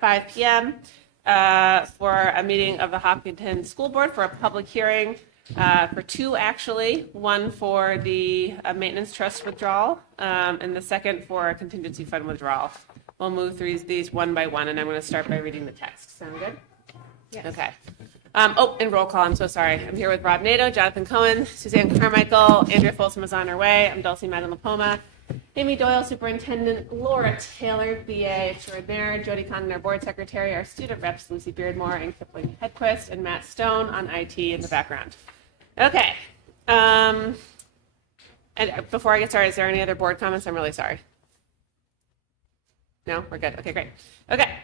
5 p.m. For a meeting of the Hopkinton School Board for a public hearing for two, actually. One for the maintenance trust withdrawal and the second for a contingency fund withdrawal. We'll move through these one by one, and I'm going to start by reading the text. Sound good? Yes. Okay. And roll call. I'm so sorry. I'm here with Rob Nato, Jonathan Cohen, Suzanne Carmichael, Andrea Folsom is on her way. I'm Dulcie Madden-Lapoma, Amy Doyle, Superintendent, Laura Taylor, BA Extraordinaire, Jody Condon, our Board Secretary, our student reps, Lucy Beardmore and Kipling Hedquist, and Matt Stone on IT in the background. Okay. And before I get started, is there any other board comments? I'm really sorry. No, we're good. Okay, great. Okay.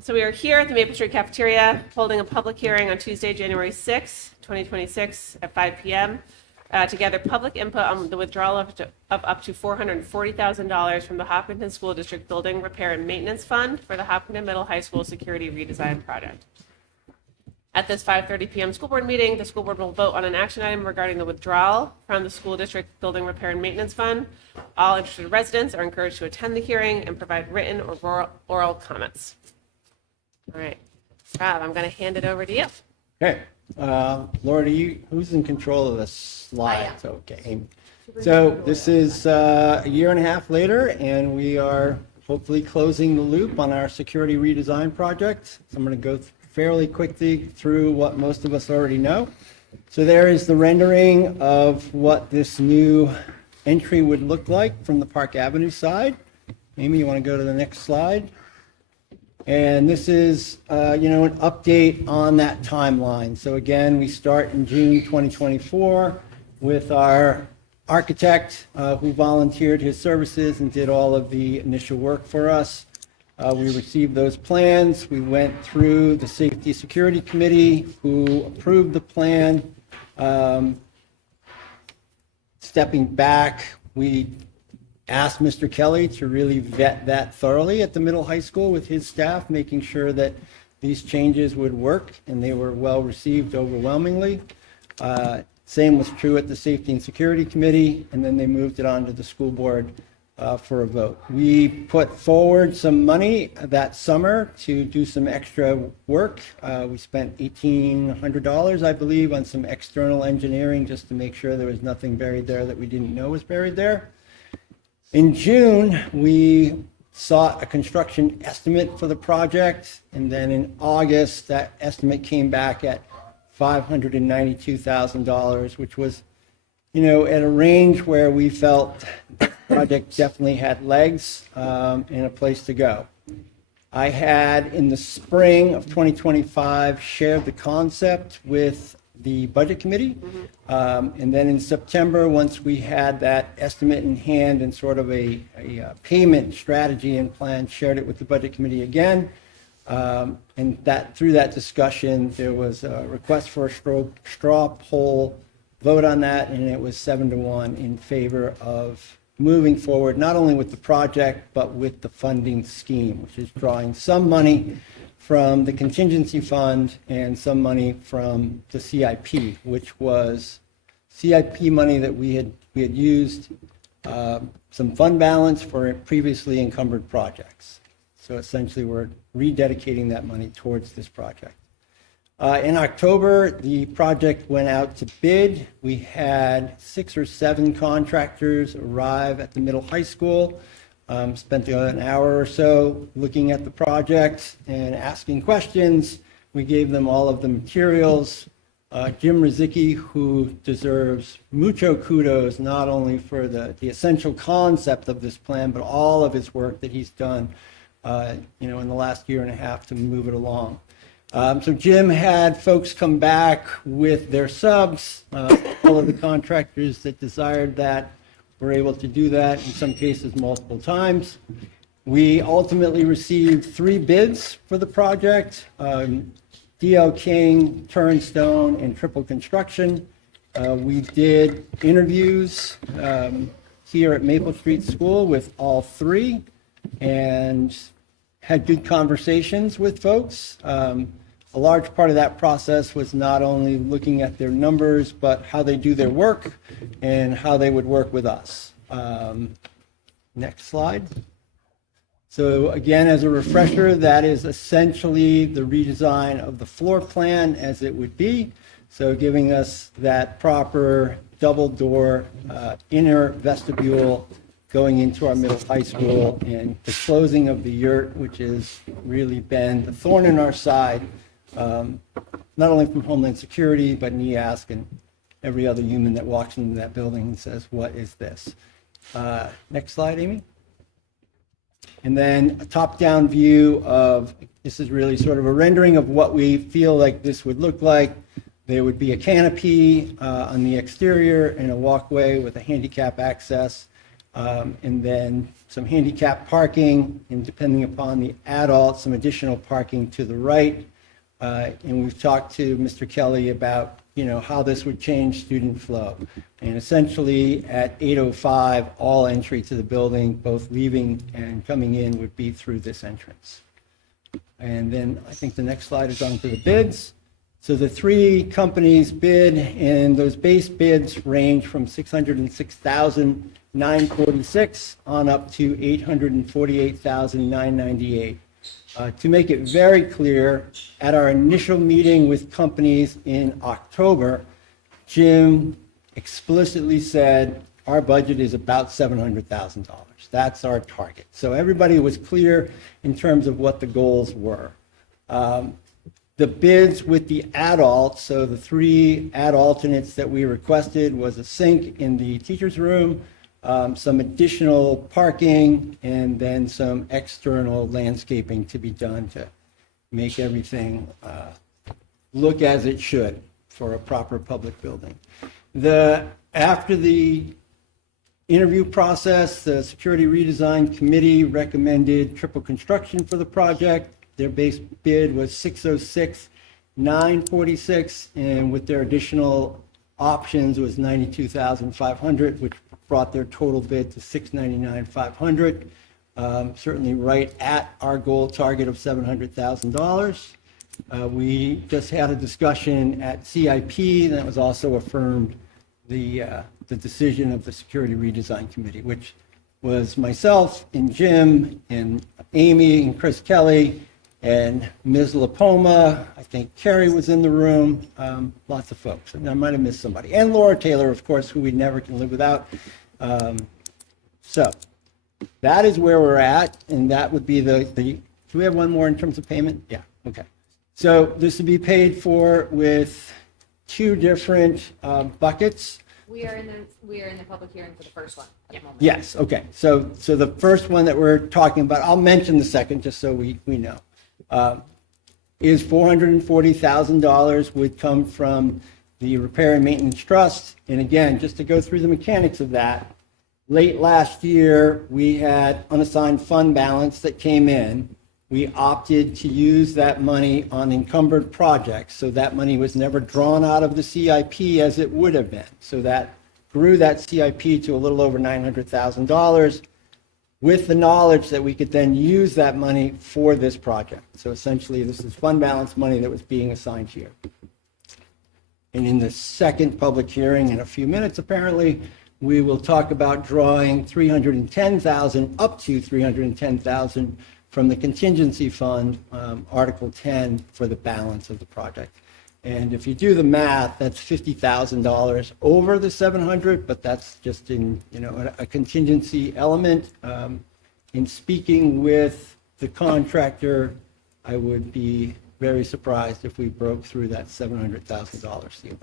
So we are here at the Maple Street Cafeteria holding a public hearing on Tuesday, January 6, 2026 at 5 p.m. To gather public input on the withdrawal of up to $440,000 from the Hopkinton School District Building Repair and Maintenance Fund for the Hopkinton Middle High School Security Redesign Project. At this 5:30 p.m. school board meeting, the school board will vote on an action item regarding the withdrawal from the school district building repair and maintenance fund. All interested residents are encouraged to attend the hearing and provide written or oral comments. All right, Rob, I'm going to hand it over to you. Okay, Laura, who's in control of the slides? Okay, so this is a year and a half later, and we are hopefully closing the loop on our security redesign project. So I'm going to go fairly quickly through what most of us already know. So there is the rendering of what this new entry would look like from the Park Avenue side. Amy, you want to go to the next slide? And this is, an update on that timeline. So again, we start in June 2024 with our architect who volunteered his services and did all of the initial work for us. We received those plans. We went through the Safety Security Committee who approved the plan. Stepping back, we asked Mr. Kelly to really vet that thoroughly at the middle high school with his staff, making sure that these changes would work, and they were well received overwhelmingly. Same was true at the Safety and Security Committee, and then they moved it on to the school board for a vote. We put forward some money that summer to do some extra work. We spent $1,800, I believe, on some external engineering just to make sure there was nothing buried there that we didn't know was buried there. In June, we sought a construction estimate for the project, and then in August, that estimate came back at $592,000, which was, at a range where we felt the project definitely had legs and a place to go. I had, in the spring of 2025, shared the concept with the budget committee. And then in September, once we had that estimate in hand and sort of a payment strategy and plan, shared it with the budget committee again. And through that discussion, there was a request for a straw poll vote on that, and it was 7-1 in favor of moving forward, not only with the project, but with the funding scheme, which is drawing some money from the contingency fund and some money from the CIP, which was CIP money that we had used some fund balance for previously encumbered projects. So essentially, we're rededicating that money towards this project. In October, the project went out to bid. We had 6 or 7 contractors arrive at the middle high school. Spent an hour or so looking at the project and asking questions. We gave them all of the materials. Jim Rizicki, who deserves mucho kudos, not only for the essential concept of this plan, but all of his work that he's done, in the last year and a half to move it along. So Jim had folks come back with their subs. All of the contractors that desired that were able to do that, in some cases multiple times. We ultimately received 3 bids for the project, D.L. King, Turnstone, and Triple Construction. We did interviews here at Maple Street School with all 3 and had good conversations with folks. A large part of that process was not only looking at their numbers, but how they do their work and how they would work with us. Next slide. So again, as a refresher, that is essentially the redesign of the floor plan as it would be. So giving us that proper double door inner vestibule going into our middle high school, and the closing of the yurt, which has really been the thorn in our side, not only from Homeland Security, but NEASC and every other human that walks into that building and says, what is this? Next slide, Amy. And then a top-down view of, this is really sort of a rendering of what we feel like this would look like. There would be a canopy on the exterior and a walkway with a handicap access, and then some handicap parking, and depending upon the adult, some additional parking to the right. And we've talked to Mr. Kelly about, how this would change student flow. And essentially at 8:05, all entry to the building, both leaving and coming in, would be through this entrance. And then I think the next slide is on to the bids. So the three companies bid, and those base bids range from $606,946 on up to $848,998. To make it very clear, at our initial meeting with companies in October, Jim explicitly said our budget is about $700,000. That's our target. So everybody was clear in terms of what the goals were. The bids with the adults, so the three ad alternates that we requested was a sink in the teacher's room, some additional parking, and then some external landscaping to be done to make everything look as it should for a proper public building. After the interview process, the Security Redesign Committee recommended triple construction for the project. Their base bid was $606,946, and with their additional options was $92,500, which brought their total bid to $699,500. Certainly right at our goal target of $700,000. We just had a discussion at CIP that was also affirmed the decision of the Security Redesign Committee, which was myself and Jim and Amy and Chris Kelly and Ms. LaPoma. I think Carrie was in the room, lots of folks. And I might have missed somebody. And Laura Taylor, of course, who we never can live without. So that is where we're at, and that would be do we have one more in terms of payment? Yeah, okay. So this would be paid for with two different buckets. We are in the public hearing for the first one at the moment. Yes, okay. So the first one that we're talking about, I'll mention the second just so we know, is $440,000 would come from the Repair and Maintenance Trust. And again, just to go through the mechanics of that, late last year, we had unassigned fund balance that came in. We opted to use that money on encumbered projects, so that money was never drawn out of the CIP as it would have been. So that grew that CIP to a little over $900,000 with the knowledge that we could then use that money for this project. So essentially, this is fund balance money that was being assigned here. And in the second public hearing, in a few minutes apparently, we will talk about drawing $310,000 up to $310,000 from the contingency fund, Article 10, for the balance of the project. And if you do the math, that's $50,000 over the 700, but that's just in a contingency element. In speaking with the contractor, I would be very surprised if we broke through that $700,000 ceiling.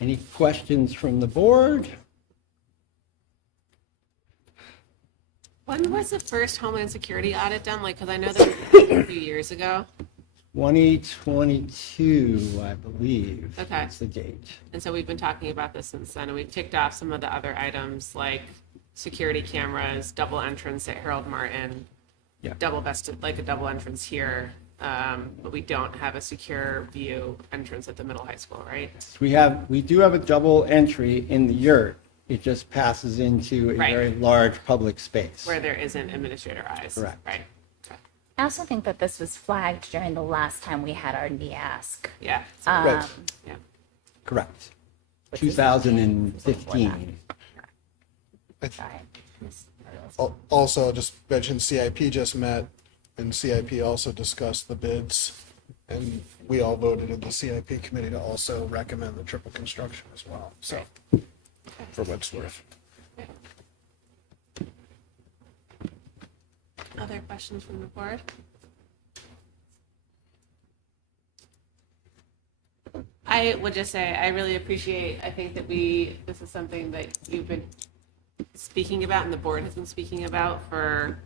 Any questions from the board? When was the first Homeland Security audit done? Because I know that was a few years ago. 2022, I believe. Okay. That's the date. And so we've been talking about this since then, and we've ticked off some of the other items like security cameras, double entrance at Harold Martin, Yeah. double vested, like a double entrance here, but we don't have a secure view entrance at the middle high school, right? We do have a double entry in the yurt. It just passes into a Right. very large public space. Where there isn't administrator eyes. Correct. Right. Okay. I also think that this was flagged during the last time we had our NEASC. Yeah. Right. Yeah. Correct. Which is- 2015. Sorry. Also, just mentioned CIP just met, and CIP also discussed the bids, and we all voted in the CIP committee to also recommend the triple construction as well, so, for Woodsworth. Other questions from the board? I would just say, I really appreciate, I think that this is something that you've been speaking about and the board has been speaking about for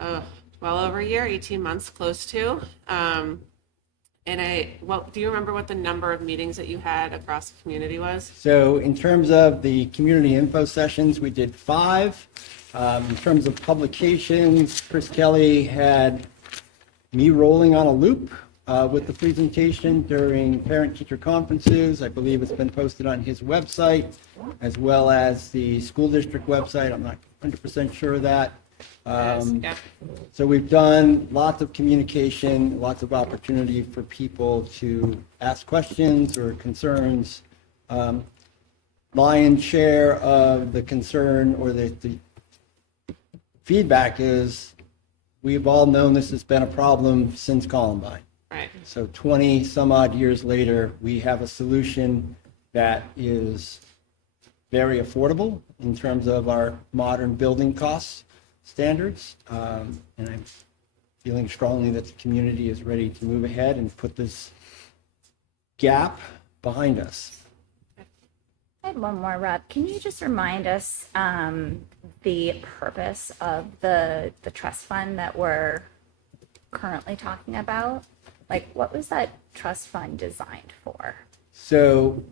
well over a year, 18 months, close to. Do you remember what the number of meetings that you had across the community was? So in terms of the community info sessions, we did 5. In terms of publications, Chris Kelly had me rolling on a loop with the presentation during parent-teacher conferences. I believe it's been posted on his website, as well as the school district website. I'm not 100% sure of that. Yeah. So we've done lots of communication, lots of opportunity for people to ask questions or concerns. Lion's share of the concern or the feedback is we've all known this has been a problem since Columbine. Right. So 20 some odd years later, we have a solution that is very affordable in terms of our modern building costs standards. And I'm feeling strongly that the community is ready to move ahead and put this gap behind us. I had one more, Rob. Can you just remind us the purpose of the trust fund that we're currently talking about? Like, what was that trust fund designed for? So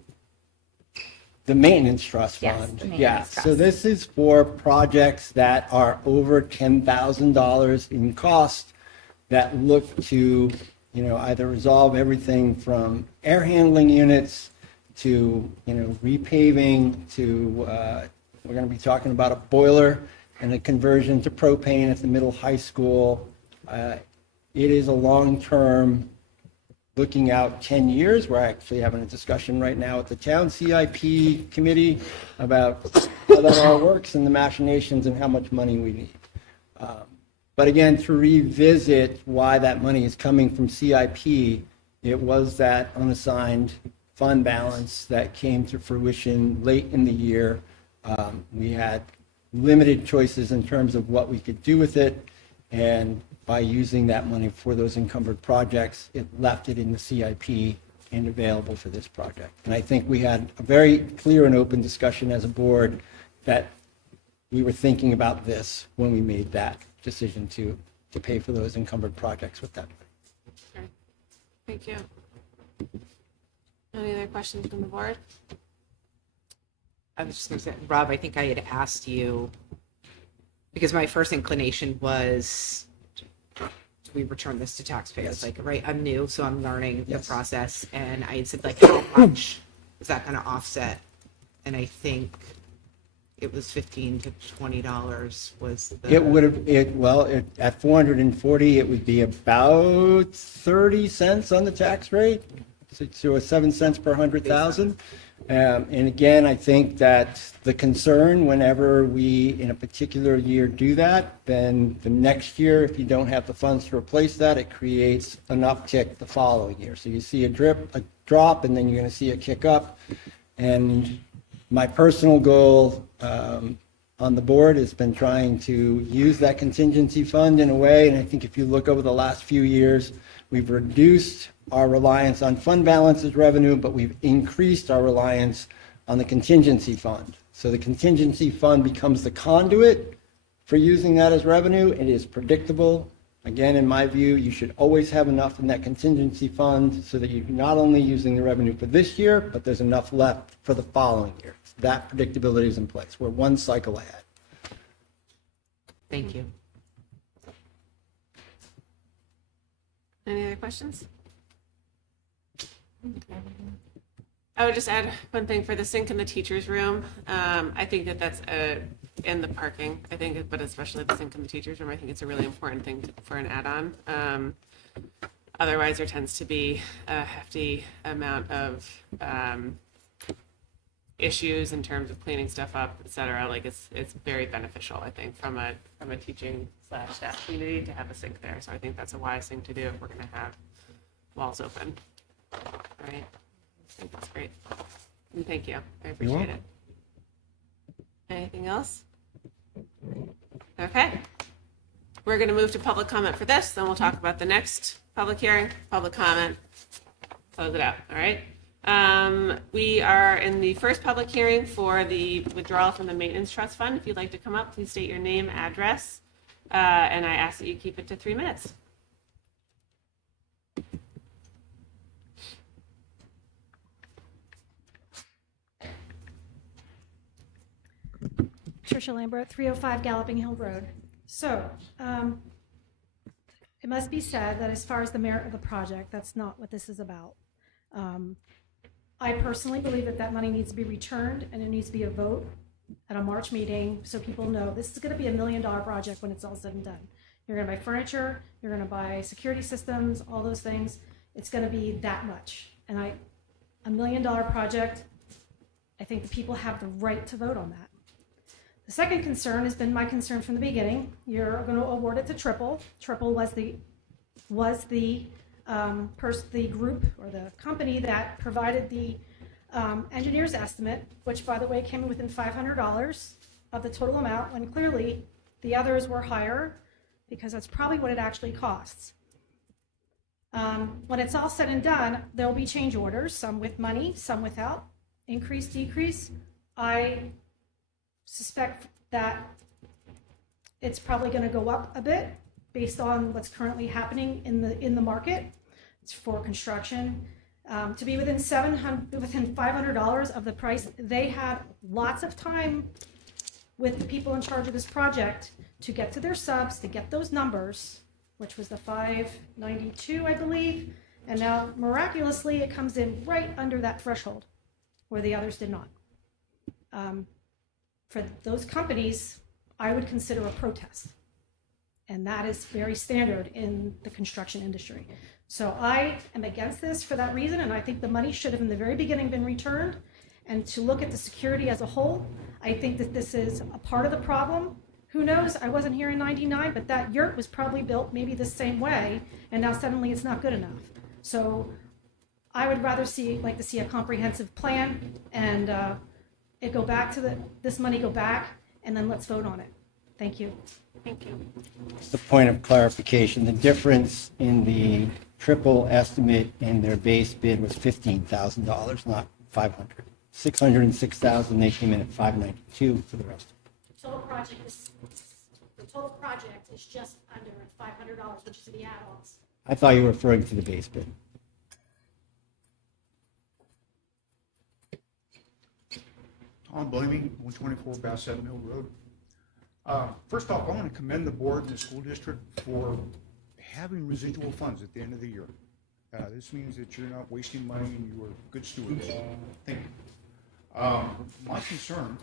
the maintenance trust Yes, fund. the maintenance Yeah, trust. so this is for projects that are over $10,000 in cost that look to, either resolve everything from air handling units to, repaving to, we're going to be talking about a boiler and a conversion to propane at the middle high school. It is a long-term, looking out 10 years. We're actually having a discussion right now at the town CIP committee about how that all works and the machinations and how much money we need. But again, to revisit why that money is coming from CIP, it was that unassigned fund balance that came to fruition late in the year. We had limited choices in terms of what we could do with it, and by using that money for those encumbered projects, it left it in the CIP and available for this project. And I think we had a very clear and open discussion as a board that we were thinking about this when we made that decision to pay for those encumbered projects with that. Okay. Thank you. Any other questions from the board? I was just going to say, Rob, I think I had asked you, because my first inclination was, do we return this to taxpayers? Yes. Like, right, I'm new, so I'm learning Yes. the process. And I had said, like, how much is that going to offset? And I think it was $15 to $20 was the... It would have, at 440, it would be about 30 cents on the tax rate, so 7 cents per 100,000. And again, I think that the concern whenever we, in a particular year, do that, then the next year, if you don't have the funds to replace that, it creates an uptick the following year. So you see a drop, and then you're going to see a kick up. And my personal goal on the board has been trying to use that contingency fund in a way, and I think if you look over the last few years, we've reduced our reliance on fund balances revenue, but we've increased our reliance on the contingency fund. So the contingency fund becomes the conduit for using that as revenue. It is predictable. Again, in my view, you should always have enough in that contingency fund so that you're not only using the revenue for this year, but there's enough left for the following year. That predictability is in place. We're one cycle ahead. Thank you. Any other questions? I would just add one thing for the sink in the teacher's room. I think that's in the parking. I think, but especially the sink in the teacher's room, I think it's a really important thing for an add-on. Otherwise, there tends to be a hefty amount of issues in terms of cleaning stuff up, et cetera. Like it's very beneficial, I think, from a teaching / staff community to have a sink there. So I think that's a wise thing to do if we're going to have walls open. All right. I think that's great. And thank you. I appreciate it. Anything else? Okay. We're going to move to public comment for this, then we'll talk about the next public hearing, public comment, close it out, all right? We are in the first public hearing for the withdrawal from the Maintenance Trust Fund. If you'd like to come up, please state your name, address, and I ask that you keep it to 3 minutes. Tricia Lambert, 305 Galloping Hill Road. So, it must be said that as far as the merit of the project, that's not what this is about. I personally believe that that money needs to be returned, and it needs to be a vote at a March meeting so people know this is going to be $1 million project when it's all said and done. You're going to buy furniture, you're going to buy security systems, all those things. It's going to be that much. And $1 million project, I think the people have the right to vote on that. The second concern has been my concern from the beginning. You're going to award it to Triple. Triple was the group or the company that provided the engineer's estimate, which, by the way, came in within $500 of the total amount, when clearly the others were higher, because that's probably what it actually costs. When it's all said and done, there'll be change orders, some with money, some without, increase, decrease. I suspect that it's probably going to go up a bit based on what's currently happening in the market. It's for construction. To be within $500 of the price, they had lots of time with the people in charge of this project to get to their subs, to get those numbers, which was the 592, I believe, and now miraculously it comes in right under that threshold where the others did not. For those companies, I would consider a protest. And that is very standard in the construction industry. So I am against this for that reason, and I think the money should have in the very beginning been returned. And to look at the security as a whole, I think that this is a part of the problem. Who knows? I wasn't here in '99, but that yurt was probably built maybe the same way, and now suddenly it's not good enough. So I would rather like to see a comprehensive plan and it go back to this money go back, and then let's vote on it. Thank you. Thank you. Just a point of clarification, the difference in the Triple estimate in their base bid was $15,000, not $500. $606,000, they came in at $592 for the rest. The total project is just under $500, which is the add-ons. I thought you were referring to the base bid. Tom Blamey, 124 Bassett Mill Road. First off, I want to commend the board and the school district for having residual funds at the end of the year. This means that you're not wasting money and you are good stewards. Thank you. My concern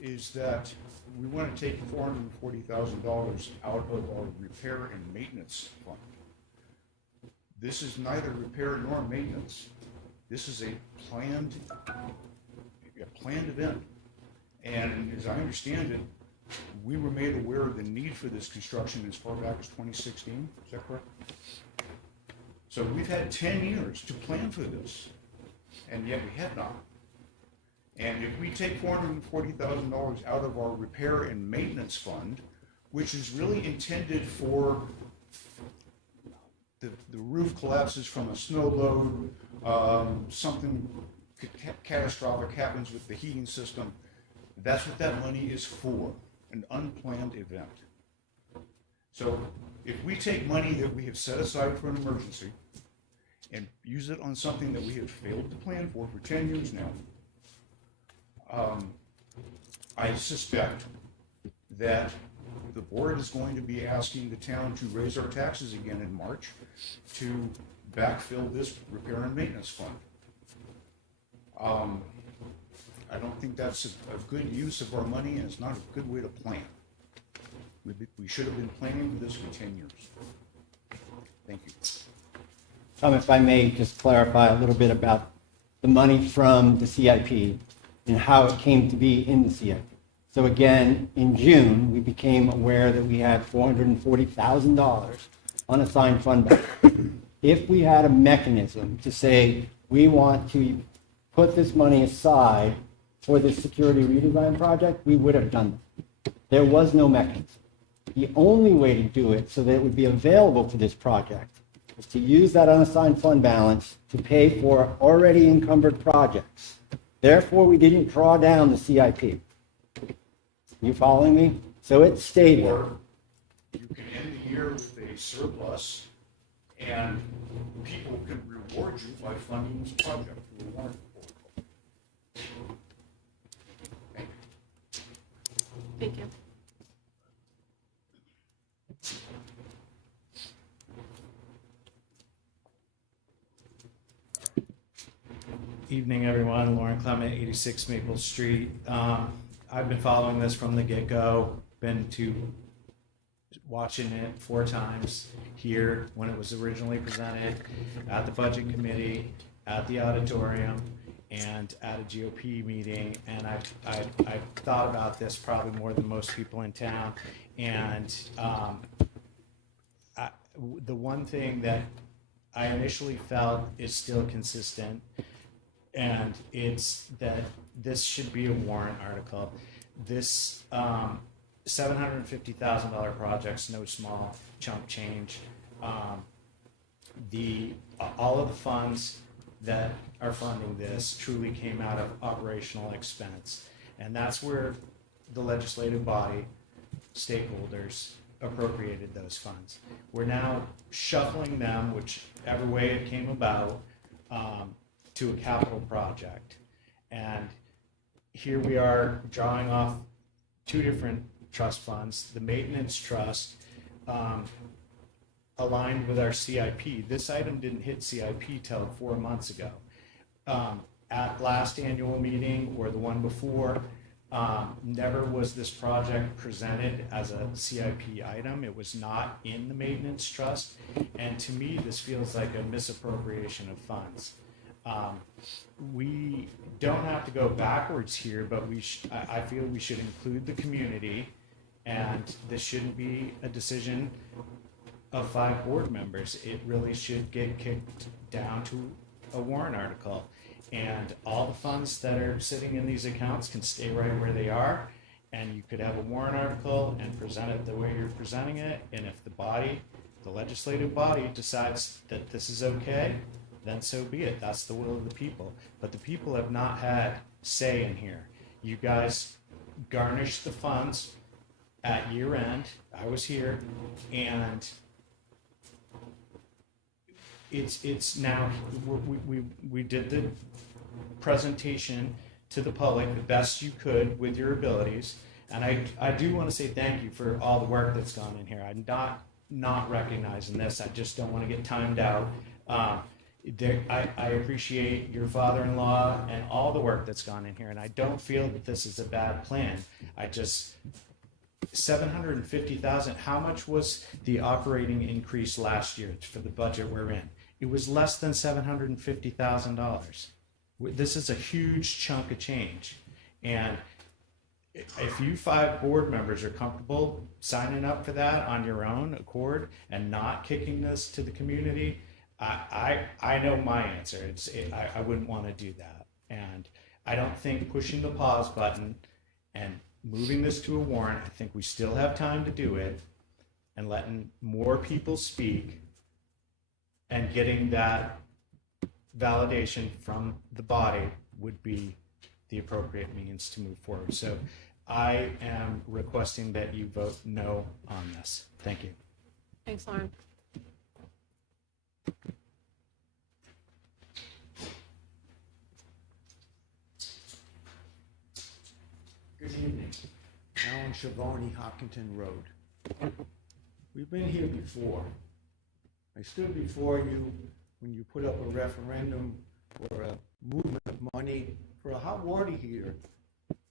is that we want to take $440,000 out of our repair and maintenance fund. This is neither repair nor maintenance. This is a planned event. And as I understand it, we were made aware of the need for this construction as far back as 2016. Is that correct? So we've had 10 years to plan for this, and yet we have not. And if we take $440,000 out of our repair and maintenance fund, which is really intended for the roof collapses from a snow load, something catastrophic happens with the heating system, that's what that money is for, an unplanned event. So if we take money that we have set aside for an emergency and use it on something that we have failed to plan for 10 years now, I suspect that the board is going to be asking the town to raise our taxes again in March to backfill this repair and maintenance fund. I don't think that's a good use of our money, and it's not a good way to plan. We should have been planning for this for 10 years. Thank you. Tom, if I may just clarify a little bit about the money from the CIP. and how it came to be in the CIP. So again, in June, we became aware that we had $440,000 unassigned fund balance. If we had a mechanism to say, we want to put this money aside for this security redesign project, we would have done that. There was no mechanism. The only way to do it so that it would be available for this project was to use that unassigned fund balance to pay for already encumbered projects. Therefore, we didn't draw down the CIP. You following me? So it stayed there. Or you can end the year with a surplus and people can reward you by funding this project through a warrant article. Thank you. Evening, everyone. Lauren Clement, 86 Maple Street. I've been following this from the get-go, been to watching it 4 times here when it was originally presented, at the Budget Committee, at the auditorium, and at a GOP meeting. And I've thought about this probably more than most people in town. And the one thing that I initially felt is still consistent, and it's that this should be a warrant article. This $750,000 project's no small chump change. All of the funds that are funding this truly came out of operational expense, and that's where the legislative body, stakeholders, appropriated those funds. We're now shuffling them, whichever way it came about, to a capital project. And here we are drawing off 2 different trust funds. The maintenance trust aligned with our CIP. This item didn't hit CIP till 4 months ago. At last annual meeting or the one before, never was this project presented as a CIP item. It was not in the maintenance trust. And to me, this feels like a misappropriation of funds. We don't have to go backwards here, but I feel we should include the community, and this shouldn't be a decision of 5 board members. It really should get kicked down to a warrant article, and all the funds that are sitting in these accounts can stay right where they are, and you could have a warrant article and present it the way you're presenting it, and if the legislative body decides that this is okay, then so be it. That's the will of the people. But the people have not had say in here. You guys garnished the funds at year end. I was here, and it's now we did the presentation to the public the best you could with your abilities, and I do want to say thank you for all the work that's gone in here. I'm not recognizing this. I just don't want to get timed out. I appreciate your father-in-law and all the work that's gone in here, and I don't feel that this is a bad plan. $750,000, how much was the operating increase last year for the budget we're in? It was less than $750,000. This is a huge chunk of change. And if you 5 board members are comfortable signing up for that on your own accord and not kicking this to the community, I know my answer. I wouldn't want to do that. And I don't think pushing the pause button and moving this to a warrant, I think we still have time to do it, and letting more people speak and getting that validation from the body would be the appropriate means to move forward. So I am requesting that you vote no on this. Thank you. Thanks, Lauren. Good evening. Alan Schiavone, Hopkinton Road. We've been here before. I stood before you when you put up a referendum for a movement of money for a hot water heater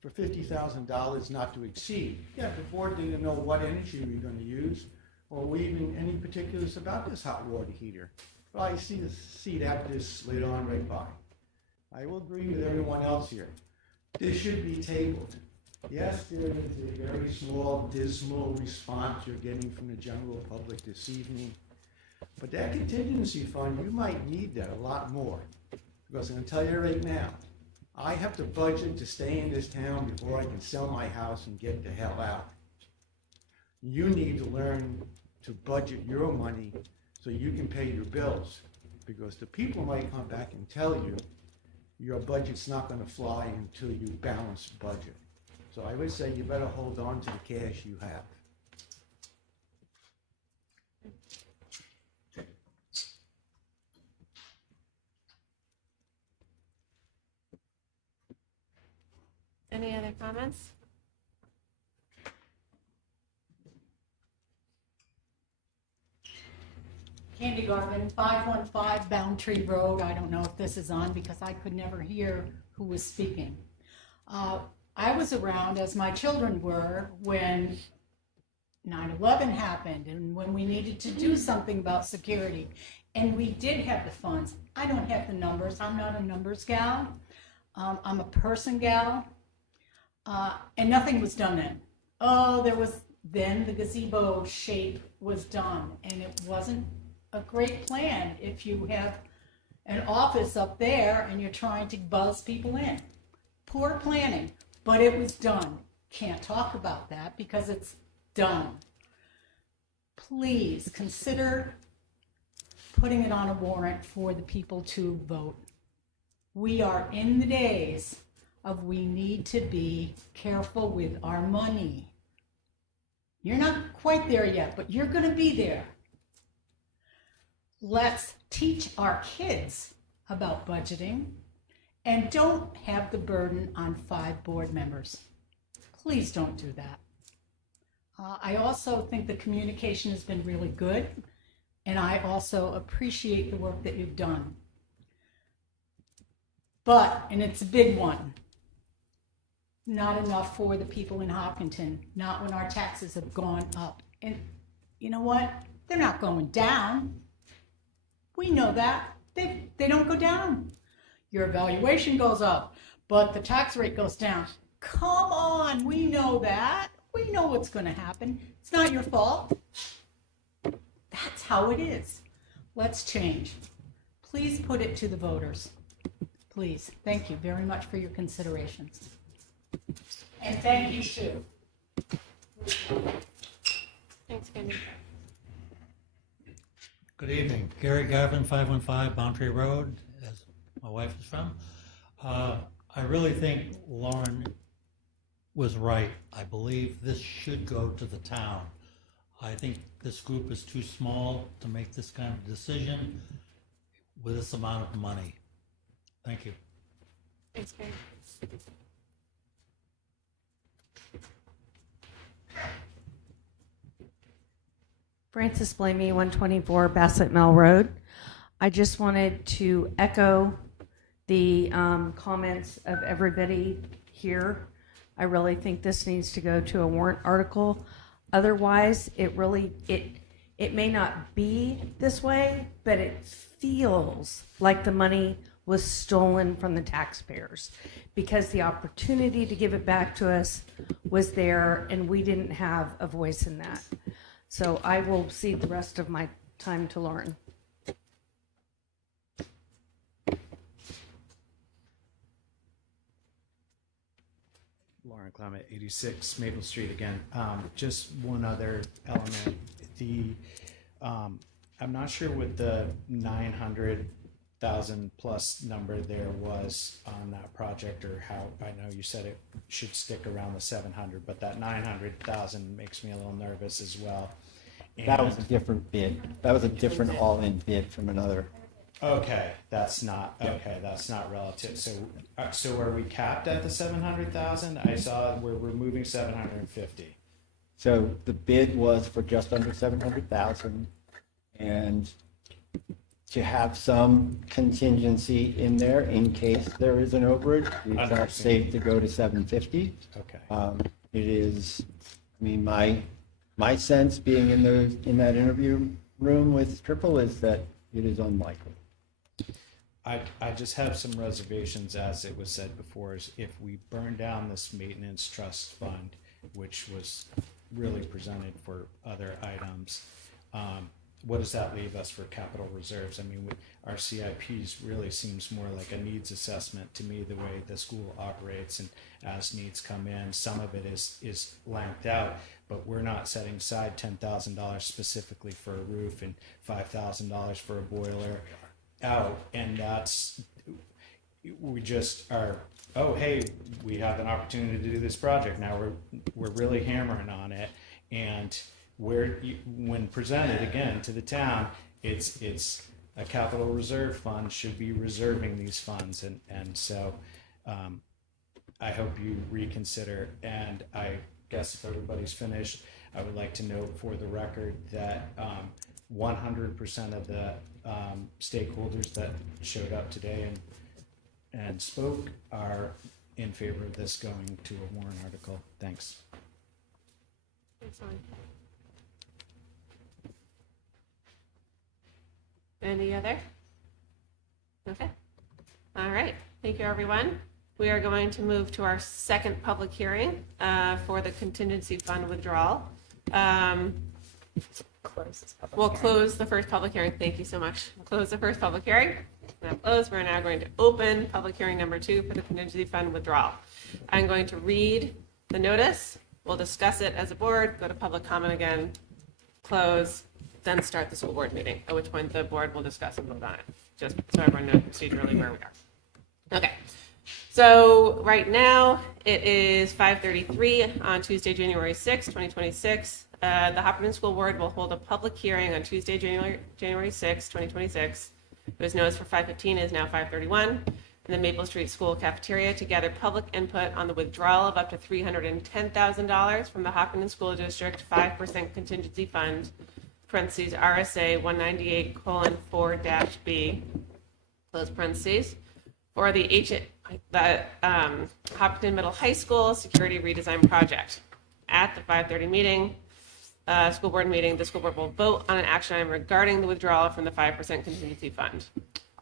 for $50,000 not to exceed. Yeah, the board didn't know what energy we were going to use or even any particulars about this hot water heater. Well, I see that just slid on right by. I will agree with everyone else here. This should be tabled. Yes, there is a very small, dismal response you're getting from the general public this evening. But that contingency fund, you might need that a lot more. Because I'm gonna tell you right now, I have to budget to stay in this town before I can sell my house and get the hell out. You need to learn to budget your money so you can pay your bills. Because the people might come back and tell you your budget's not gonna fly until you balance the budget. So I would say you better hold on to the cash you have. Any other comments? Candy Garvin, 515 Boundtree Road. I don't know if this is on because I could never hear who was speaking. I was around, as my children were, when 9/11 happened and when we needed to do something about security. And we did have the funds. I don't have the numbers. I'm not a numbers gal. I'm a person gal. And nothing was done then. Oh, then the gazebo shape was done, and it wasn't a great plan if you have an office up there and you're trying to buzz people in. Poor planning, but it was done. Can't talk about that because it's done. Please consider putting it on a warrant for the people to vote. We are in the days of we need to be careful with our money. You're not quite there yet, but you're going to be there. Let's teach our kids about budgeting and don't have the burden on 5 board members. Please don't do that. I also think the communication has been really good, and I also appreciate the work that you've done. But, and it's a big one, not enough for the people in Hopkinton, not when our taxes have gone up. And you know what? They're not going down. We know that. They don't go down. Your evaluation goes up, but the tax rate goes down. Come on, we know that. We know what's going to happen. It's not your fault. That's how it is. Let's change. Please put it to the voters. Please. Thank you very much for your considerations. And thank you, Sue. Thanks, Candy. Good evening. Gary Garvin, 515 Boundary Road, as my wife is from. I really think Lauren was right. I believe this should go to the town. I think this group is too small to make this kind of decision with this amount of money. Thank you. Thanks, Gary. Frances Blamey, 124 Bassett Mill Road. I just wanted to echo the comments of everybody here. I really think this needs to go to a warrant article. Otherwise, it may not be this way, but it feels like the money was stolen from the taxpayers because the opportunity to give it back to us was there and we didn't have a voice in that. So I will cede the rest of my time to Lauren. Lauren Clement, 86 Maple Street again. Just one other element. I'm not sure what the 900,000 plus number there was on that project, or how. I know you said it should stick around the 700, but that 900,000 makes me a little nervous as well. That was a different bid. That was a different all-in bid from another. Okay, that's not relative. So are we capped at the 700,000? I saw we're removing 750. So the bid was for just under 700,000, and to have some contingency in there in case there is an overage, we thought safe to go to 750. Okay. It is, I mean, my sense being in that interview room with Triple is that it is unlikely. I just have some reservations, as it was said before, is if we burn down this maintenance trust fund, which was really presented for other items, what does that leave us for capital reserves? I mean, our CIPs really seems more like a needs assessment to me, the way the school operates, and as needs come in, some of it is blanked out, but we're not setting aside $10,000 specifically for a roof and $5,000 for a boiler out, and that's, we just are, oh, hey, we have an opportunity to do this project, now we're really hammering on it, and when presented again to the town, it's a capital reserve fund should be reserving these funds, and so I hope you reconsider. And I guess if everybody's finished, I would like to note for the record that 100% of the stakeholders that showed up today and spoke are in favor of this going to a warrant article. Thanks. Excellent. Any other? Okay. All right. Thank you, everyone. We are going to move to our second public hearing for the contingency fund withdrawal. We'll close the first public hearing. Thank you so much. We'll close the first public hearing. We're now going to open public hearing number 2 for the contingency fund withdrawal. I'm going to read the notice. We'll discuss it as a board, go to public comment again, close, then start the school board meeting, at which point the board will discuss and vote on it, just so everyone knows procedurally where we are. Okay, so right now it is 5:33 on Tuesday, January 6, 2026. The Hopkinton School Board will hold a public hearing on Tuesday, January 6, 2026. It was noticed for 5:15, it is now 5:31. In the Maple Street School cafeteria to gather public input on the withdrawal of up to $310,000 from the Hopkinton School District 5% contingency fund, parentheses RSA 198:4-B, close parentheses, for the Hopkinton Middle High School security redesign project. At the 5:30 meeting, school board meeting, the school board will vote on an action item regarding the withdrawal from the 5% contingency fund.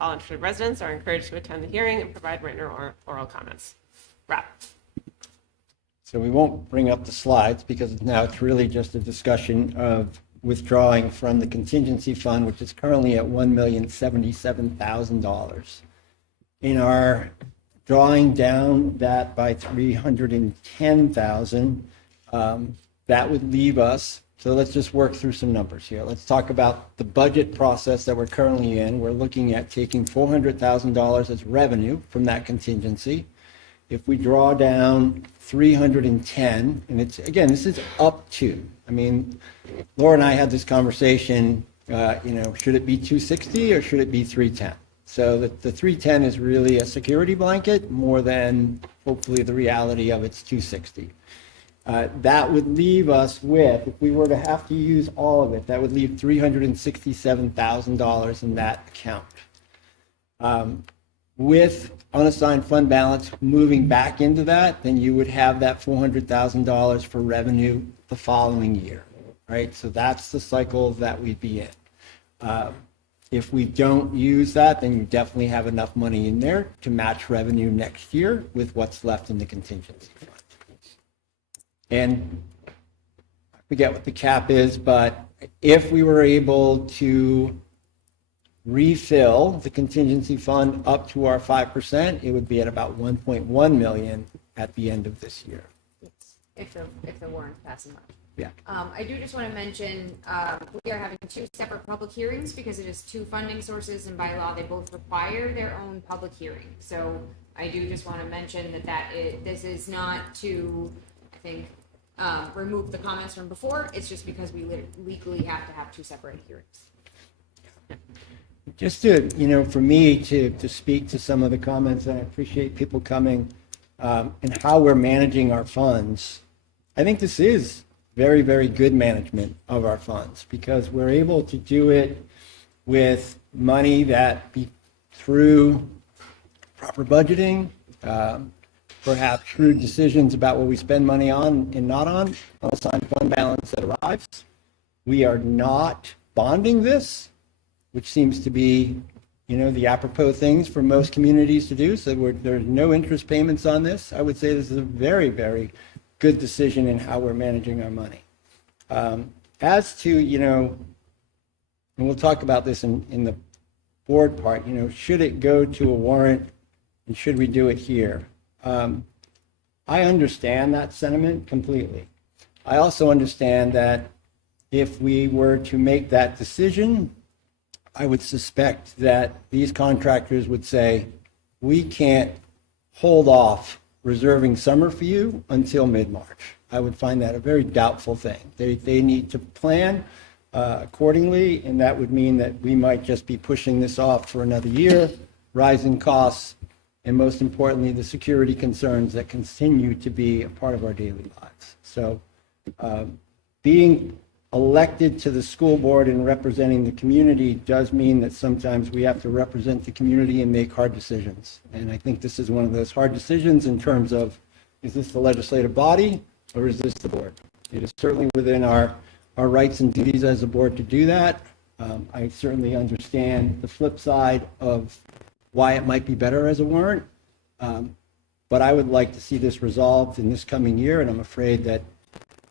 All interested residents are encouraged to attend the hearing and provide written or oral comments. Rob. So we won't bring up the slides because now it's really just a discussion of withdrawing from the contingency fund, which is currently at $1,077,000. In our drawing down that by $310,000, that would leave us. So let's just work through some numbers here. Let's talk about the budget process that we're currently in. We're looking at taking $400,000 as revenue from that contingency. If we draw down 310, and it's, again, this is up to, I mean, Laura and I had this conversation, should it be 260 or should it be 310? So the 310 is really a security blanket more than hopefully the reality of it's 260. That would leave us with, if we were to have to use all of it, that would leave $367,000 in that account. With unassigned fund balance moving back into that, then you would have that $400,000 for revenue the following year, right? So that's the cycle that we'd be in. If we don't use that, then you definitely have enough money in there to match revenue next year with what's left in the contingency fund. And I forget what the cap is, but if we were able to refill the contingency fund up to our 5%, it would be at about 1.1 million at the end of this year. If the warrants pass in March. Yeah. I do just want to mention, we are having 2 separate public hearings because it is 2 funding sources, and by law, they both require their own public hearing. So I do just want to mention this is not to, I think, remove the comments from before. It's just because we legally have to have 2 separate hearings. Just to, for me to speak to some of the comments, and I appreciate people coming, and how we're managing our funds. I think this is very, very good management of our funds because we're able to do it with money that through proper budgeting, perhaps shrewd decisions about what we spend money on and not on unassigned fund balance that arrives. We are not bonding this, which seems to be the apropos things for most communities to do. So there's no interest payments on this. I would say this is a very, very good decision in how we're managing our money. As to, and we'll talk about this in the board part, should it go to a warrant and should we do it here? I understand that sentiment completely. I also understand that if we were to make that decision, I would suspect that these contractors would say, we can't hold off reserving summer for you until mid-March. I would find that a very doubtful thing. They need to plan accordingly, and that would mean that we might just be pushing this off for another year, rising costs, and most importantly, the security concerns that continue to be a part of our daily lives. So being elected to the school board and representing the community does mean that sometimes we have to represent the community and make hard decisions. And I think this is one of those hard decisions in terms of, is this the legislative body or is this the board? It is certainly within our rights and duties as a board to do that. I certainly understand the flip side of why it might be better as a warrant. But I would like to see this resolved in this coming year, and I'm afraid that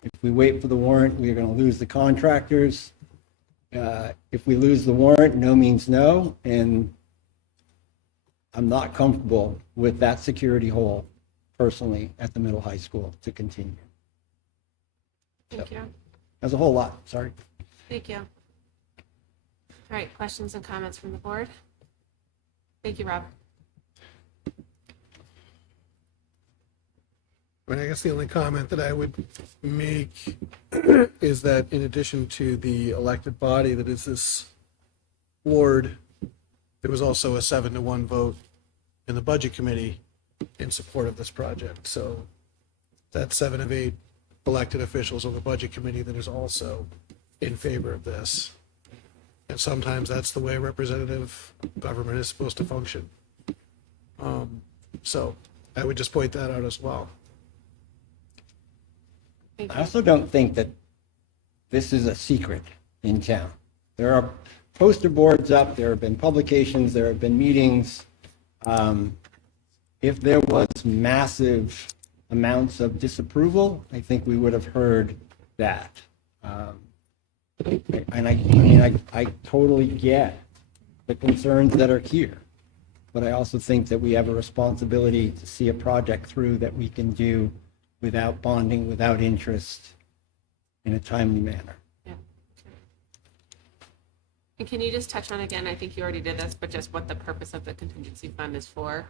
if we wait for the warrant, we are going to lose the contractors. If we lose the warrant, no means no, and I'm not comfortable with that security hole personally at the middle high school to continue. Thank you. That's a whole lot, sorry. Thank you. All right, questions and comments from the board? Thank you, Rob. I mean, I guess the only comment that I would make is that in addition to the elected body that is this board, there was also a 7-1 vote in the budget committee in support of this project. So that's 7 of 8 elected officials on the budget committee that is also in favor of this. And sometimes that's the way representative government is supposed to function. So I would just point that out as well. I also don't think that this is a secret in town. There are poster boards up, there have been publications, there have been meetings. If there was massive amounts of disapproval, I think we would have heard that. And I totally get the concerns that are here. But I also think that we have a responsibility to see a project through that we can do without bonding, without interest, in a timely manner. Yeah. And can you just touch on again, I think you already did this, but just what the purpose of the contingency fund is for?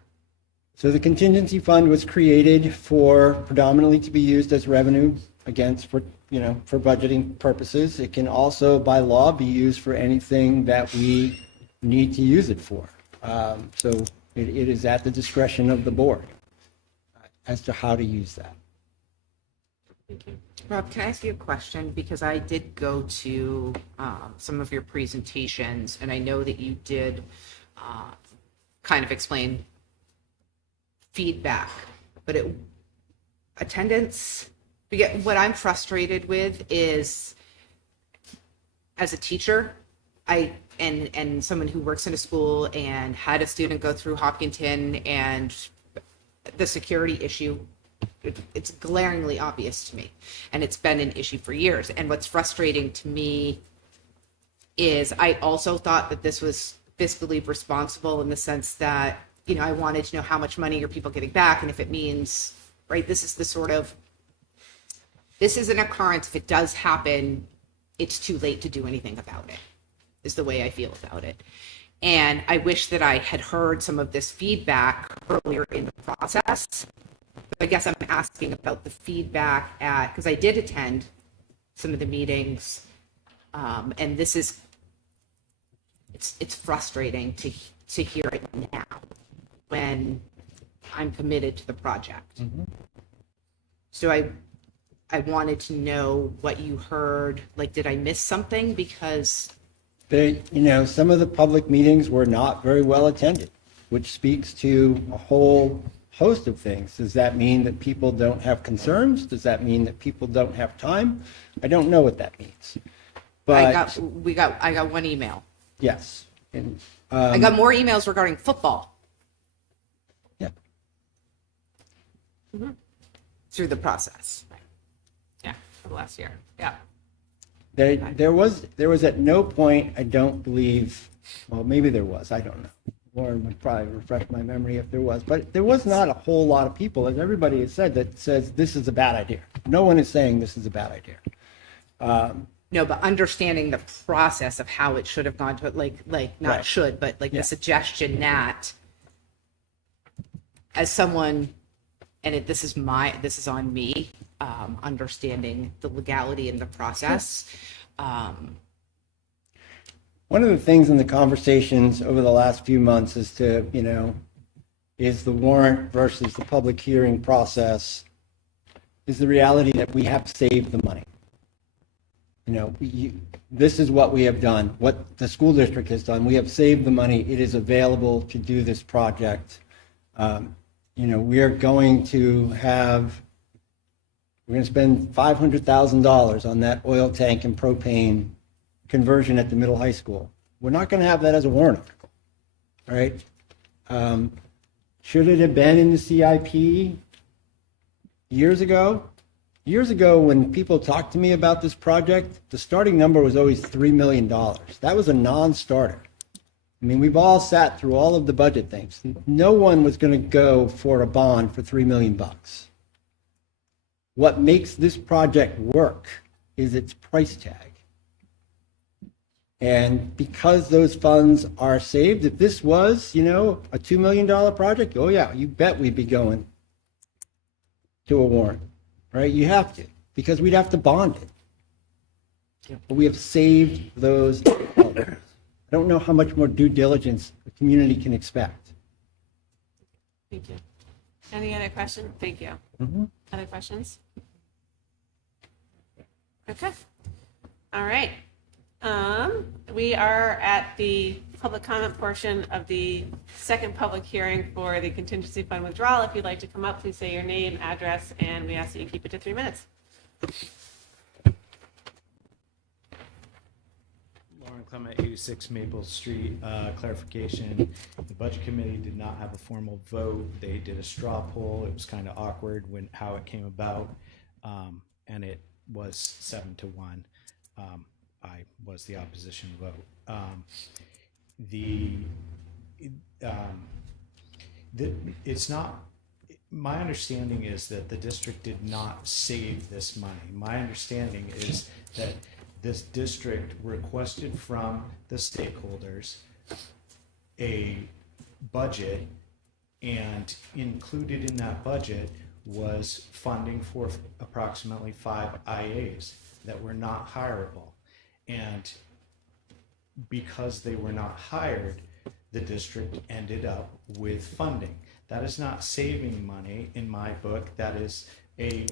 So the contingency fund was created for predominantly to be used as revenue against for budgeting purposes. It can also by law be used for anything that we need to use it for. So it is at the discretion of the board as to how to use that. Thank you. Rob, can I ask you a question? Because I did go to some of your presentations, and I know that you did kind of explain feedback, but attendance, what I'm frustrated with is, as a teacher, and someone who works in a school and had a student go through Hopkinton, and the security issue, it's glaringly obvious to me, and it's been an issue for years. And what's frustrating to me is I also thought that this was fiscally responsible in the sense that, I wanted to know how much money are people getting back, and if it means, right, this is an occurrence. If it does happen, it's too late to do anything about it, is the way I feel about it. And I wish that I had heard some of this feedback earlier in the process. But I guess I'm asking about the feedback because I did attend some of the meetings, and it's frustrating to hear it now when I'm committed to the project. Mm-hmm. So I wanted to know what you heard. Like, did I miss something? Because some of the public meetings were not very well attended, which speaks to a whole host of things. Does that mean that people don't have concerns? Does that mean that people don't have time? I don't know what that means. But I got one email. Yes. And, I got more emails regarding football yeah. through the process. Yeah, for the last year. Yeah. There was at no point, I don't believe, well, maybe there was, I don't know. Lauren would probably refresh my memory if there was, but there was not a whole lot of people, as everybody has said, that says this is a bad idea. No one is saying this is a bad idea. No, but understanding the process of how it should have gone to it, not Right. should, but like Yeah. the suggestion that as someone, and this is on me, understanding the legality and the process. One of the things in the conversations over the last few months is is the warrant versus the public hearing process, is the reality that we have saved the money. This is what we have done, what the school district has done. We have saved the money. It is available to do this project. We are going to spend $500,000 on that oil tank and propane conversion at the middle high school. We're not going to have that as a warrant article, all right? Should it have been in the CIP years ago? Years ago, when people talked to me about this project, the starting number was always $3 million. That was a non-starter. I mean, we've all sat through all of the budget things. No one was going to go for a bond for $3 million. What makes this project work is its price tag. And because those funds are saved, if this was, a $2 million project, oh yeah, you bet we'd be going to a warrant, right? You have to, because we'd have to bond it. But we have saved those dollars. I don't know how much more due diligence the community can expect. Thank you. Any other questions? Thank you. Other questions? Okay. All right. We are at the public comment portion of the second public hearing for the contingency fund withdrawal. If you'd like to come up, please say your name, address, and we ask that you keep it to 3 minutes. Lauren Clement, 86 Maple Street. Clarification, the budget committee did not have a formal vote. They did a straw poll. It was kind of awkward how it came about, and it was 7-1. I was the opposition vote. It's not, my understanding is that the district did not save this money. My understanding is that this district requested from the stakeholders a budget, and included in that budget was funding for approximately 5 IAs that were not hireable. And because they were not hired, the district ended up with funding. That is not saving money in my book. That is a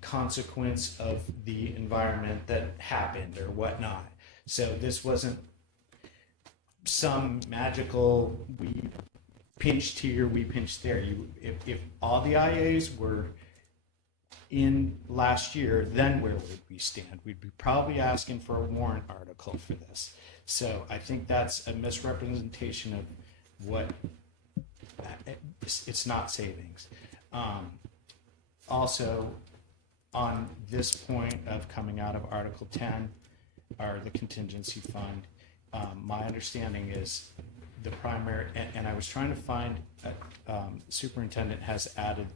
consequence of the environment that happened or whatnot. So this wasn't some magical, we pinched here, we pinched there. If all the IAs were in last year, then where would we stand? We'd be probably asking for a warrant article for this. So I think that's a misrepresentation of what, it's not savings. Also, on this point of coming out of Article 10, or the contingency fund, my understanding is the primary, and I was trying to find, superintendent has added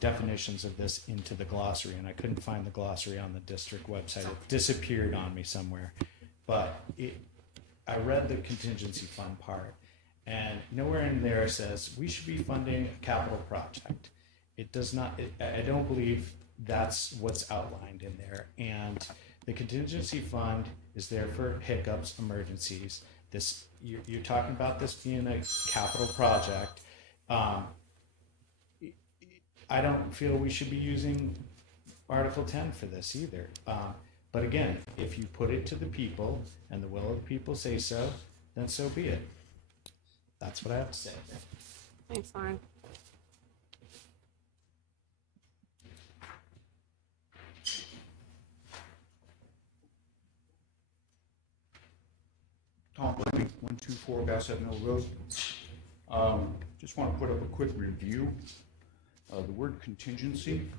definitions of this into the glossary, and I couldn't find the glossary on the district website. It disappeared on me somewhere. But I read the contingency fund part, and nowhere in there says we should be funding a capital project. It does not, I don't believe that's what's outlined in there. And the contingency fund is there for hiccups, emergencies. This, you're talking about this being a capital project. I don't feel we should be using Article 10 for this either. But again, if you put it to the people and the will of the people say so, then so be it. That's what I have to say. Thanks, Lauren. Tom Fleming, 124 Bassett Mill Road. Just want to put up a quick review. The word contingency,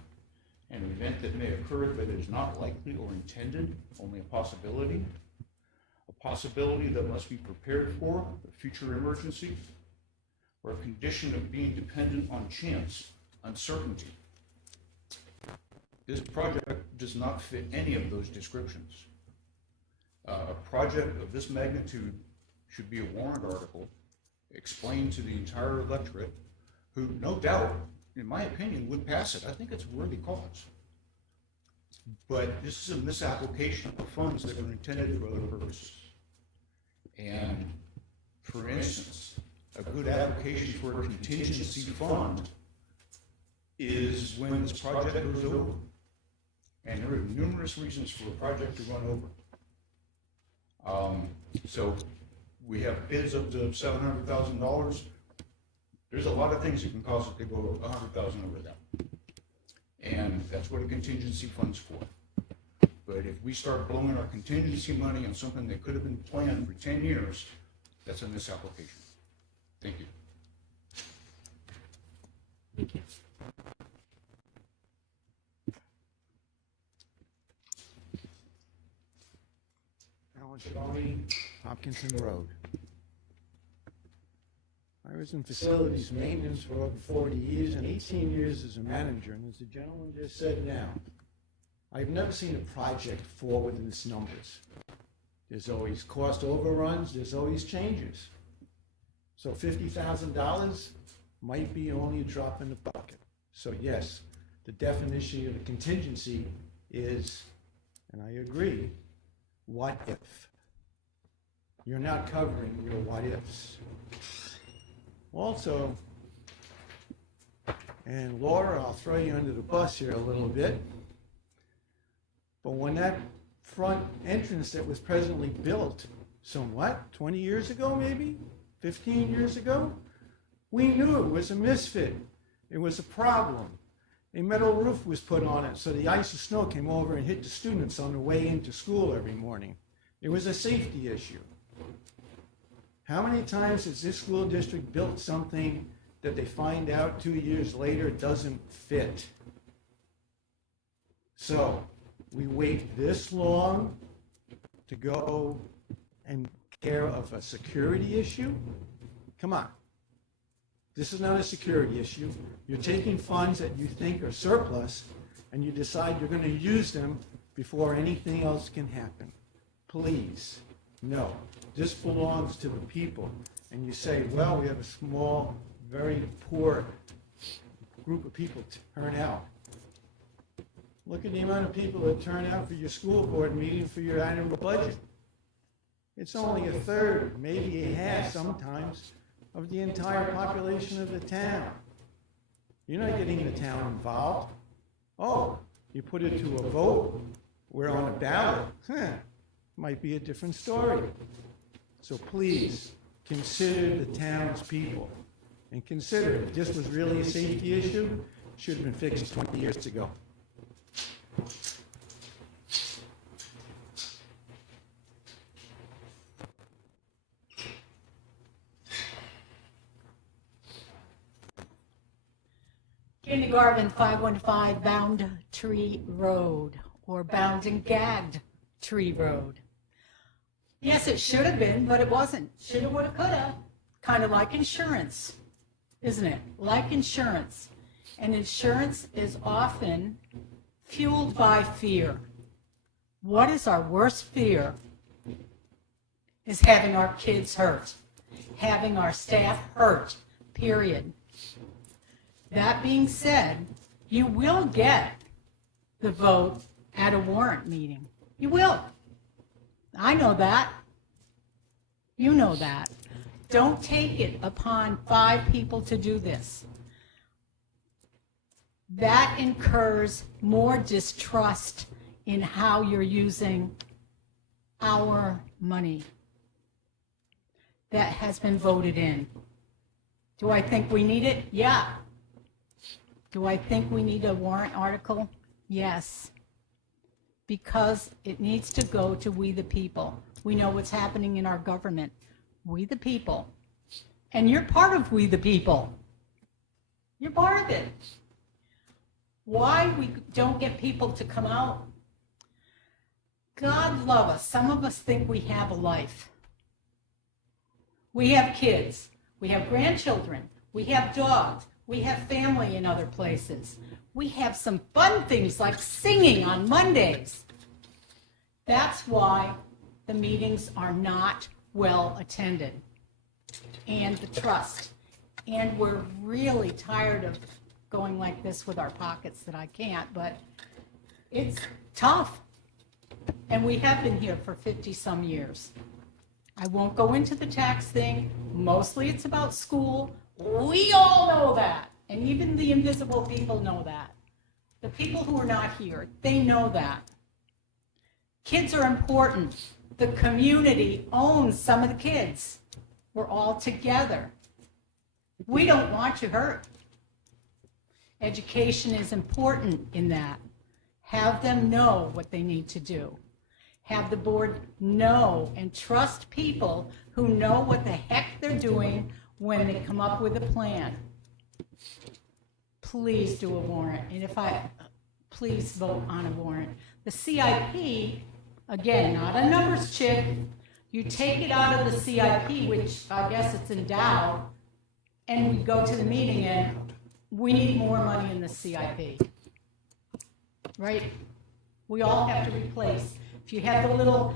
an event that may occur but is not likely or intended, only a possibility that must be prepared for, a future emergency, or a condition of being dependent on chance, uncertainty. This project does not fit any of those descriptions. A project of this magnitude should be a warrant article explained to the entire electorate, who no doubt, in my opinion, would pass it. I think it's a worthy cause. But this is a misapplication of funds that were intended for other purposes. And for instance, a good application for a contingency fund is when this project goes over. And there are numerous reasons for a project to run over. So we have bids up to $700,000. There's a lot of things that can cause it to go $100,000 over that. And that's what a contingency fund's for. But if we start blowing our contingency money on something that could have been planned for 10 years, that's a misapplication. Thank you. Alan Shavani, Hopkinton Road. I was in facilities maintenance for over 40 years and 18 years as a manager, and as the gentleman just said now, I've never seen a project fall within its numbers. There's always cost overruns, there's always changes. So $50,000 might be only a drop in the bucket. So yes, the definition of a contingency is, and I agree, what if? You're not covering your what ifs. Also, and Laura, I'll throw you under the bus here a little bit, but when that front entrance that was presently built, 20 years ago maybe? 15 years ago? We knew it was a misfit. It was a problem. A metal roof was put on it so the ice and snow came over and hit the students on the way into school every morning. It was a safety issue. How many times has this school district built something that they find out 2 years later doesn't fit? So we wait this long to go and care of a security issue? Come on. This is not a security issue. You're taking funds that you think are surplus and you decide you're going to use them before anything else can happen. Please, no. This belongs to the people. And you say, well, we have a small, very poor group of people to turn out. Look at the amount of people that turn out for your school board meeting for your annual budget. It's only a third, maybe a half sometimes, of the entire population of the town. You're not getting the town involved. Oh, you put it to a vote, we're on a ballot. Might be a different story. So please, consider the town's people. And consider if this was really a safety issue, it should have been fixed 20 years ago. Kindergarten 515 Bound Tree Road, or Bound and Gagged Tree Road. Yes, it should have been, but it wasn't. Shoulda, woulda, coulda. Kind of like insurance, isn't it? Like insurance. And insurance is often fueled by fear. What is our worst fear? Is having our kids hurt, having our staff hurt, period. That being said, you will get the vote at a warrant meeting. You will. I know that. You know that. Don't take it upon 5 people to do this. That incurs more distrust in how you're using our money that has been voted in. Do I think we need it? Yeah. Do I think we need a warrant article? Yes. because it needs to go to we the people. We know what's happening in our government. We the people. And you're part of we the people. You're part of it. Why we don't get people to come out? God love us. Some of us think we have a life. We have kids. We have grandchildren. We have dogs. We have family in other places. We have some fun things like singing on Mondays. That's why the meetings are not well attended. And the trust. And we're really tired of going like this with our pockets that I can't, but it's tough. And we have been here for 50-some years. I won't go into the tax thing. Mostly it's about school. We all know that. And even the invisible people know that. The people who are not here, they know that. Kids are important. The community owns some of the kids. We're all together. We don't want you hurt. Education is important in that. Have them know what they need to do. Have the board know and trust people who know what the heck they're doing when they come up with a plan. Please do a warrant. And please vote on a warrant. The CIP, again, not a numbers chick. You take it out of the CIP, which I guess it's endowed, and we go to the meeting and we need more money in the CIP. Right? We all have to replace. If you have the little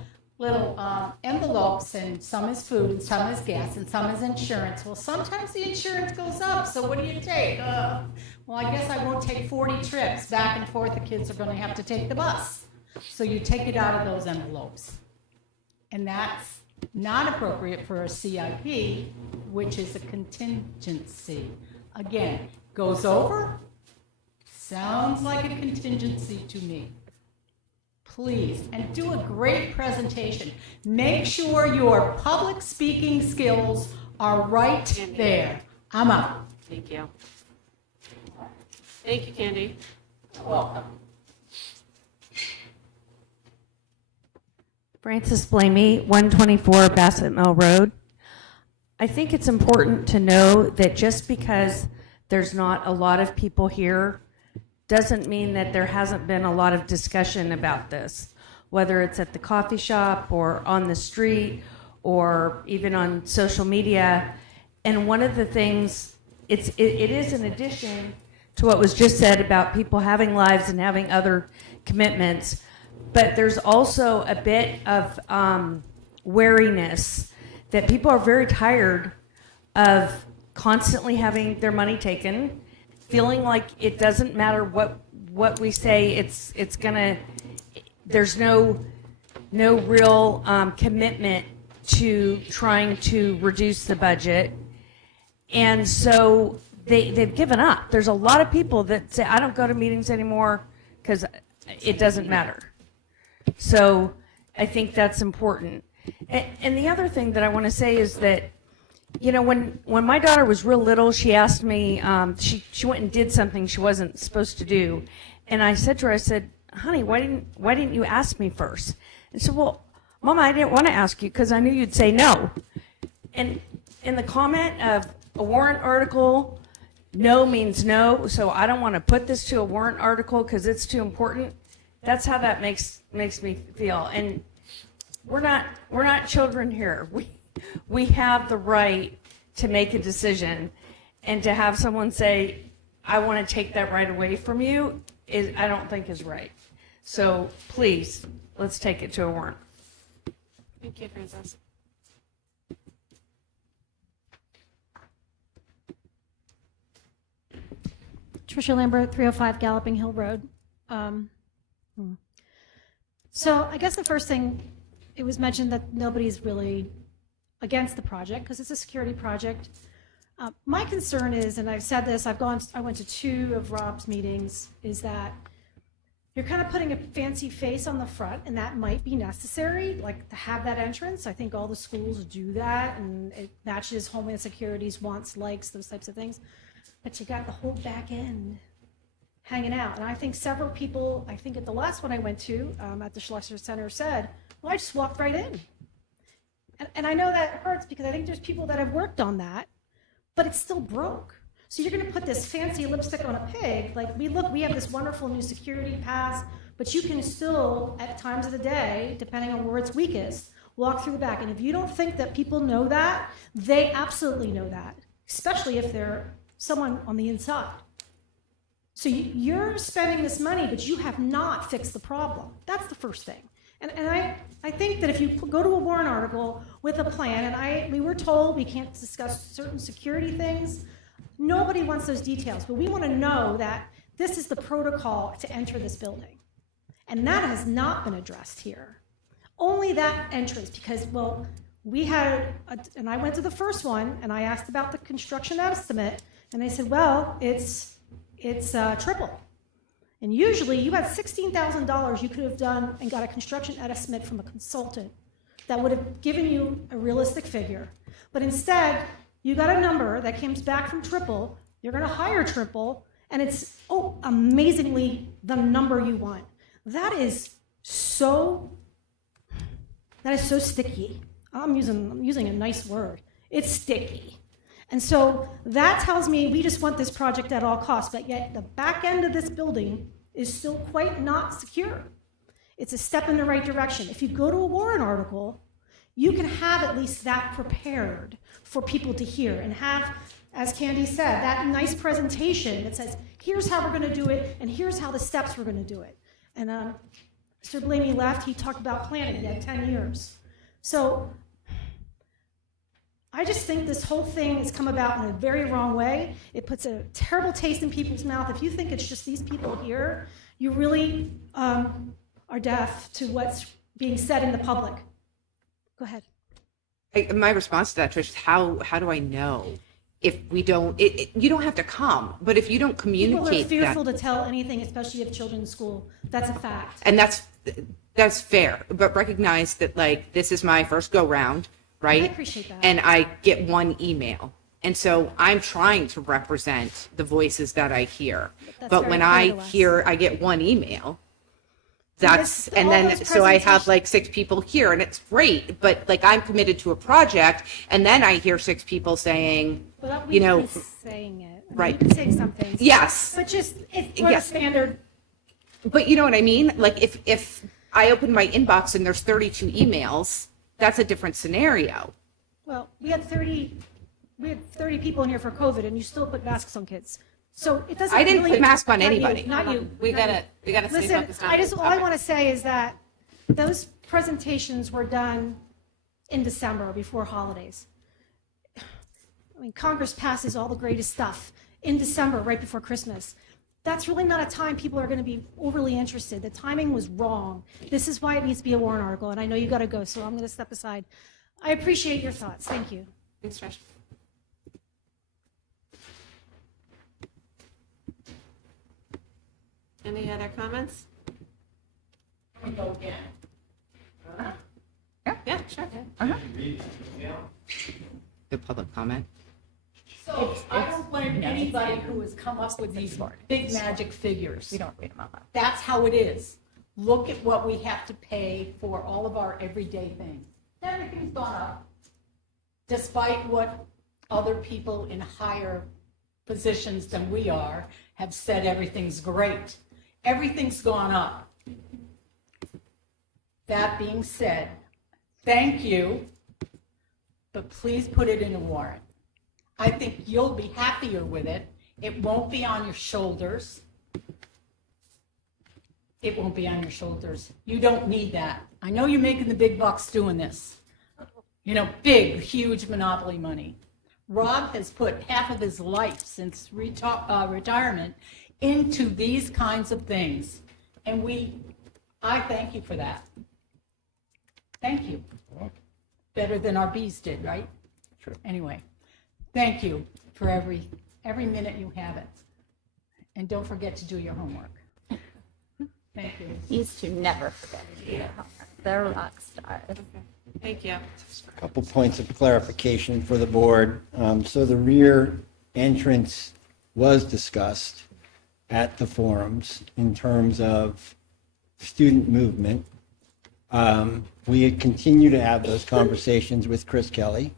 envelopes, and some is food, and some is gas, and some is insurance. Well, sometimes the insurance goes up, so what do you take? Well, I guess I won't take 40 trips back and forth. The kids are going to have to take the bus. So you take it out of those envelopes. And that's not appropriate for a CIP, which is a contingency. Again, goes over, sounds like a contingency to me. Please, and do a great presentation. Make sure your public speaking skills are right there. I'm up. Thank you. Thank you, Candy. Welcome. Frances Blamey, 124 Bassett Mill Road. I think it's important to know that just because there's not a lot of people here doesn't mean that there hasn't been a lot of discussion about this, whether it's at the coffee shop or on the street or even on social media. And one of the things, it is in addition to what was just said about people having lives and having other commitments, but there's also a bit of wariness that people are very tired of constantly having their money taken, feeling like it doesn't matter what we say, it's gonna, there's no real commitment to trying to reduce the budget. And so they've given up. There's a lot of people that say, I don't go to meetings anymore because it doesn't matter. So I think that's important. And the other thing that I want to say is that, you know, when my daughter was real little, she asked me, she went and did something she wasn't supposed to do. And I said to her, I said, honey, why didn't you ask me first? And she said, well, Mama, I didn't want to ask you because I knew you'd say no. And in the comment of a warrant article, no means no, so I don't want to put this to a warrant article because it's too important. That's how that makes me feel. And we're not children here. We have the right to make a decision, and to have someone say, I want to take that right away from you, I don't think is right. So please, let's take it to a warrant. Thank you, Frances. Tricia Lambert, 305 Galloping Hill Road. So I guess the first thing, it was mentioned that nobody's really against the project because it's a security project. My concern is, and I've said this, I went to 2 of Rob's meetings, is that you're kind of putting a fancy face on the front, and that might be necessary, like to have that entrance. I think all the schools do that, and it matches Homeland Security's wants, likes, those types of things. But you got the whole back end hanging out. And I think several people, I think at the last one I went to at the Schlesser Center said, well, I just walked right in. And I know that hurts because I think there's people that have worked on that, but it's still broke. So you're going to put this fancy lipstick on a pig. Like we have this wonderful new security pass, but you can still, at times of the day, depending on where it's weakest, walk through the back. And if you don't think that people know that, they absolutely know that, especially if they're someone on the inside. So you're spending this money, but you have not fixed the problem. That's the first thing. And I think that if you go to a warrant article with a plan, and we were told we can't discuss certain security things, nobody wants those details, but we want to know that this is the protocol to enter this building. And that has not been addressed here. Only that entrance, because, well, we had, and I went to the first one, and I asked about the construction estimate, and they said, well, it's triple. And usually you had $16,000 you could have done and got a construction estimate from a consultant that would have given you a realistic figure. But instead, you got a number that comes back from triple, you're gonna hire triple, and it's, amazingly the number you want. That is so sticky. I'm using a nice word. It's sticky. And so that tells me we just want this project at all costs, but yet the back end of this building is still quite not secure. It's a step in the right direction. If you go to a warrant article, you can have at least that prepared for people to hear and have, as Candy said, that nice presentation that says, here's how we're going to do it, and here's how the steps we're going to do it. And Mr. Blamey left, he talked about planning, he had 10 years. So I just think this whole thing has come about in a very wrong way. It puts a terrible taste in people's mouth. If you think it's just these people here, you really are deaf to what's being said in the public. Go ahead. My response to that, Trish, is how do I know if we don't? You don't have to come, but if you don't communicate, People are fearful to tell anything, especially if children in school. That's a fact. and that's fair. But recognize that, like, this is my first go round, right? I appreciate that. And I get one email. And so I'm trying to represent the voices that I hear. That's But very when clear to us. I get one email, this- and all then, those so I have presentations- like 6 people here and it's great, but like I'm committed to a project and then I hear 6 people saying, Well, you know, we've been saying it. I mean, right. We've been saying some things. yes, But just, it's what a Yes. standard. but you know what I mean? Like if I open my inbox and there's 32 emails, that's a different scenario. Well, we had 30 people in here for COVID, and you still put masks on kids. So it doesn't. I didn't really, put mask on not you, anybody. Not you. We not gotta you. say Listen, focus on this all I topic. want to say is that those presentations were done in December before holidays. I mean, Congress passes all the greatest stuff in December, right before Christmas. That's really not a time people are going to be overly interested. The timing was wrong. This is why it needs to be a warrant article, and I know you got to go, so I'm going to step aside. I appreciate your thoughts. Thank you. Thanks, Trish. Any other comments? Yeah, sure. The public comment. So I don't blame anybody who has come up with these big magic figures. We don't read them out loud. That's how it is. Look at what we have to pay for all of our everyday things. Everything's gone up. Despite what other people in higher positions than we are have said everything's great. Everything's gone up. That being said, thank you, but please put it in a warrant. I think you'll be happier with it. It won't be on your shoulders. It won't be on your shoulders. You don't need that. I know you're making the big bucks doing this. You know, big, huge monopoly money. Rob has put half of his life since retirement into these kinds of things. And I thank you for that. Thank you. Better than our bees did, right? Sure. Anyway, thank you for every minute you have it. And don't forget to do your homework. Thank you. Used to never forget to do their homework. They're rock stars. Thank you. A couple points of clarification for the board. So the rear entrance was discussed. at the forums in terms of student movement. We continue to have those conversations with Chris Kelly,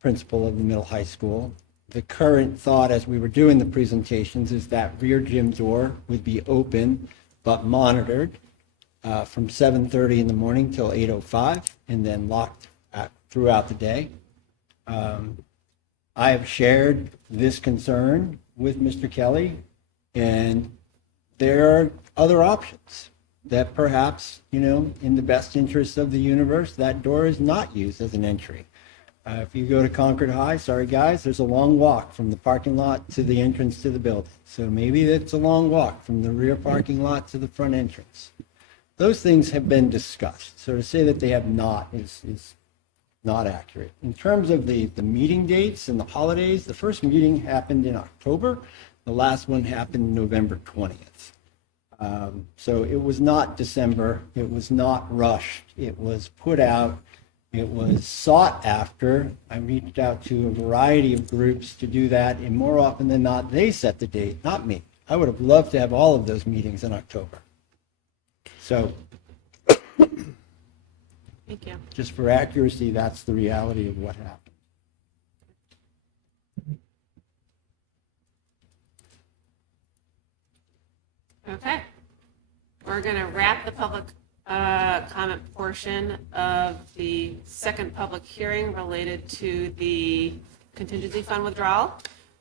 principal of the middle high school. The current thought as we were doing the presentations is that rear gym door would be open but monitored from 7:30 in the morning till 8:05 and then locked throughout the day. I have shared this concern with Mr. Kelly, and there are other options that perhaps, in the best interest of the universe, that door is not used as an entry. If you go to Concord High, sorry guys, there's a long walk from the parking lot to the entrance to the building. So maybe it's a long walk from the rear parking lot to the front entrance. Those things have been discussed. So to say that they have not is not accurate. In terms of the meeting dates and the holidays, the first meeting happened in October. The last one happened November 20th. So it was not December. It was not rushed. It was put out. It was sought after. I reached out to a variety of groups to do that, and more often than not, they set the date, not me. I would have loved to have all of those meetings in October. So Thank you. just for accuracy, that's the reality of what happened. Okay. We're going to wrap the public comment portion of the second public hearing related to the contingency fund withdrawal.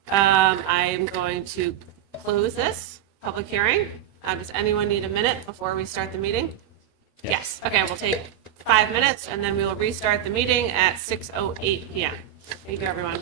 I am going to close this public hearing. Does anyone need a minute before we start the meeting? Yes. Okay, we'll take 5 minutes and then we will restart the meeting at 6:08 p.m. Thank you, everyone.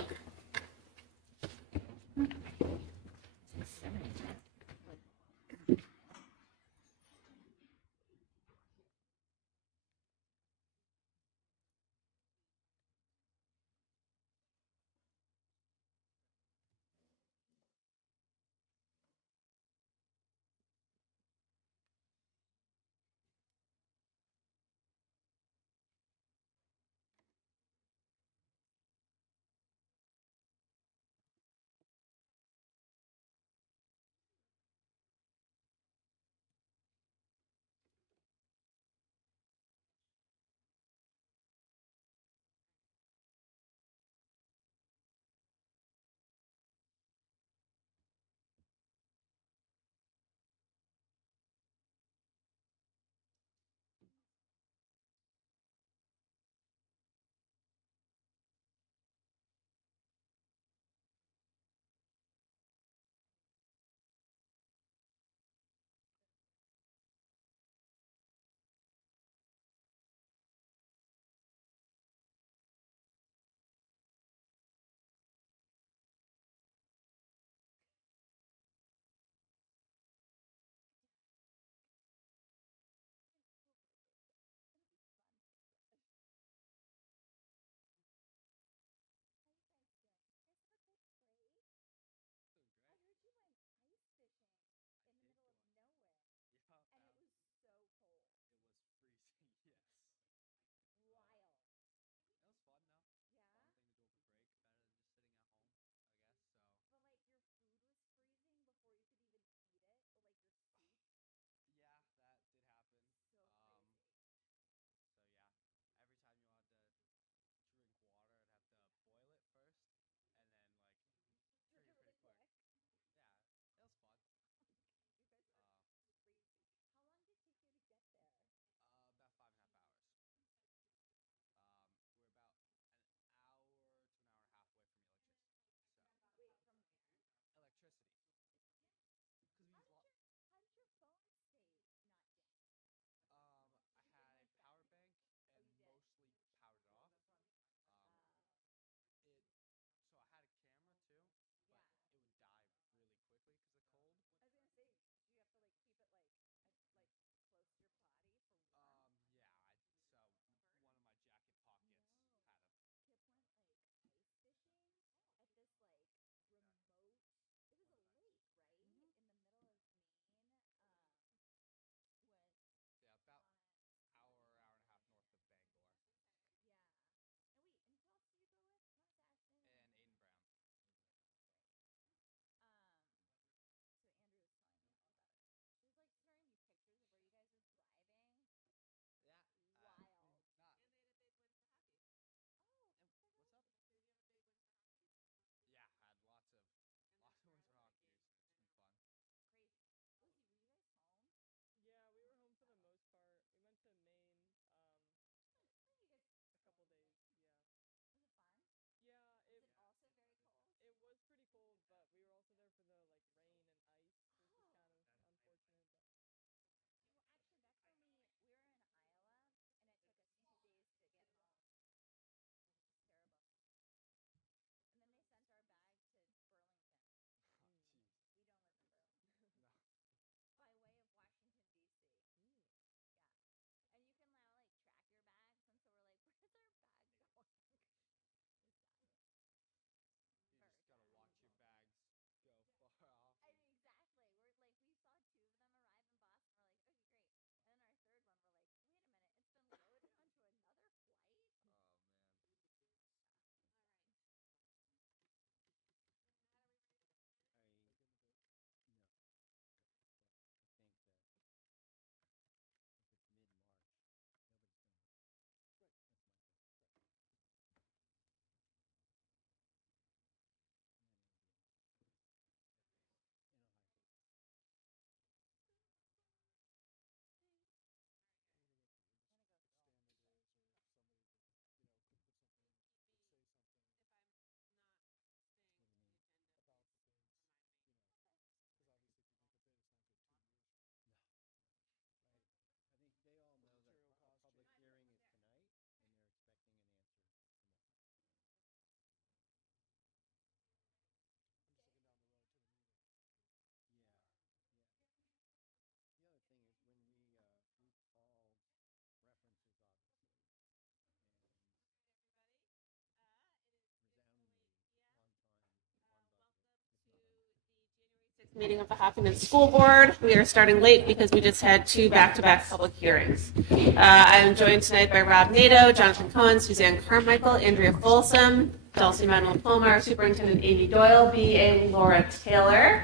Meeting of the Hopkinton School Board. We are starting late because we just had 2 back-to-back public hearings. I am joined tonight by Rob Nato, Jonathan Cohen, Suzanne Carmichael, Andrea Folsom, Dulcie Manuel Plumar, Superintendent Amy Doyle, BA Laura Taylor.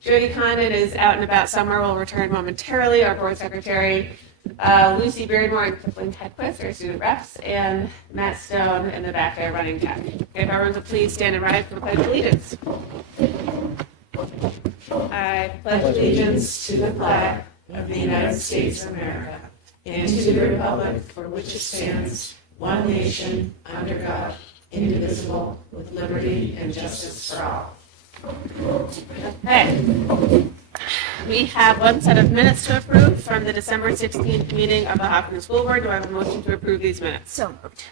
Jody Condon is out and about somewhere. Will return momentarily. Our board secretary, Lucy Beardmore and Kathleen Hedquist, our student reps, and Matt Stone in the back there running tech. If everyone would please stand and rise for the Pledge of Allegiance. I pledge allegiance to the flag of the United States of America and to the republic for which it stands, one nation, under God, indivisible, with liberty and justice for all. Okay. We have one set of minutes to approve from the December 16th meeting of the Hopkinton School Board. Do I have a motion to approve these minutes? So moved.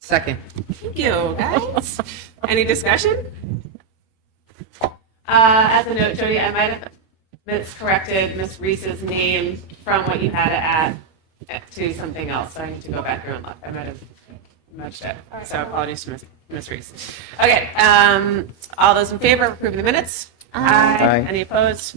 Second. Thank you, guys. Any discussion? As a note, Jody, I might have miscorrected Miss Reese's name from what you had it at to something else, so I need to go back through and look. I might have matched it. So apologies to Miss Reese. Okay, all those in favor of approving the minutes? Aye. Any opposed?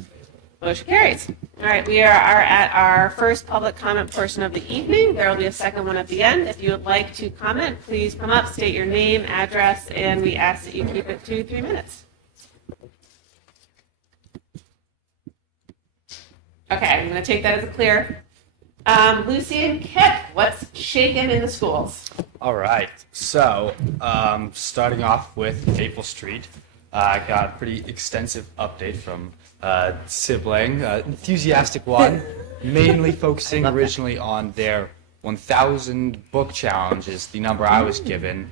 Motion carries. All right, we are at our first public comment portion of the evening. There will be a second one at the end. If you would like to comment, please come up, state your name, address, and we ask that you keep it to 3 minutes. Okay, I'm going to take that as a clear. Lucy and Kip, what's shaking in the schools? All right, so starting off with Maple Street, I got a pretty extensive update from sibling, enthusiastic one, mainly focusing originally on their 1,000 book challenge is the number I was given,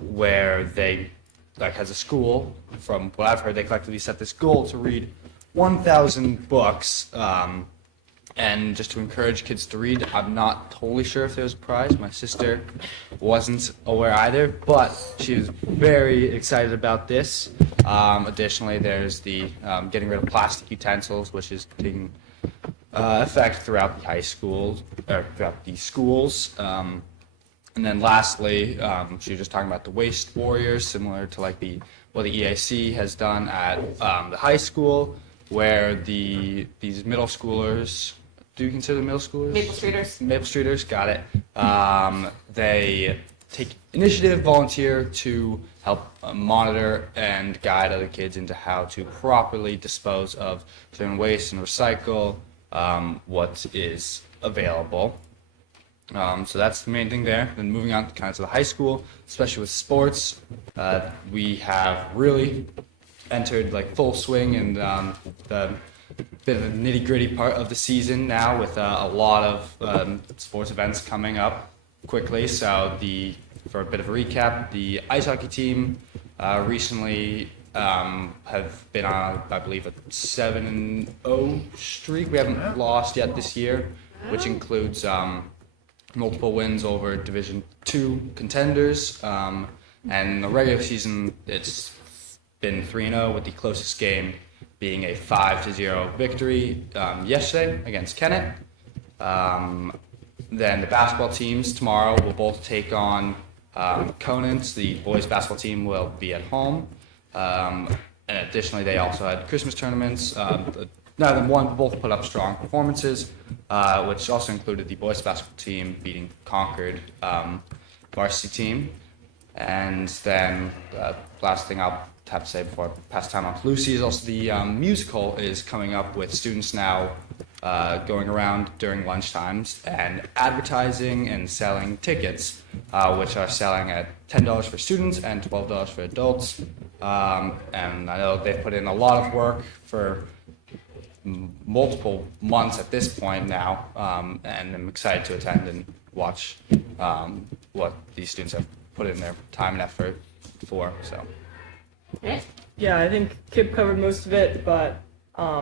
where they, like as a school, from what I've heard, they collectively set this goal to read 1,000 books, and just to encourage kids to read. I'm not totally sure if there was a prize. My sister wasn't aware either, but she was very excited about this. Additionally, there's the getting rid of plastic utensils, which is taking effect throughout the high schools, or throughout the schools. And then lastly, she was just talking about the waste warriors, similar to like what the EAC has done at the high school, where these middle schoolers, do you consider them middle schoolers? Maple Streeters. Maple Streeters, got it. They take initiative, volunteer to help monitor and guide other kids into how to properly dispose of certain waste and recycle what is available. So that's the main thing there. Then moving on kind of to the high school, especially with sports, we have really entered like full swing and the bit of a nitty gritty part of the season now, with a lot of sports events coming up quickly. So for a bit of a recap, the ice hockey team recently have been on, I believe, a 7-0 streak. We haven't lost yet this year, which includes multiple wins over Division II contenders. And in the regular season, it's been 3-0, with the closest game being a 5-0 victory yesterday against Kennett. Then the basketball teams tomorrow will both take on Conant. The boys basketball team will be at home. And additionally, they also had Christmas tournaments. Neither than one, both put up strong performances, which also included the boys basketball team beating Concord varsity team. And then last thing I'll have to say before I pass time on to Lucy is also the musical is coming up, with students now going around during lunchtimes and advertising and selling tickets, which are selling at $10 for students and $12 for adults. And I know they've put in a lot of work for multiple months at this point now, and I'm excited to attend and watch what these students have put in their time and effort for. So. Yeah, I think Kip covered most of it, but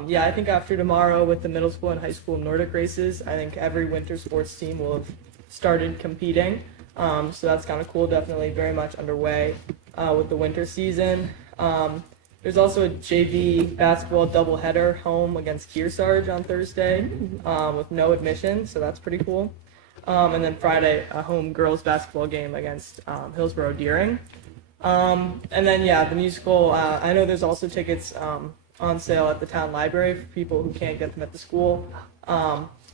yeah, I think after tomorrow with the middle school and high school Nordic races, I think every winter sports team will have started competing. So that's kind of cool, definitely very much underway with the winter season. There's also a JV basketball doubleheader home against Kearsarge on Thursday with no admission, so that's pretty cool. And then Friday, a home girls basketball game against Hillsborough Deering. And then, yeah, the musical, I know there's also tickets on sale at the town library for people who can't get them at the school.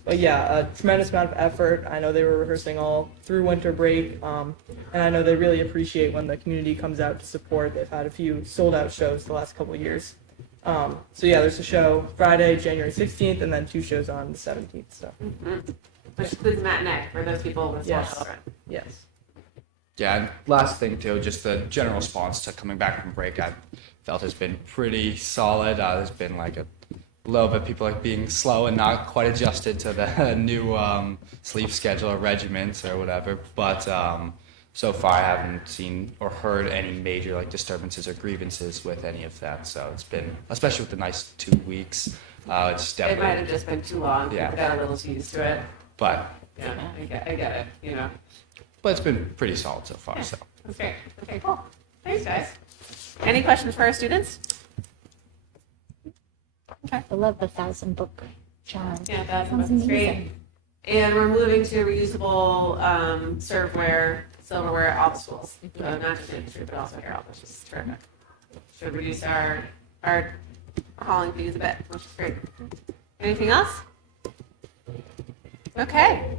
But yeah, a tremendous amount of effort. I know they were rehearsing all through winter break, and I know they really appreciate when the community comes out to support. They've had a few sold out shows the last couple of years. So yeah, there's a show Friday, January 16th, and then 2 shows on the 17th. So. Which includes matinee for those people with small Yes. children. Yes. Yeah, and last thing too, just the general response to coming back from break, I felt has been pretty solid. There's been like a little bit people like being slow and not quite adjusted to the new sleep schedule or regiments or whatever. But so far, I haven't seen or heard any major like disturbances or grievances with any of that. So it's been, especially with the nice 2 weeks, it's It definitely. might have just been too long. Yeah. People got a little too used to it. But Yeah, I get it, you know. it's been pretty solid so far. So. That's great. Okay, cool. Thanks, guys. Any questions for our students? I love the 1,000 book challenge. Yeah, that's Sounds great. amazing. And we're moving to reusable serveware, silverware at all the schools. Not just industry, but also here, which is terrific. Should reduce our hauling fees a bit, which is great. Anything else? Okay.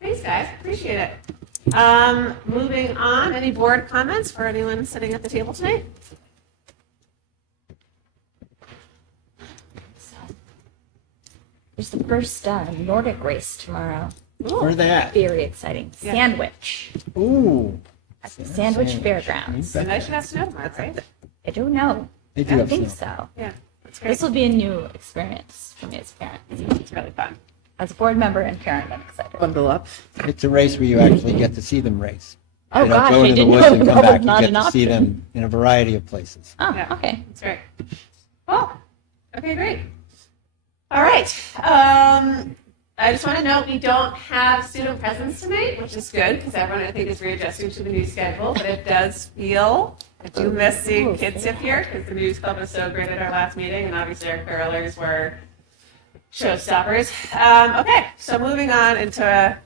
Thanks, guys. Appreciate it. Moving on, any board comments for anyone sitting at the table tonight? There's the first Nordic race tomorrow. Where are they at? Very exciting. Yeah. Sandwich Ooh. at the Sandwich Fairgrounds. So I should have snow tomorrow, right? I don't know. They I do don't have think snow. so. Yeah, that's great. This will be a new experience for me as a parent. It's really fun. As a board member and parent, I'm excited. Bundle up. It's a race where you actually get to see them race. Oh They don't gosh, go I to the didn't woods know and that come was back. You not get an to see option. them in a variety of places. Oh, Yeah. okay. That's great. Cool. Okay, great. All right. I just want to note we don't have student presence tonight, which is good because everyone I think is readjusting to the new schedule. But it does feel I do miss seeing kids up here because the news club was so great at our last meeting, and obviously our carolers were showstoppers. Okay, so moving on into a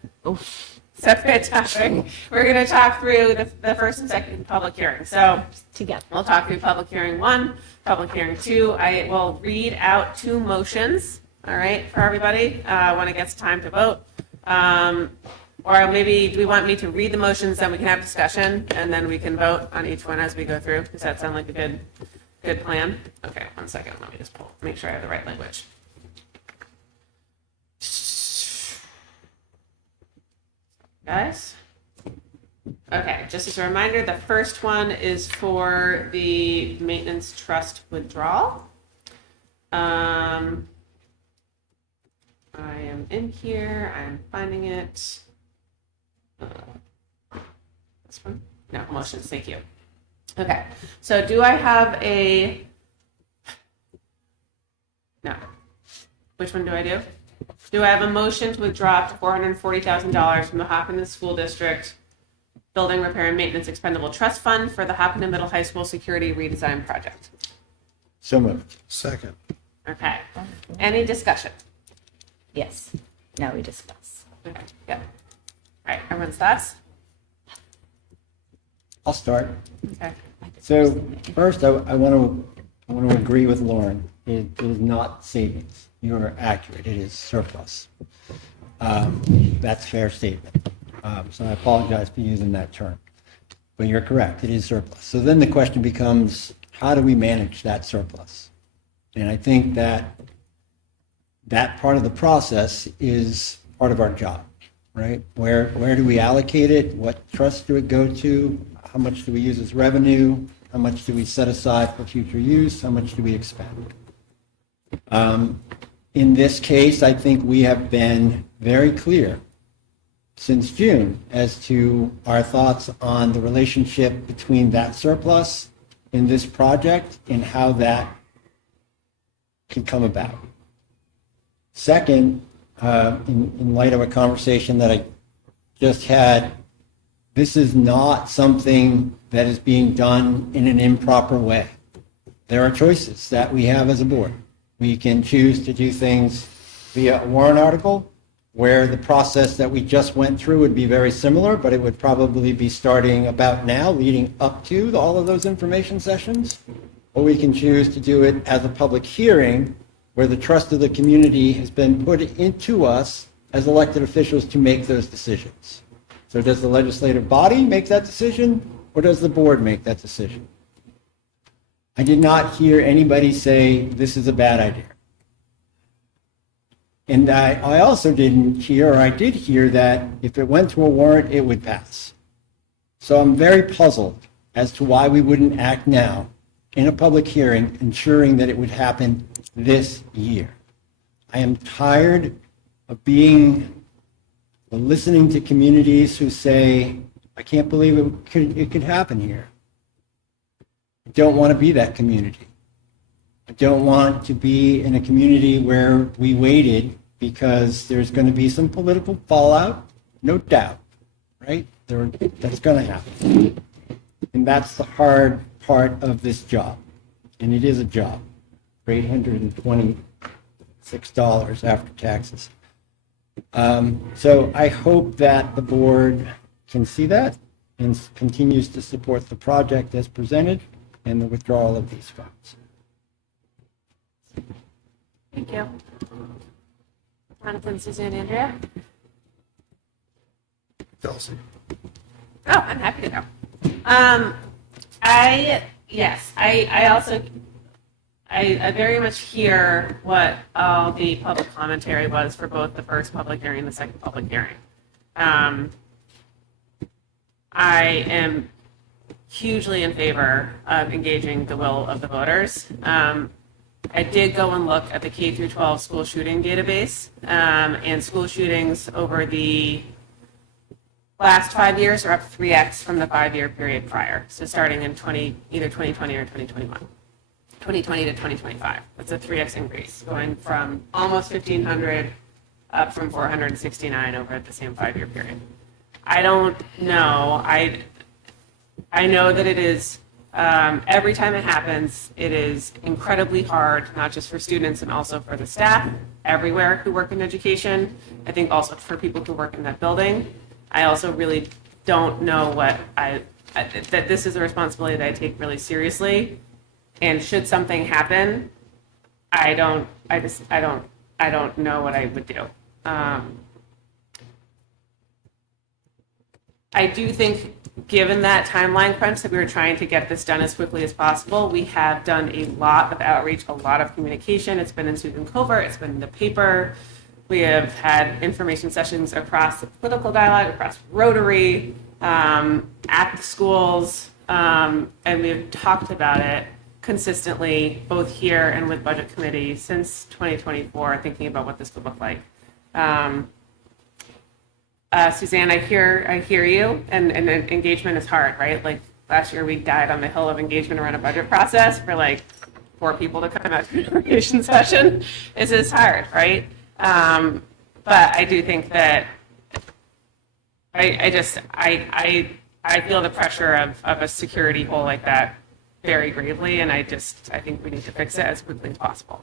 separate topic, we're going to talk through the first and second public hearing. So Together. we'll talk through public hearing 1, public hearing 2. I will read out 2 motions, all right, for everybody when it gets time to vote. Or maybe do we want me to read the motions, then we can have discussion, and then we can vote on each one as we go through? Does that sound like a good plan? Okay, 1 second. Let me just make sure I have the right language. Guys? Okay, just as a reminder, the first one is for the maintenance trust withdrawal. I am in here, I'm finding it. This one? No, motions, thank you. Okay, so do I have a, no. Which one do I do? Do I have a motion to withdraw up to $440,000 from the Hopkinton School District Building Repair and Maintenance Expendable Trust Fund for the Hopkinton Middle High School Security Redesign Project? So moved. Second. Okay, any discussion? Yes. Now we discuss. Okay, yeah. All right, everyone's thoughts? I'll start. Okay. So first, I want to agree with Lauren. It is not savings. You are accurate. It is surplus. That's a fair statement. So I apologize for using that term. But you're correct. It is surplus. So then the question becomes, how do we manage that surplus? And I think that part of the process is part of our job, right? Where do we allocate it? What trust do it go to? How much do we use as revenue? How much do we set aside for future use? How much do we expend? In this case, I think we have been very clear since June as to our thoughts on the relationship between that surplus in this project and how that can come about. Second, in light of a conversation that I just had, this is not something that is being done in an improper way. There are choices that we have as a board. We can choose to do things via a warrant article, where the process that we just went through would be very similar, but it would probably be starting about now, leading up to all of those information sessions. Or we can choose to do it as a public hearing where the trust of the community has been put into us as elected officials to make those decisions. So does the legislative body make that decision, or does the board make that decision? I did not hear anybody say this is a bad idea. And I also didn't hear, or I did hear, that if it went to a warrant, it would pass. So I'm very puzzled as to why we wouldn't act now in a public hearing, ensuring that it would happen this year. I am tired of listening to communities who say, I can't believe it could happen here. I don't want to be that community. I don't want to be in a community where we waited because there's going to be some political fallout, no doubt, right? That's going to happen. And that's the hard part of this job. And it is a job for $826 after taxes. So I hope that the board can see that and continues to support the project as presented and the withdrawal of these funds. Thank you. Jonathan, Suzanne, Andrea? Kelsey. Oh, I'm happy to go. I very much hear what all the public commentary was for both the first public hearing and the second public hearing. I am hugely in favor of engaging the will of the voters. I did go and look at the K through 12 school shooting database, and school shootings over the last 5 years are up 3x from the 5-year period prior. So starting in either 2020 or 2021, 2020 to 2025. That's a 3x increase, going from almost 1,500 up from 469 over the same 5-year period. I don't know. I know that it is, every time it happens, it is incredibly hard, not just for students and also for the staff everywhere who work in education. I think also for people who work in that building. I also really don't know that this is a responsibility that I take really seriously. And should something happen, I don't know what I would do. I do think, given that timeline crunch that we were trying to get this done as quickly as possible, we have done a lot of outreach, a lot of communication. It's been in Susan Covert, it's been in the paper. We have had information sessions across the political dialogue, across Rotary, at the schools, and we've talked about it consistently, both here and with Budget Committee since 2024, thinking about what this would look like. Suzanne, I hear you, and engagement is hard, right? Like last year we died on the hill of engagement around a budget process for like 4 people to come out to an information session. This is hard, right? But I do think that I feel the pressure of a security hole like that very gravely, and I think we need to fix it as quickly as possible.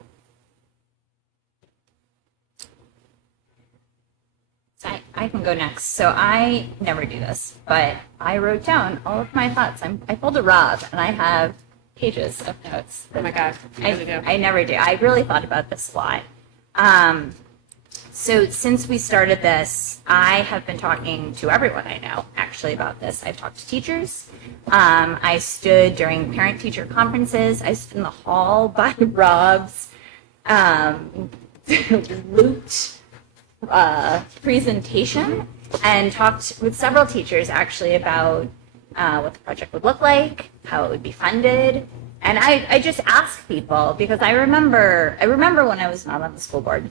So I can go next. So I never do this, but I wrote down all of my thoughts. I pulled a Rob, and I have pages of notes. Oh my God, you really do. I never do. I really thought about this a lot. So since we started this, I have been talking to everyone I know actually about this. I've talked to teachers. I stood during parent-teacher conferences. I stood in the hall by Rob's looped presentation and talked with several teachers actually about what the project would look like, how it would be funded. And I just asked people because I remember when I was not on the school board,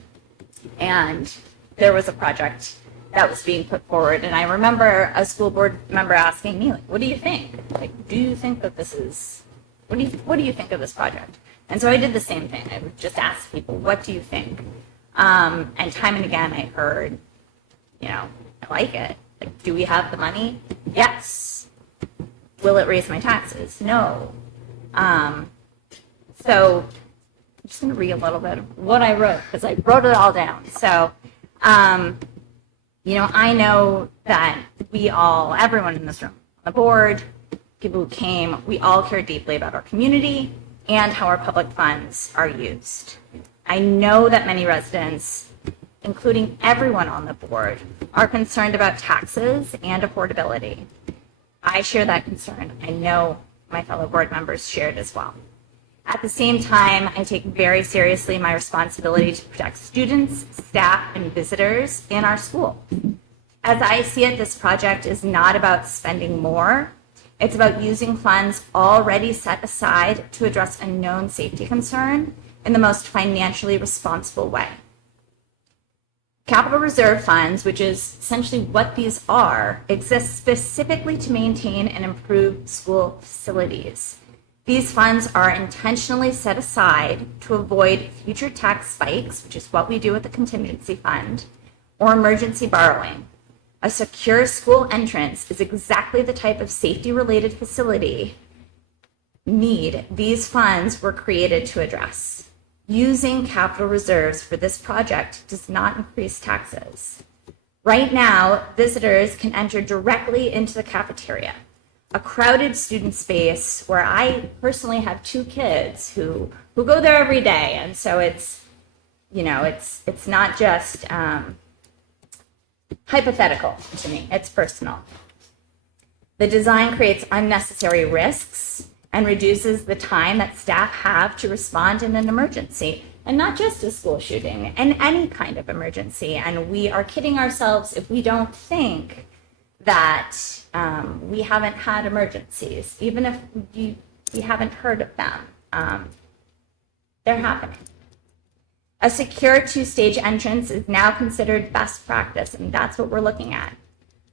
and there was a project that was being put forward, and I remember a school board member asking me, like, what do you think? Like, do you think that this is, what do you think of this project? And so I did the same thing. I would just ask people, what do you think? And time and again I heard, I like it. Like, do we have the money? Yes. Will it raise my taxes? No. So I'm just going to read a little bit of what I wrote because I wrote it all down. So I know that everyone in this room, the board, people who came, we all care deeply about our community and how our public funds are used. I know that many residents, including everyone on the board, are concerned about taxes and affordability. I share that concern. I know my fellow board members share it as well. At the same time, I take very seriously my responsibility to protect students, staff, and visitors in our school. As I see it, this project is not about spending more. It's about using funds already set aside to address a known safety concern in the most financially responsible way. Capital reserve funds, which is essentially what these are, exist specifically to maintain and improve school facilities. These funds are intentionally set aside to avoid future tax spikes, which is what we do with the contingency fund, or emergency borrowing. A secure school entrance is exactly the type of safety-related facility need these funds were created to address. Using capital reserves for this project does not increase taxes. Right now, visitors can enter directly into the cafeteria, a crowded student space where I personally have 2 kids who go there every day. And so it's not just hypothetical to me, it's personal. The design creates unnecessary risks and reduces the time that staff have to respond in an emergency, and not just a school shooting, and any kind of emergency. And we are kidding ourselves if we don't think that we haven't had emergencies, even if you haven't heard of them. They're happening. A secure 2-stage entrance is now considered best practice, and that's what we're looking at.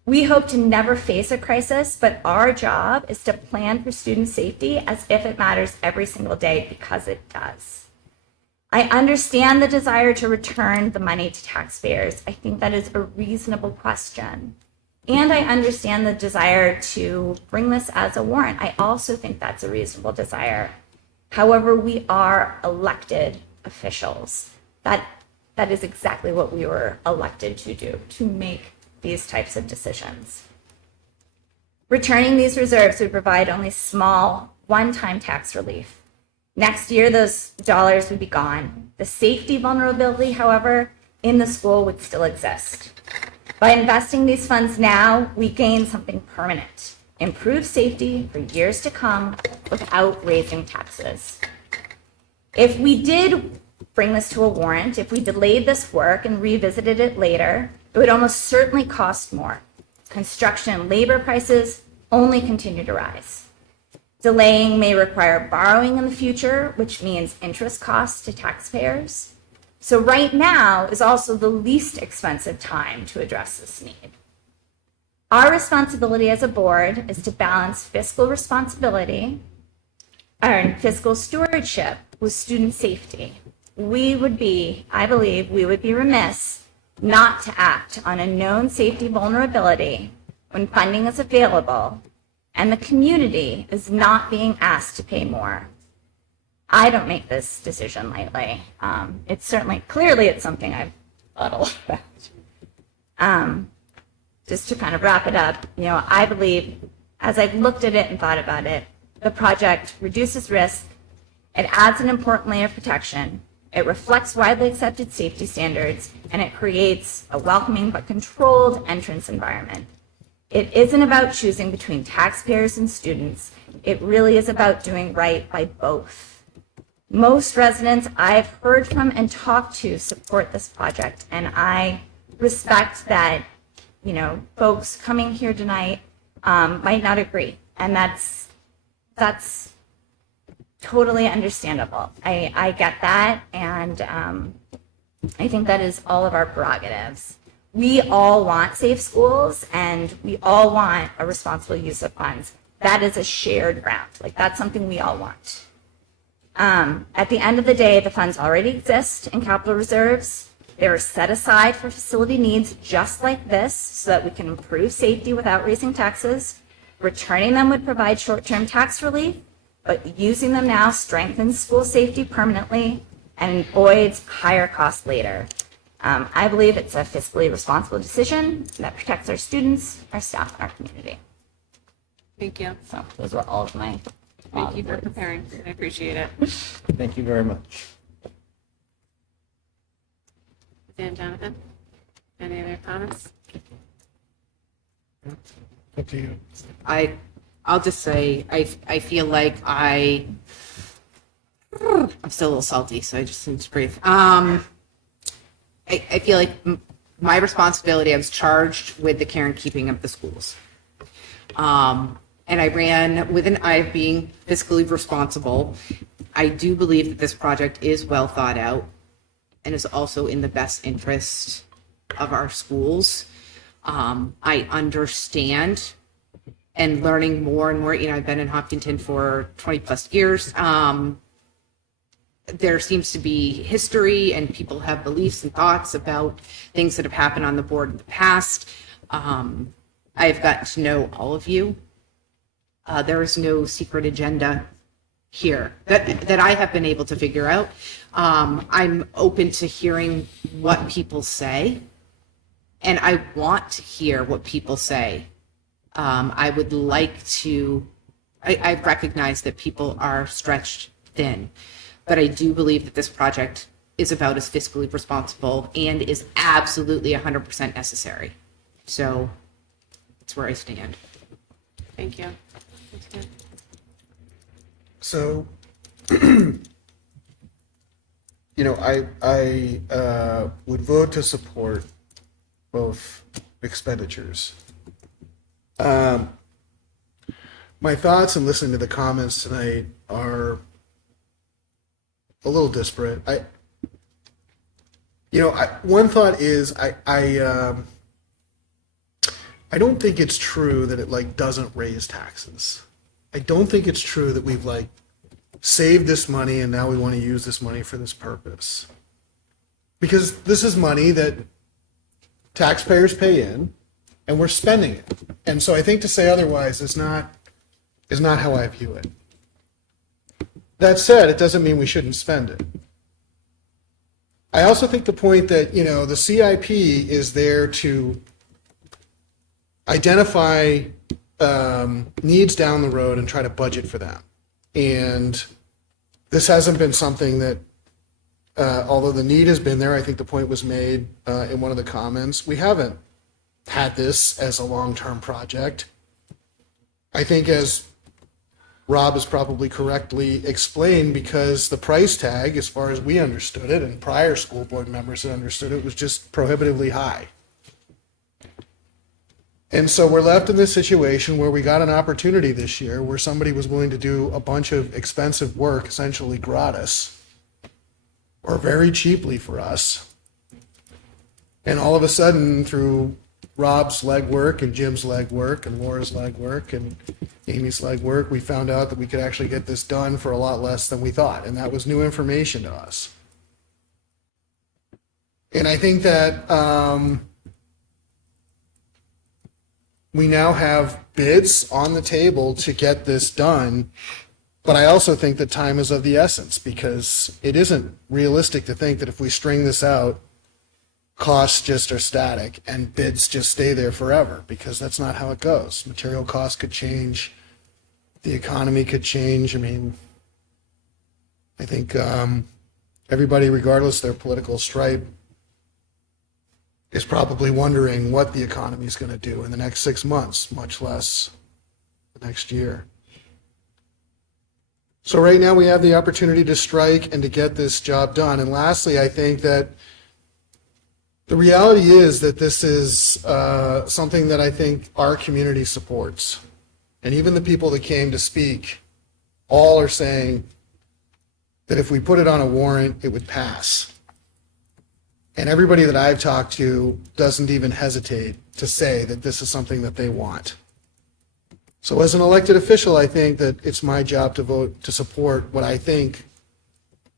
We hope to never face a crisis, but our job is to plan for student safety as if it matters every single day, because it does. I understand the desire to return the money to taxpayers. I think that is a reasonable question. And I understand the desire to bring this as a warrant. I also think that's a reasonable desire. However, we are elected officials. That is exactly what we were elected to do, to make these types of decisions. Returning these reserves would provide only small, one-time tax relief. Next year, those dollars would be gone. The safety vulnerability, however, in the school would still exist. By investing these funds now, we gain something permanent, improve safety for years to come without raising taxes. If we did bring this to a warrant, if we delayed this work and revisited it later, it would almost certainly cost more. Construction and labor prices only continue to rise. Delaying may require borrowing in the future, which means interest costs to taxpayers. So right now is also the least expensive time to address this need. Our responsibility as a board is to balance fiscal responsibility and fiscal stewardship with student safety. I believe we would be remiss not to act on a known safety vulnerability when funding is available and the community is not being asked to pay more. I don't make this decision lightly. It's clearly something I've thought a lot about. Just to kind of wrap it up, I believe, as I've looked at it and thought about it, the project reduces risk, it adds an important layer of protection, it reflects widely accepted safety standards, and it creates a welcoming but controlled entrance environment. It isn't about choosing between taxpayers and students. It really is about doing right by both. Most residents I've heard from and talked to support this project, and I respect that, folks coming here tonight might not agree, and that's totally understandable. I get that, and I think that is all of our prerogatives. We all want safe schools, and we all want a responsible use of funds. That is a shared ground. That's something we all want. At the end of the day, the funds already exist in capital reserves. They're set aside for facility needs just like this so that we can improve safety without raising taxes. Returning them would provide short-term tax relief, but using them now strengthens school safety permanently and avoids higher costs later. I believe it's a fiscally responsible decision that protects our students, our staff, and our community. Thank you. So those were all of my. Thank you for preparing. I appreciate it. Thank you very much. Dan, Jonathan, any other comments? Up to you. I'll just say I feel like I'm still a little salty, so I just need to breathe. I feel like my responsibility, I was charged with the care and keeping of the schools. And I ran with an eye of being fiscally responsible. I do believe that this project is well thought out and is also in the best interest of our schools. I understand, and learning more and more, I've been in Hopkinton for 20 plus years. There seems to be history and people have beliefs and thoughts about things that have happened on the board in the past. I've gotten to know all of you. There is no secret agenda here that I have been able to figure out. I'm open to hearing what people say, and I want to hear what people say. I would like to, I recognize that people are stretched thin, but I do believe that this project is about as fiscally responsible and is absolutely 100% necessary. So that's where I stand. Thank you. That's good. So, I would vote to support both expenditures. My thoughts and listening to the comments tonight are a little disparate. One thought is I don't think it's true that it doesn't raise taxes. I don't think it's true that we've saved this money and now we want to use this money for this purpose. Because this is money that taxpayers pay in and we're spending it. And so I think to say otherwise is not how I view it. That said, it doesn't mean we shouldn't spend it. I also think the point that, the CIP is there to identify needs down the road and try to budget for them. And this hasn't been something that, although the need has been there, I think the point was made in one of the comments, we haven't had this as a long-term project. I think as Rob has probably correctly explained, because the price tag, as far as we understood it, and prior school board members had understood it, was just prohibitively high. And so we're left in this situation where we got an opportunity this year where somebody was willing to do a bunch of expensive work, essentially gratis, or very cheaply for us. And all of a sudden, through Rob's legwork and Jim's legwork and Laura's legwork and Amy's legwork, we found out that we could actually get this done for a lot less than we thought. And that was new information to us. And I think that we now have bids on the table to get this done, but I also think that time is of the essence, because it isn't realistic to think that if we string this out, costs just are static and bids just stay there forever, because that's not how it goes. Material costs could change, the economy could change. I think everybody, regardless of their political stripe, is probably wondering what the economy is going to do in the next 6 months, much less the next year. So right now we have the opportunity to strike and to get this job done. And lastly, I think that the reality is that this is something that I think our community supports. And even the people that came to speak all are saying that if we put it on a warrant, it would pass. And everybody that I've talked to doesn't even hesitate to say that this is something that they want. So as an elected official, I think that it's my job to vote to support what I think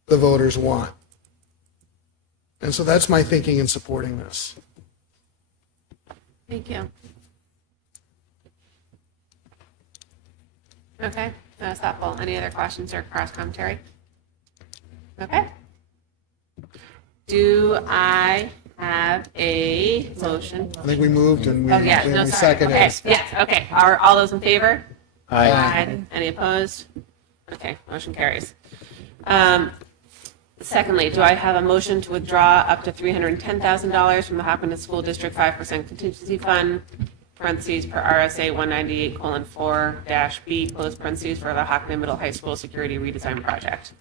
the voters want. And so that's my thinking in supporting this. Thank you. Okay, that's thoughtful. Any other questions or cross commentary? Okay. Do I have a motion? I think we moved and we, Oh, yeah, and no, we sorry. seconded. Okay, yes, okay. Are all those in favor? Aye. Any opposed? Okay, motion carries. Secondly, do I have a motion to withdraw up to $310,000 from the Hopkinton School District 5% contingency fund, parentheses, per RSA 198:4-B, close parentheses, for the Hopkinton Middle High School security redesign project?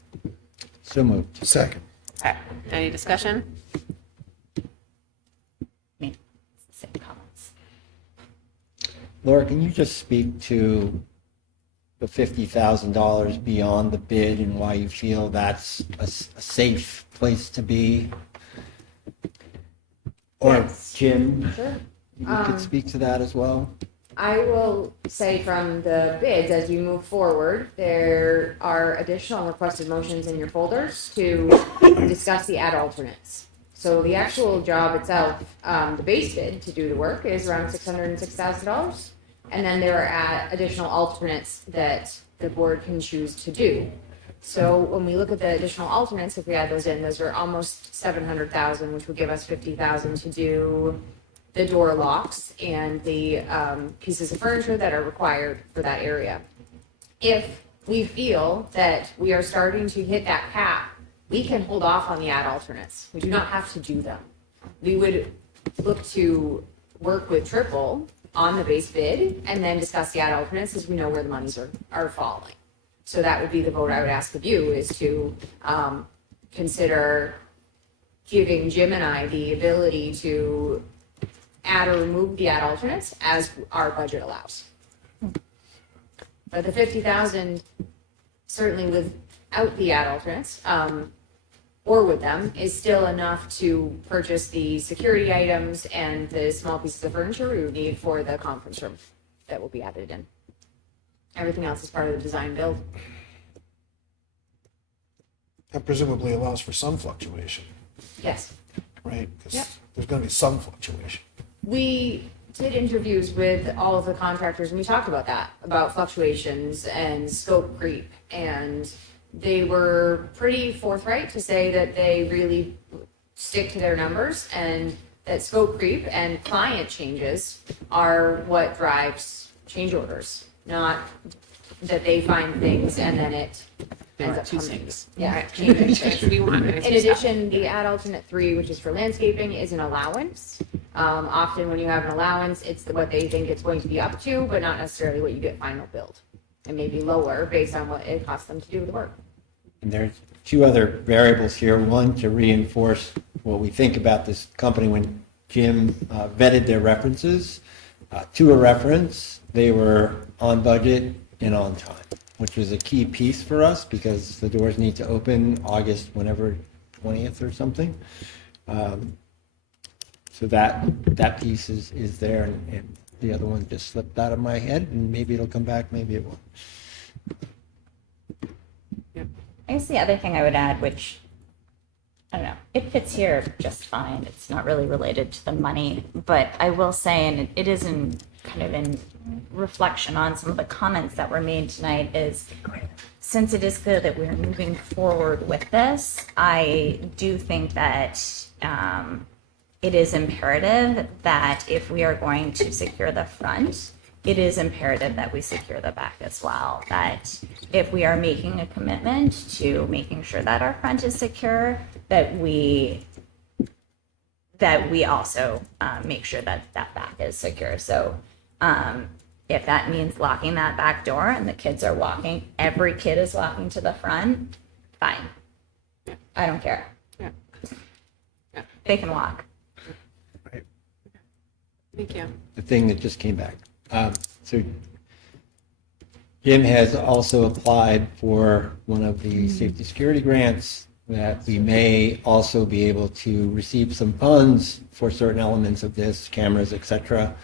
So moved. Second. Okay, any discussion? Me, same comments. Laura, can you just speak to the $50,000 beyond the bid and why you feel that's a safe place to be? Or Yes. Jim, Sure. you could speak to that as well? I will say from the bids, as you move forward, there are additional requested motions in your folders to discuss the ad alternates. So the actual job itself, the base bid to do the work is around $606,000. And then there are additional alternates that the board can choose to do. So when we look at the additional alternates, if we add those in, those are almost 700,000, which would give us 50,000 to do the door locks and the pieces of furniture that are required for that area. If we feel that we are starting to hit that cap, we can hold off on the ad alternates. We do not have to do them. We would look to work with Triple on the base bid and then discuss the ad alternates as we know where the monies are falling. So that would be the vote I would ask of you, is to consider giving Jim and I the ability to add or remove the ad alternates as our budget allows. But the 50,000, certainly without the ad alternates, or with them, is still enough to purchase the security items and the small pieces of furniture we would need for the conference room that will be added in. Everything else is part of the design build. That presumably allows for some fluctuation, Yes. right? Because Yep. there's going to be some fluctuation. We did interviews with all of the contractors and we talked about that, about fluctuations and scope creep. And they were pretty forthright to say that they really stick to their numbers and that scope creep and client changes are what drives change orders, not that they find things and then it ends up Two coming. things. Yeah, Right. changes. We want In addition, the ad alternate 3, which is for landscaping, is an allowance. Often when you have an allowance, it's what they think it's going to be up to, but not necessarily what you get final billed. It may be lower based on what it costs them to do the work. And there's two other variables here. One, to reinforce what we think about this company when Jim vetted their references. To a reference, they were on budget and on time, which was a key piece for us because the doors need to open August, whenever, 20th or something. So that piece is there, and the other one just slipped out of my head, and maybe it'll come back, maybe it won't. I guess the other thing I would add, which, I don't know, it fits here just fine. It's not really related to the money, but I will say, and it is in kind of in reflection on some of the comments that were made tonight, is since it is clear that we're moving forward with this, I do think that it is imperative that if we are going to secure the front, it is imperative that we secure the back as well. That if we are making a commitment to making sure that our front is secure, that we also make sure that that back is secure. So if that means locking that back door and the kids are walking, every kid is walking to the front, fine. I don't care. Yeah. They can walk. Thank you. The thing that just came back. So Jim has also applied for one of the safety security grants that we may also be able to receive some funds for certain elements of this, cameras, et cetera,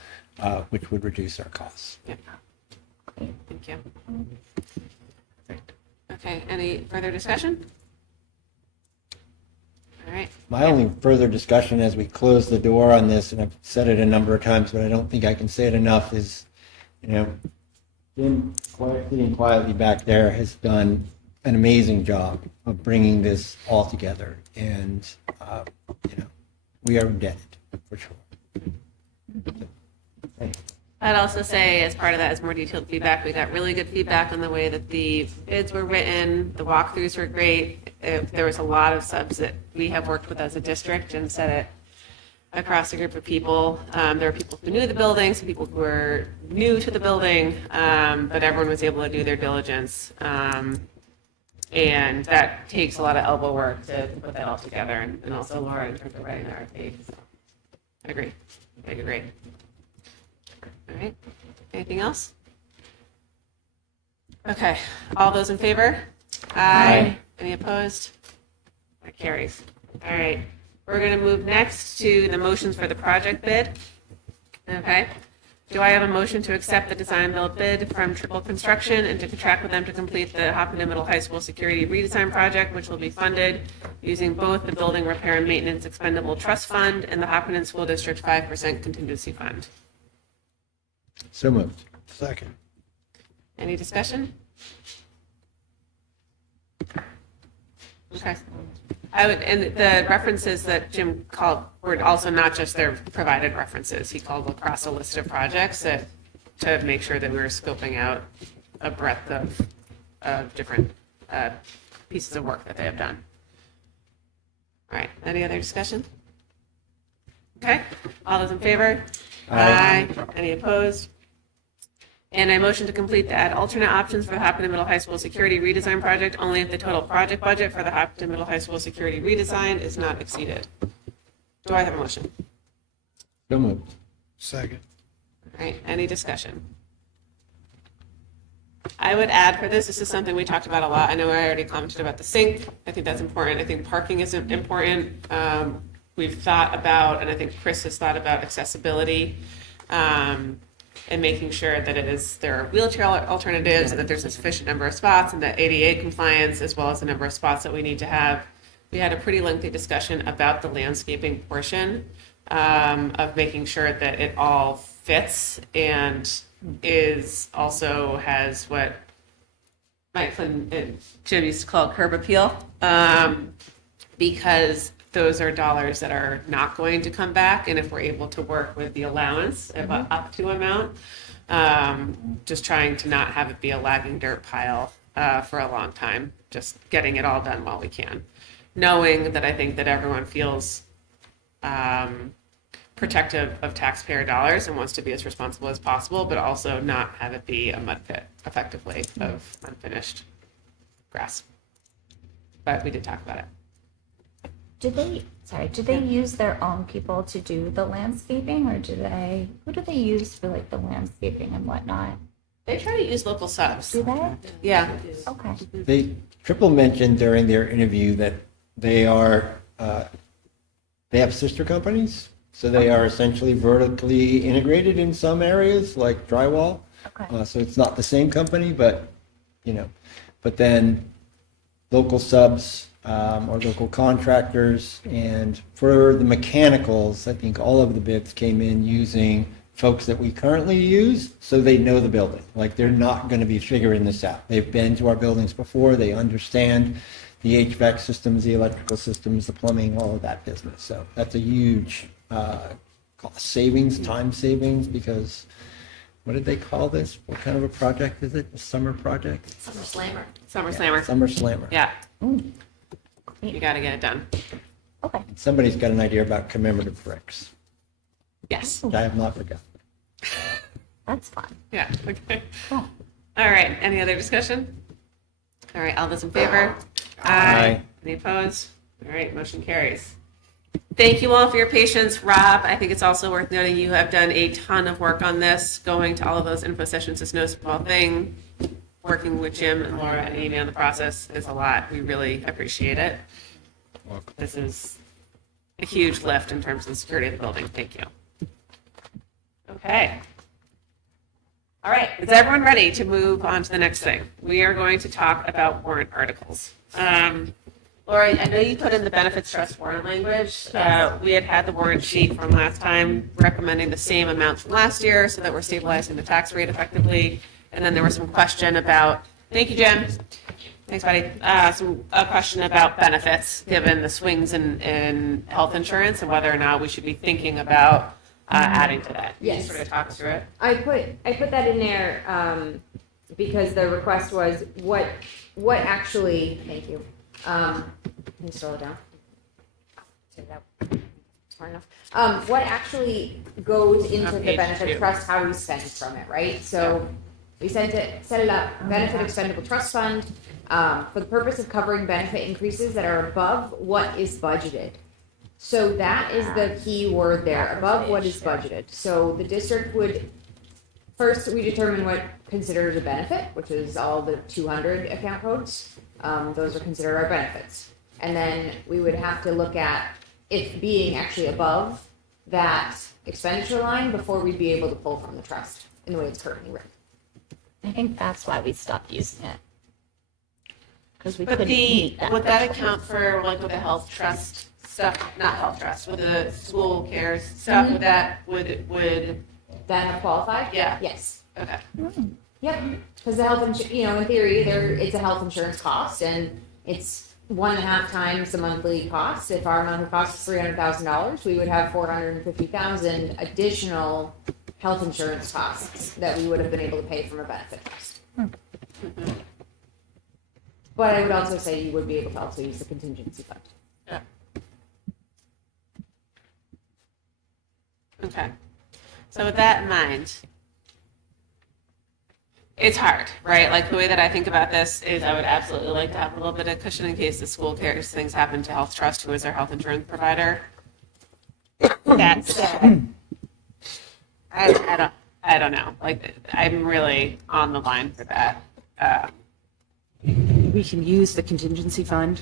which would reduce our costs. Yeah. Thank you. Okay, any further discussion? All right. My only further discussion as we close the door on this, and I've said it a number of times, but I don't think I can say it enough, is, Jim, sitting quietly back there, has done an amazing job of bringing this all together. And, we are indebted, for sure. I'd also say, as part of that, is more detailed feedback. We got really good feedback on the way that the bids were written. The walkthroughs were great. There was a lot of subs that we have worked with as a district and said it across a group of people. There were people who knew the building, some people who were new to the building, but everyone was able to do their diligence. And that takes a lot of elbow work to put that all together, and also Laura in terms of writing the RFP. So, I agree. I agree. All right. Anything else? Okay. All those in favor? Aye. Any opposed? That carries. All right. We're going to move next to the motions for the project bid. Okay. Do I have a motion to accept the design build bid from Triple Construction and to contract with them to complete the Hopkinton Middle High School security redesign project, which will be funded using both the Building Repair and Maintenance Expendable Trust Fund and the Hopkinton School District 5% Contingency Fund? So moved. Second. Any discussion? Okay. And the references that Jim called were also not just their provided references. He called across a list of projects to make sure that we were scoping out a breadth of different pieces of work that they have done. All right. Any other discussion? Okay. All those in favor? Aye. Any opposed? And I motion to complete the add alternate options for the Hopkinton Middle High School security redesign project only if the total project budget for the Hopkinton Middle High School security redesign is not exceeded. Do I have a motion? So moved. Second. All right, any discussion? I would add for this is something we talked about a lot. I know I already commented about the sink. I think that's important. I think parking is important. We've thought about, and I think Chris has thought about accessibility. And making sure that there are wheelchair alternatives and that there's a sufficient number of spots and that ADA compliance, as well as the number of spots that we need to have. We had a pretty lengthy discussion about the landscaping portion of making sure that it all fits and has what Mike and Jim used to call curb appeal, because those are dollars that are not going to come back. And if we're able to work with the allowance of up to amount, just trying to not have it be a lagging dirt pile for a long time, just getting it all done while we can. Knowing that I think that everyone feels protective of taxpayer dollars and wants to be as responsible as possible, but also not have it be a mud pit effectively of unfinished grass. But we did talk about it. Do they use their own people to do the landscaping, or who do they use for like the landscaping and whatnot? They try to use local subs. Do they? Yeah. Okay. Triple mentioned during their interview that they have sister companies, so they are essentially vertically integrated in some areas, like drywall. Okay. So it's not the same company, but then local subs or local contractors. And for the mechanicals, I think all of the bids came in using folks that we currently use, so they know the building. Like, they're not going to be figuring this out. They've been to our buildings before. They understand the HVAC systems, the electrical systems, the plumbing, all of that business. So that's a huge cost savings, time savings, because what did they call this? What kind of a project is it? A summer project? Summer Slammer. Summer Slammer. Summer Slammer. Yeah. You got to get it done. Okay. Somebody's got an idea about commemorative bricks. Yes. I have not forgotten. That's fun. Yeah. Okay. Cool. All right. Any other discussion? All right. All those in favor? Aye. Any opposed? All right. Motion carries. Thank you all for your patience. Rob, I think it's also worth noting you have done a ton of work on this. Going to all of those info sessions is no small thing. Working with Jim and Laura and Amy on the process is a lot. We really appreciate it. This is a huge lift in terms of the security of the building. Thank you. Okay. All right. Is everyone ready to move on to the next thing? We are going to talk about warrant articles. Laura, I know you put in the benefits trust warrant language. We had the warrant sheet from last time recommending the same amounts from last year so that we're stabilizing the tax rate effectively. And then there was some question about, thank you, Jen. Thanks, buddy. So a question about benefits, given the swings in health insurance and whether or not we should be thinking about adding to that. Can you Yes. sort of talk through it? I put that in there because the request was what actually. Thank you. Can you scroll it down? Take it out. Smart enough. What actually goes into On the page benefit 2. trust? How we spend from it, right? So we set it up benefit expendable trust fund for the purpose of covering benefit increases that are above what is budgeted. So that is the key word there, above what is budgeted. So the district would, first, we determine what considered a benefit, which is all the 200 account codes. Those are considered our benefits. And then we would have to look at it being actually above that expenditure line before we'd be able to pull from the trust in the way it's currently written. I think that's why we stopped using it. Because we But couldn't meet that. would that account for like with the health trust stuff, not health trust, with the school cares stuff, would that, would, That have qualified? Yeah. Yes. okay. Yep. Because the health insurance, in theory, it's a health insurance cost and it's 1.5 times the monthly cost. If our monthly cost is $300,000, we would have $450,000 additional health insurance costs that we would have been able to pay from a benefit trust. But I would also say you would be able to also use the contingency fund. Yeah. Okay. So with that in mind, it's hard, right? Like the way that I think about this is I would absolutely like to have a little bit of cushion in case the school cares things happen to Health Trust, who is our health insurance provider. That said, I don't know. Like I'm really on the line for that. We can use the contingency fund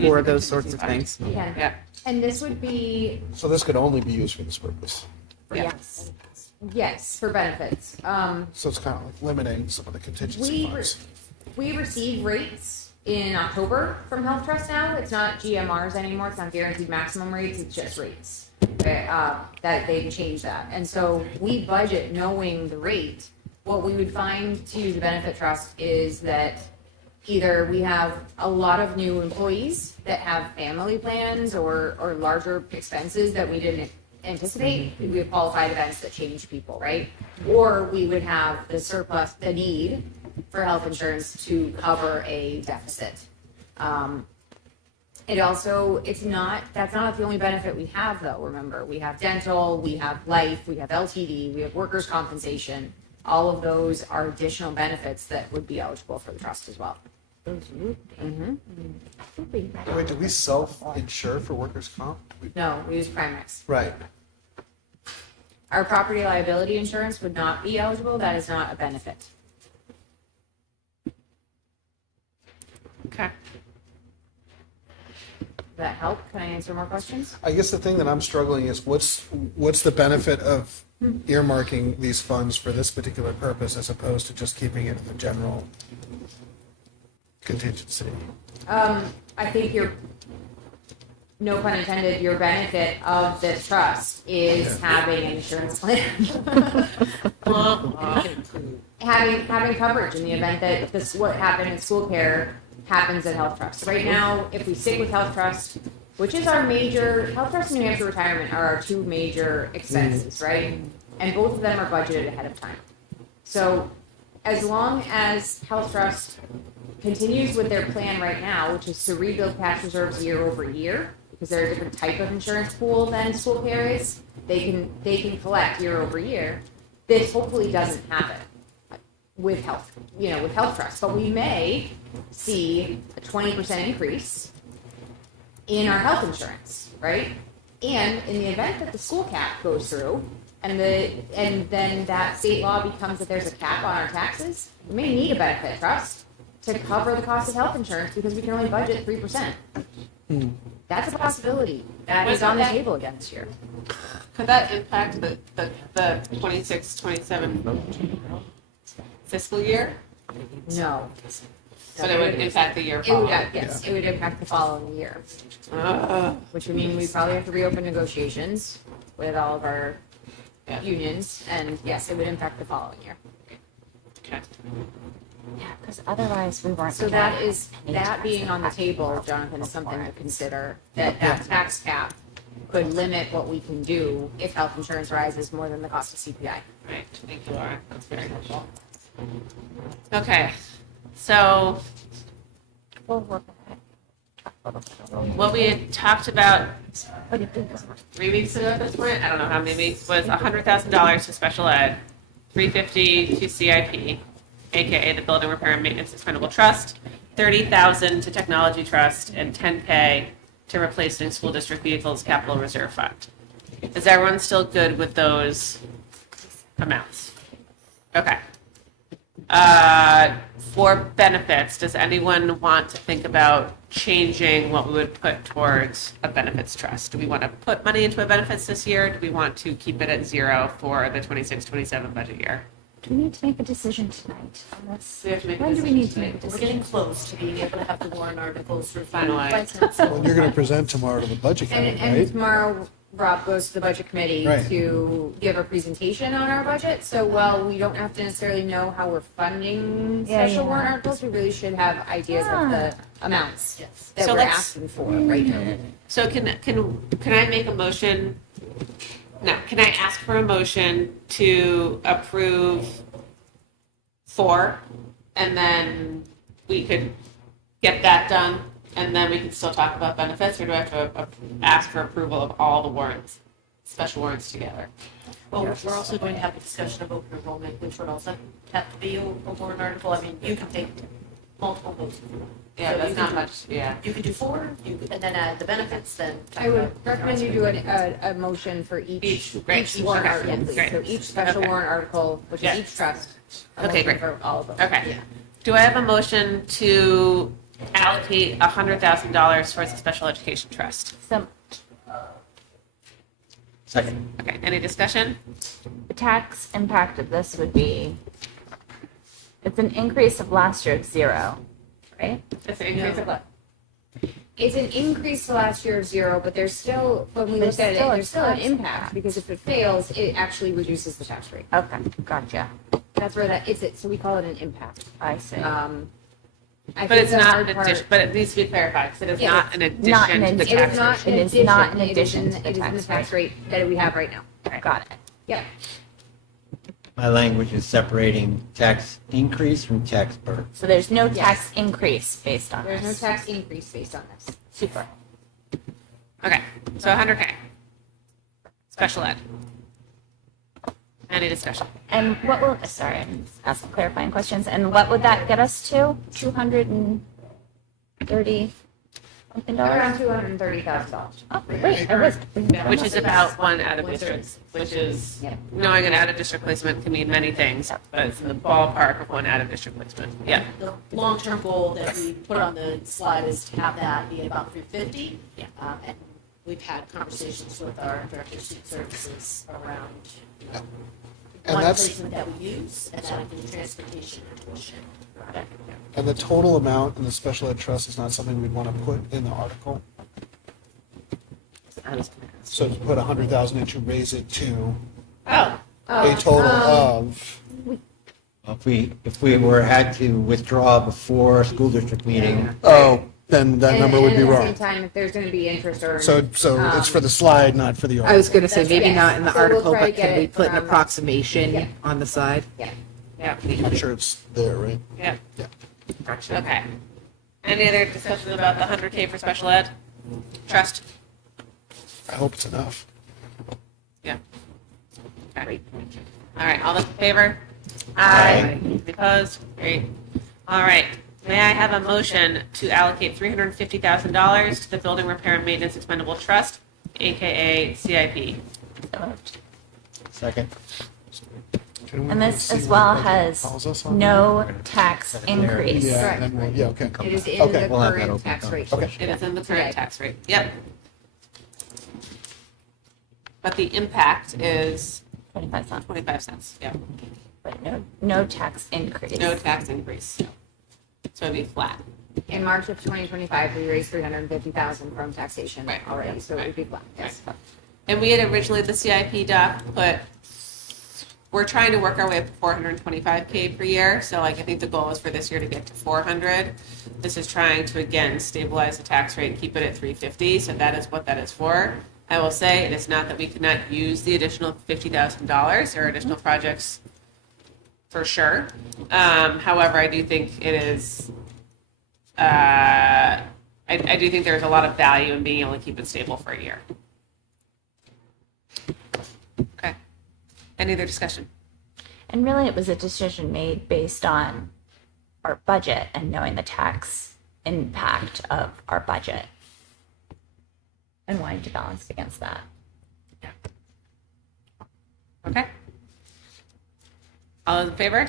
for those sorts of things. You can. Yeah. And this would be, So this could only be used for this purpose. yes, for benefits. So it's kind of like limiting some of the contingency funds. We receive rates in October from Health Trust now. It's not GMRs anymore. It's not guaranteed maximum rates. It's just rates. That they've changed that. And so we budget knowing the rate. What we would find to the benefit trust is that either we have a lot of new employees that have family plans or larger expenses that we didn't anticipate. We have qualified events that change people, right? Or we would have the surplus, the need for health insurance to cover a deficit. That's not the only benefit we have though, remember. We have dental, we have life, we have LTD, we have workers' compensation. All of those are additional benefits that would be eligible for the trust as well. Mm-hmm. Wait, do we self-insure for workers' comp? No, we use Primex. Right. Our property liability insurance would not be eligible. That is not a benefit. Okay. Does that help? Can I answer more questions? I guess the thing that I'm struggling is what's the benefit of earmarking these funds for this particular purpose as opposed to just keeping it in the general contingency? I think no pun intended, your benefit of this trust is having an insurance plan. having coverage in the event that what happened in school care happens at Health Trust. Right now, if we stick with Health Trust, which is our major, Health Trust and New Hampshire Retirement are our two major expenses, right? And both of them are budgeted ahead of time. So as long as Health Trust continues with their plan right now, which is to rebuild cash reserves year over year, because they're a different type of insurance pool than school care is, they can collect year over year. This hopefully doesn't happen with Health Trust, but we may see a 20% increase in our health insurance, right? And in the event that the school cap goes through, and then that state law becomes that there's a cap on our taxes, we may need a benefit trust to cover the cost of health insurance because we can only budget 3%. That's a possibility that is on the table again this year. Could that impact the 26, 27 fiscal year? No. But it would impact the year It would, following. yes, it would impact the following year, Ugh. which would mean we probably have to reopen negotiations with all of our unions, and yes, it would impact the following year. Okay. Yeah, because otherwise we weren't. So that is, that being on the table, Jonathan, is something to consider, that tax cap could limit what we can do if health insurance rises more than the cost of CPI. Right, thank you, Laura. That's very helpful. Okay, so We'll work on it. what we had talked about 3 weeks ago at this point, I don't know how many weeks, was $100,000 to special ed, $350 to CIP, AKA the Building Repair and Maintenance Expendable Trust, $30,000 to Technology Trust, and $10K to Replacing School District Vehicles Capital Reserve Fund. Is everyone still good with those amounts? Okay. For benefits, does anyone want to think about changing what we would put towards a benefits trust? Do we want to put money into a benefits this year? Do we want to keep it at zero for the 26-27 budget year? Do we need to make a decision tonight on this? We have to make a When do we need to decision make a tonight. We're decision? getting close to being able to have the warrant articles for Finalized. Well, you're going to present tomorrow to the budget committee, And right? tomorrow, Rob goes to the budget committee Right. to give a presentation on our budget. So while we don't have to necessarily know how we're funding special warrant articles, we really should have ideas of the amounts that So we're let's- asking for right now. So can I make a motion? No, can I ask for a motion to approve 4, and then we could get that done, and then we can still talk about benefits, or do I have to ask for approval of all the warrants, special warrants together? Well, we're also going to have a discussion of open enrollment, which would also have to be a warrant article. I mean, you can take multiple votes. Yeah, So that's you not can much, yeah. You could do 4, and then add the benefits, then. I would recommend you do a motion for each Great. warrant Okay. article, please. Great. So each special Okay. warrant article, which Yeah. is each trust. a Okay, motion great. For all of them. Okay. Do I have a motion to allocate $100,000 towards the special education trust? So Second. Okay, any discussion? the tax impact of this would be, it's an increase of last year's 0, right? It's an increase of what? It's an increase to last year of 0, but there's still, when we There's look at still it, a there's still an tax impact, impact. because if it fails, it actually reduces the tax rate. Okay, gotcha. That's where that, it's, so we call it an impact. I see. I But think it's the not hard an part- addition, but it needs to be clarified, because it is Yeah, not an addition not an to the addition. It tax is rate. not an It is not an addition, addition it to is the in the tax tax rate that we have right now. Got it. Yep. My language is separating tax increase from tax burden. So there's no tax increase based on There's no this. tax increase based on this. Super. Okay, so 100K. Special ed. Any discussion? And what will, sorry, I'm asking clarifying questions. And what would that get us to? 230 something Around dollars? $230,000. Oh, wait, I was. Which is about one out of district, which is, knowing an out of district placement can mean many things, but it's in the ballpark of one out of district placement. Yeah. The long-term goal that we put on the slide is to have that be about 350. And we've had conversations with our director of student services around And one that's- placement that we use, and that includes transportation and tuition. And the total amount in the special ed trust is not something we'd want to put in the article. So to put 100,000 in to raise it to a total of, If we had to withdraw before school district meeting, then that number would be And at the wrong. same time, if there's gonna be interest earned. So it's for the slide, not for the I was article. going to say, maybe Yes. not in the So we'll article, try to but get can we it put an from- approximation Yeah. on the side? Yeah. Yeah. I'm sure it's there, right? Yeah. Yeah. Gotcha. Okay. Any other discussion about the 100K for special ed? Trust? I hope it's enough. Yeah. Okay. All right, all those in favor? Aye. Any opposed? Great. All right. May I have a motion to allocate $350,000 to the Building Repair and Maintenance Expendable Trust, AKA CIP? second. Can we And this see as what well the budget has tells us on no tax There. increase. Yeah, and then yeah, okay. It is in Okay. the We'll have that current open tax rate. conversation. It is in the current Right. tax rate. Yep. But the impact is 25 cents, 25 cents. Yep. but no tax increase. No tax increase. So it'd be flat. In March of 2025, we raised 350,000 from taxation Right. already, so it would be flat, yes. And we had originally, the CIP doc put we're trying to work our way up to 425K per year. So like, I think the goal is for this year to get to 400. This is trying to, again, stabilize the tax rate and keep it at 350. So that is what that is for. I will say it is not that we could not use the additional $50,000 or additional projects for sure. However, I do think it is, I do think there's a lot of value in being able to keep it stable for a year. Okay. Any other discussion? And really, it was a decision made based on our budget and knowing the tax impact of our budget and wanting to balance it against that. Okay. All those in favor?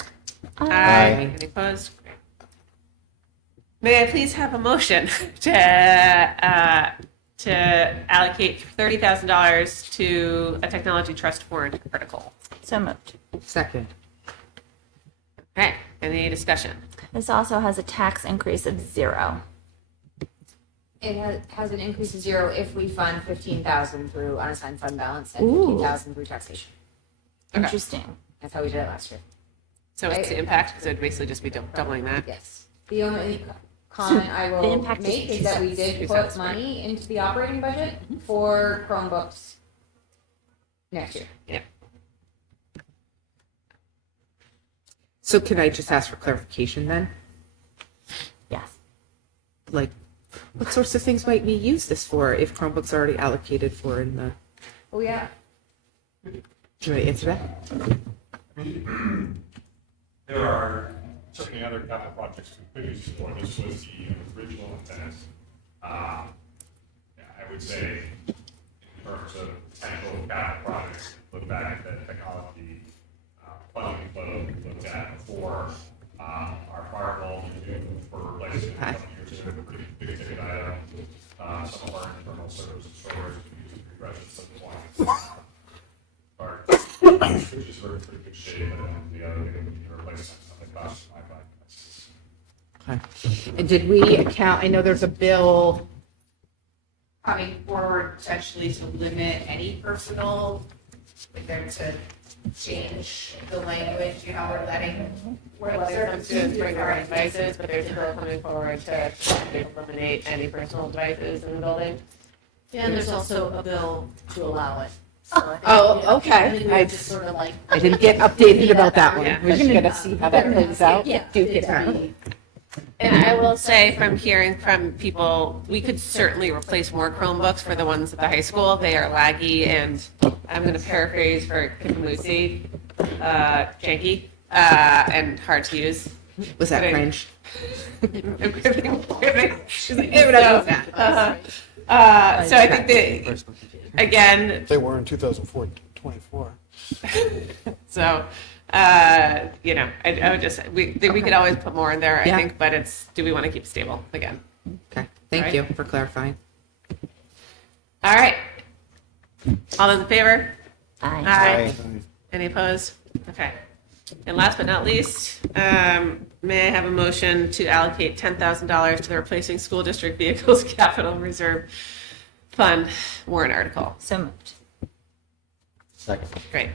Aye. Any opposed? Great. May I please have a motion to allocate $30,000 to a technology trust warrant article? So moved. Second. Okay. Any discussion? This also has a tax increase of 0. It has an increase of 0 if we fund 15,000 through unassigned fund balance and Ooh. 15,000 through taxation. Okay. Interesting. That's how we did it last year. So it's the impact, because it would basically just be doubling that. Yes. The only comment I will impact is make is that we did put money into the operating budget for Chromebooks next year. Yeah. So can I just ask for clarification then? Yes. Like, what sorts of things might we use this for if Chromebooks are already allocated for in the, Oh, yeah. do you want to answer that? There are certainly other capital projects we could use it for. This was the original intent. I would say, in terms of potential capital projects, look back at the technology funding flow we looked at before. Our prior goal to do for replacement a couple years ago, a pretty big ticket item. Some of our internal servers and storage we use to refresh at some point. Our switches were in pretty good shape, but then the other thing would be replacement of the cost of my devices. Okay. And did we account, I know there's a bill coming forward potentially to limit any personal, like there to change the language, you know, we're letting. Some students bring their own devices, but there's a bill coming forward to eliminate any personal devices in the building. Yeah, and there's also a bill to allow it. So I think, Oh, okay. I think we I just sort of like. I didn't get updated about that one. Yeah. We're just gonna see how that plays out. Yeah. Do get to out. be- And I will say from hearing from people, we could certainly replace more Chromebooks for the ones at the high school. They are laggy and I'm going to paraphrase for Kim Lucy, janky and hard to use. Was that But I- cringe? She's like, "Ew, no." So I think that, again, They were in 2024. so, you know, I would just, we could always put more in there, I Yeah. think, but it's, do we want to keep it stable again? Okay, thank Right. you for clarifying. All right. All those in favor? Aye. Aye. Any opposed? Okay. And last but not least, may I have a motion to allocate $10,000 to the Replacing School District Vehicles Capital Reserve Fund warrant article? So moved. Second. Great.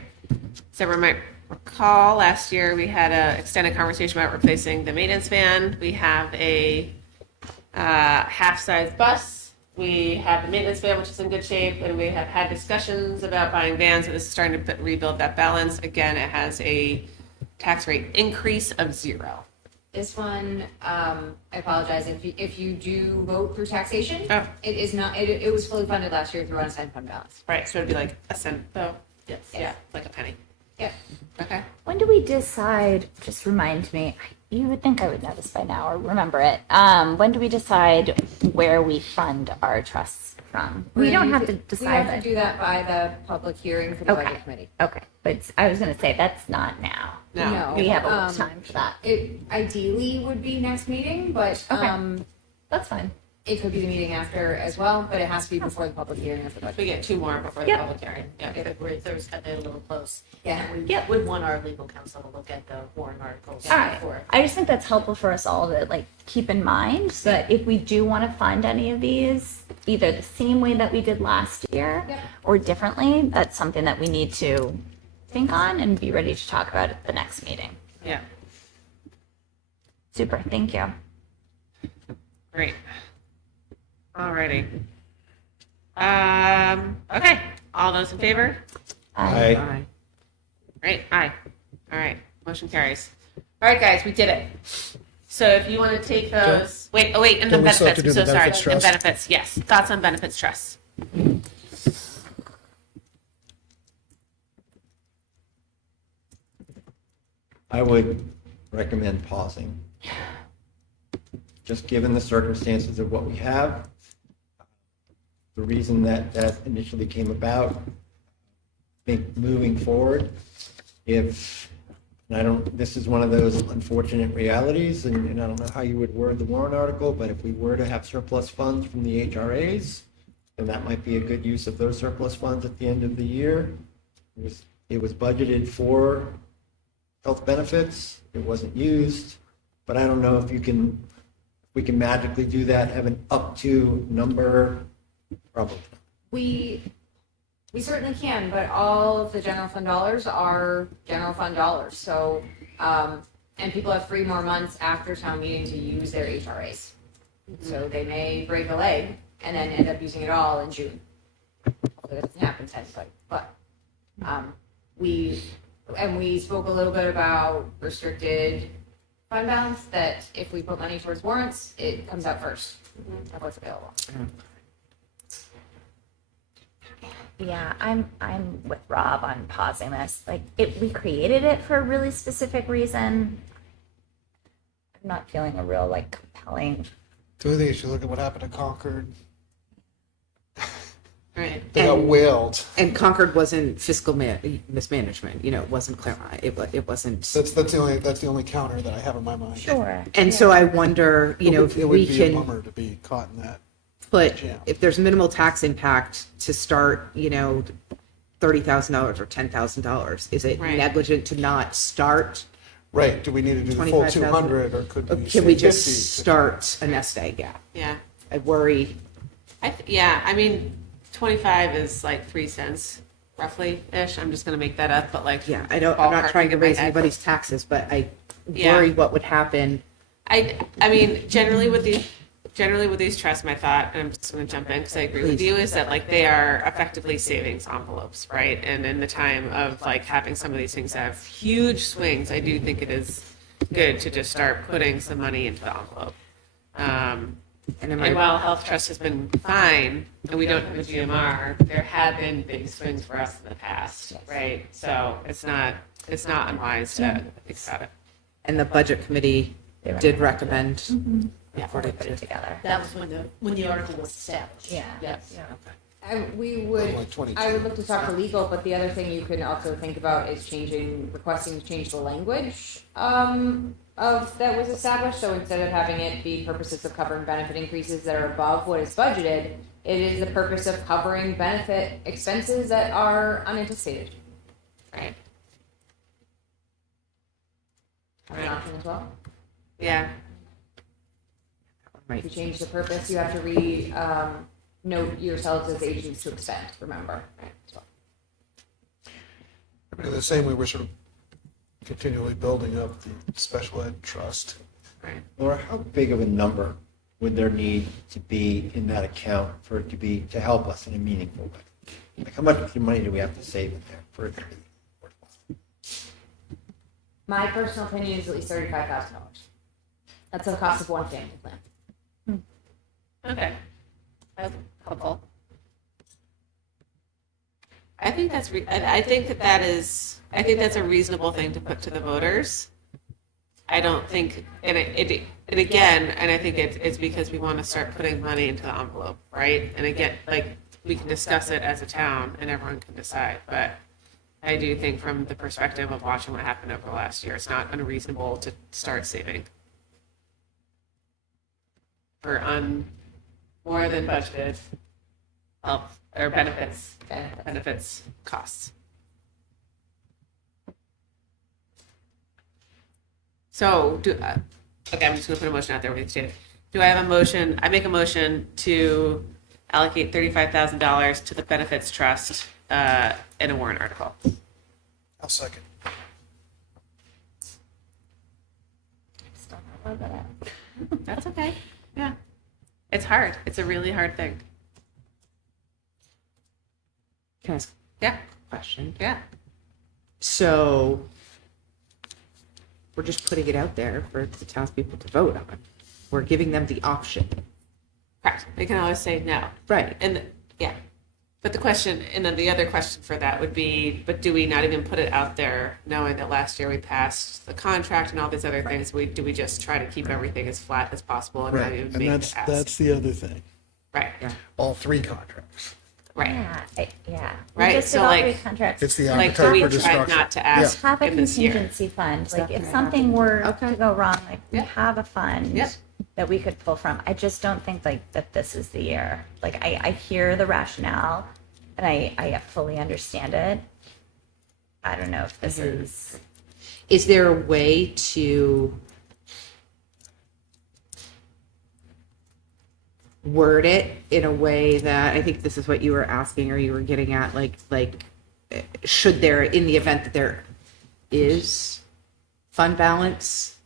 So everyone might recall, last year we had an extended conversation about replacing the maintenance van. We have a half-size bus. We have the maintenance van, which is in good shape, and we have had discussions about buying vans, and this is starting to rebuild that balance. Again, it has a tax rate increase of 0. This one, I apologize, if you do vote through taxation, Oh. it is not, it was fully funded last year through unassigned fund balance. Right, so it'd be like a cent, though. Yes. Yeah, like a penny. Yep. Okay. When do we decide, just remind me, you would think I would know this by now or remember it. When do we decide where we fund our trusts from? We don't have to We decide have to that. do that by the public hearing for the Okay. budget committee. Okay, but I was gonna say, that's not now. No. We have a little time for that. It ideally would be next meeting, but, Okay. That's fine. it could be the meeting after as well, but it has to be before the public hearing of the budget. We get 2 more before the Yep. public hearing. Yeah. If there's a little close. Yeah. And we would want our legal counsel to look at the warrant articles All right. before. I just think that's helpful for us all to like keep in mind that if we do want to fund any of these, either the same way that we did last year Yep. or differently, that's something that we need to think on and be ready to talk about it at the next meeting. Yeah, Super, thank you. great. Alrighty. Okay, all those in favor? I, Great, aye. All right, motion carries. All right, guys, we did it. So if you want to take those, and the Don't we still have benefits, to do I'm so the sorry. benefits And trust? benefits, yes. Thoughts on benefits trust? I would recommend pausing. Just given the circumstances of what we have, the reason that that initially came about, I think moving forward, this is one of those unfortunate realities, and I don't know how you would word the warrant article, but if we were to have surplus funds from the HRAs, then that might be a good use of those surplus funds at the end of the year. It was budgeted for health benefits, it wasn't used, but I don't know if we can magically do that, have an up to number, probably. We certainly can, but all of the general fund dollars are general fund dollars. So, and people have 3 more months after town meeting to use their HRAs. So they may break a leg and then end up using it all in June. Hopefully that doesn't happen technically, but we spoke a little bit about restricted fund balance, that if we put money towards warrants, it comes out first of what's available. Yeah, I'm with Rob on pausing this. Like, we created it for a really specific reason. I'm not feeling a real compelling. The only thing is, you look at what happened to Concord. Right. They got whaled. And Concord wasn't fiscal mismanagement. It wasn't clear. It wasn't. That's the only counter that I have in my mind. Sure. And so I wonder, if It would we be a can bummer to be caught in that. put, jam. if there's minimal tax impact to start, $30,000 or $10,000, is it Right. negligent to not start? Right, do we need to do the full 25,000? 200, or could we Can say we just 50? start a nest egg? Yeah. Yeah. I worry. I mean, 25 is like 3 cents roughly-ish. I'm just going to make that up, but Yeah, I'm not trying to ballparking in my raise head. anybody's taxes, but I Yeah. worry what would happen. I mean, generally with these trusts, my thought, and I'm just going to jump in because I agree with Please. you, is that they are effectively savings envelopes, right? And in the time of having some of these things have huge swings, I do think it is good to just start putting some money into the envelope. And while Health Trust has been fine, and we don't have a GMR, there have been big swings for us in the past, right? So it's not unwise to think about it. And the budget committee did recommend. Yeah, for we it put to- it together. That was when the article was established. Yeah. Yes. We would, Like 22. I would look to talk to legal, but the other thing you can also think about is requesting to change the language of that was established. So instead of having it be purposes of covering benefit increases that are above what is budgeted, it is the purpose of covering benefit expenses that are unanticipated. Right. An option as well. Yeah. If you change the purpose, you have to note yourselves as agents to expend, remember. I mean, the same way we're sort of continually building up the special ed trust. Right. Laura, how big of a number would there need to be in that account for it to help us in a meaningful way? How much money do we have to save in there for it to be worthwhile? My personal opinion is at least $35,000. That's the cost of one family plan. Okay. That's helpful. I think that's I think that's a reasonable thing to put to the voters. I don't think, and I think it's because we want to start putting money into the envelope, right? And again, we can discuss it as a town and everyone can decide, but I do think from the perspective of watching what happened over the last year, it's not unreasonable to start saving for more than budgeted health or benefits costs. So okay, I'm just gonna put a motion out there with you. Do I have a motion? I make a motion to allocate $35,000 to the benefits trust in a warrant article. I'll second. Still not love it. That's okay. Yeah. It's hard. It's a really hard thing. Can I ask Yeah. a question? Yeah. So we're just putting it out there for the townspeople to vote on. We're giving them the option. Correct. They can always say no. Right. And yeah. But the question, and then the other question for that would be, but do we not even put it out there knowing that last year we passed the contract and all these other things? Do we just try to keep everything as flat as possible and not Right, even and make that's, the ask? that's the other thing. Right. All three contracts. Right. Yeah. Right, We just so did all like- three contracts. It's the Like, appetite do we for try destruction. not to ask Have a in this year? contingency fund. Like if Okay. something were Okay. to go wrong, like we Yep. have a fund Yep. that we could pull from. I just don't think like that this is the year. Like I hear the rationale and I fully understand it. I don't know if this is Is there a way to word it in a way that, I think this is what you were asking or you were getting at, like should there, in the event that there is fund balance,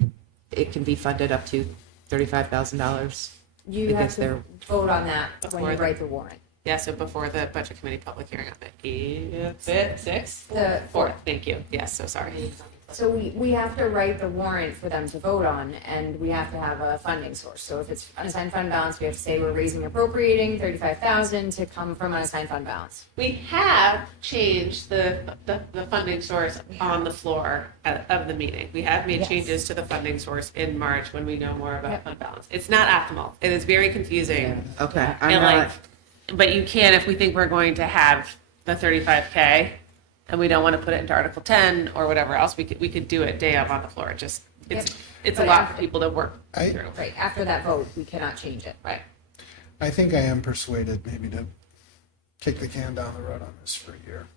it can be funded up to $35,000? You Because have to they're- vote on that when Before you the- write the warrant. Yeah, so before the budget committee public hearing on the 5th, 6th? The 4th, thank you. Yes, so sorry. So we have to write the warrant for them to vote on, and we have to have a funding source. So if it's unassigned fund balance, we have to say we're raising appropriating 35,000 to come from unassigned fund balance. We have changed the funding source on the floor of the meeting. We have made Yes. changes to the funding source in March when we know more about fund balance. It's not optimal. It is very confusing. Okay, I'm And not, but you can, if we think we're going to have the 35K and we don't want to put it into Article 10 or whatever else, we could do it day of on the floor. It's a But lot after- for people to work I- through. Right, after that vote, we cannot change it. Right. I think I am persuaded maybe to kick the can down the road on this for a year.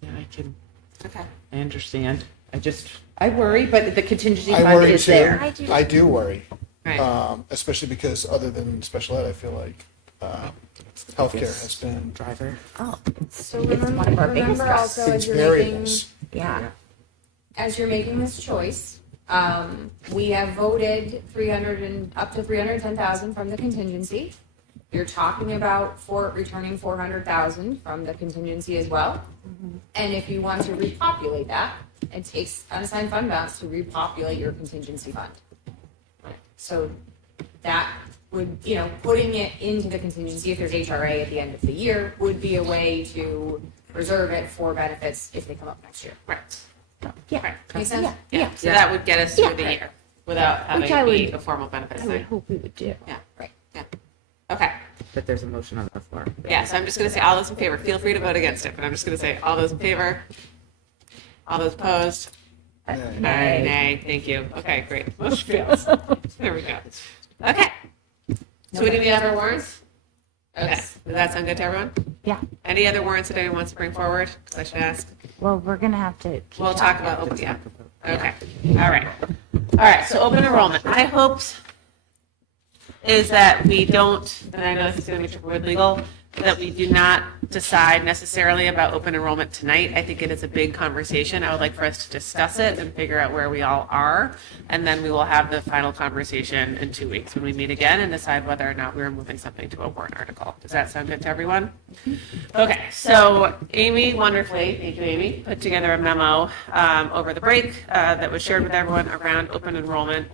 yeah, I can, Okay. I understand. I worry, but the contingency I fund worry is too. there. I do worry. Right. Especially because other than special ed, I feel like healthcare has been Driver. oh So it's one of our biggest remember also big as you're making, variables. yeah. as you're making this choice, we have voted 300 and up to 310,000 from the contingency. You're talking about returning 400,000 from the contingency as well. And if you want to repopulate that, it takes unassigned fund balance to repopulate your contingency fund. So that would, putting it into the contingency, if there's HRA at the end of the year, would be a way to reserve it for benefits if they come up next year. Right. Yeah. Right. Make sense? Yeah. So that would get us through Yeah. the year without having Which to I be would- a formal benefits I would thing. hope we would do. Yeah. Right. Yeah. Okay. But there's a motion on the floor. Yeah, so I'm just going to say all those in favor. Feel free to vote against it, but I'm just going to say all those in favor. All those opposed. Nay. Nay. Thank you. Okay, great. Motion fails. There we go. Okay. So we do the other warrants? Okay. Does that sound good to everyone? Yeah. Any other warrants that anyone wants to bring forward? Because I should ask. Well, we're gonna have to keep We'll talk track. about open, yeah. Okay. All right. All right, so open enrollment. My hopes is that we don't, and I know this is going to be triple with legal, that we do not decide necessarily about open enrollment tonight. I think it is a big conversation. I would like for us to discuss it and figure out where we all are. And then we will have the final conversation in 2 weeks when we meet again and decide whether or not we're moving something to a warrant article. Does that sound good to everyone? Okay, so Amy, wonderfully, thank you, Amy, put together a memo over the break that was shared with everyone around open enrollment.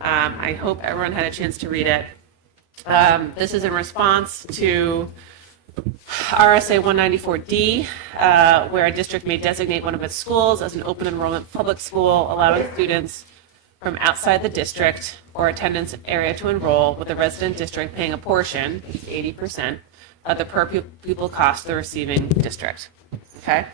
I hope everyone had a chance to read it. This is in response to RSA 194D, where a district may designate one of its schools as an open enrollment public school, allowing students from outside the district or attendance area to enroll, with the resident district paying a portion, it's 80%, of the per pupil cost of the receiving district. Okay?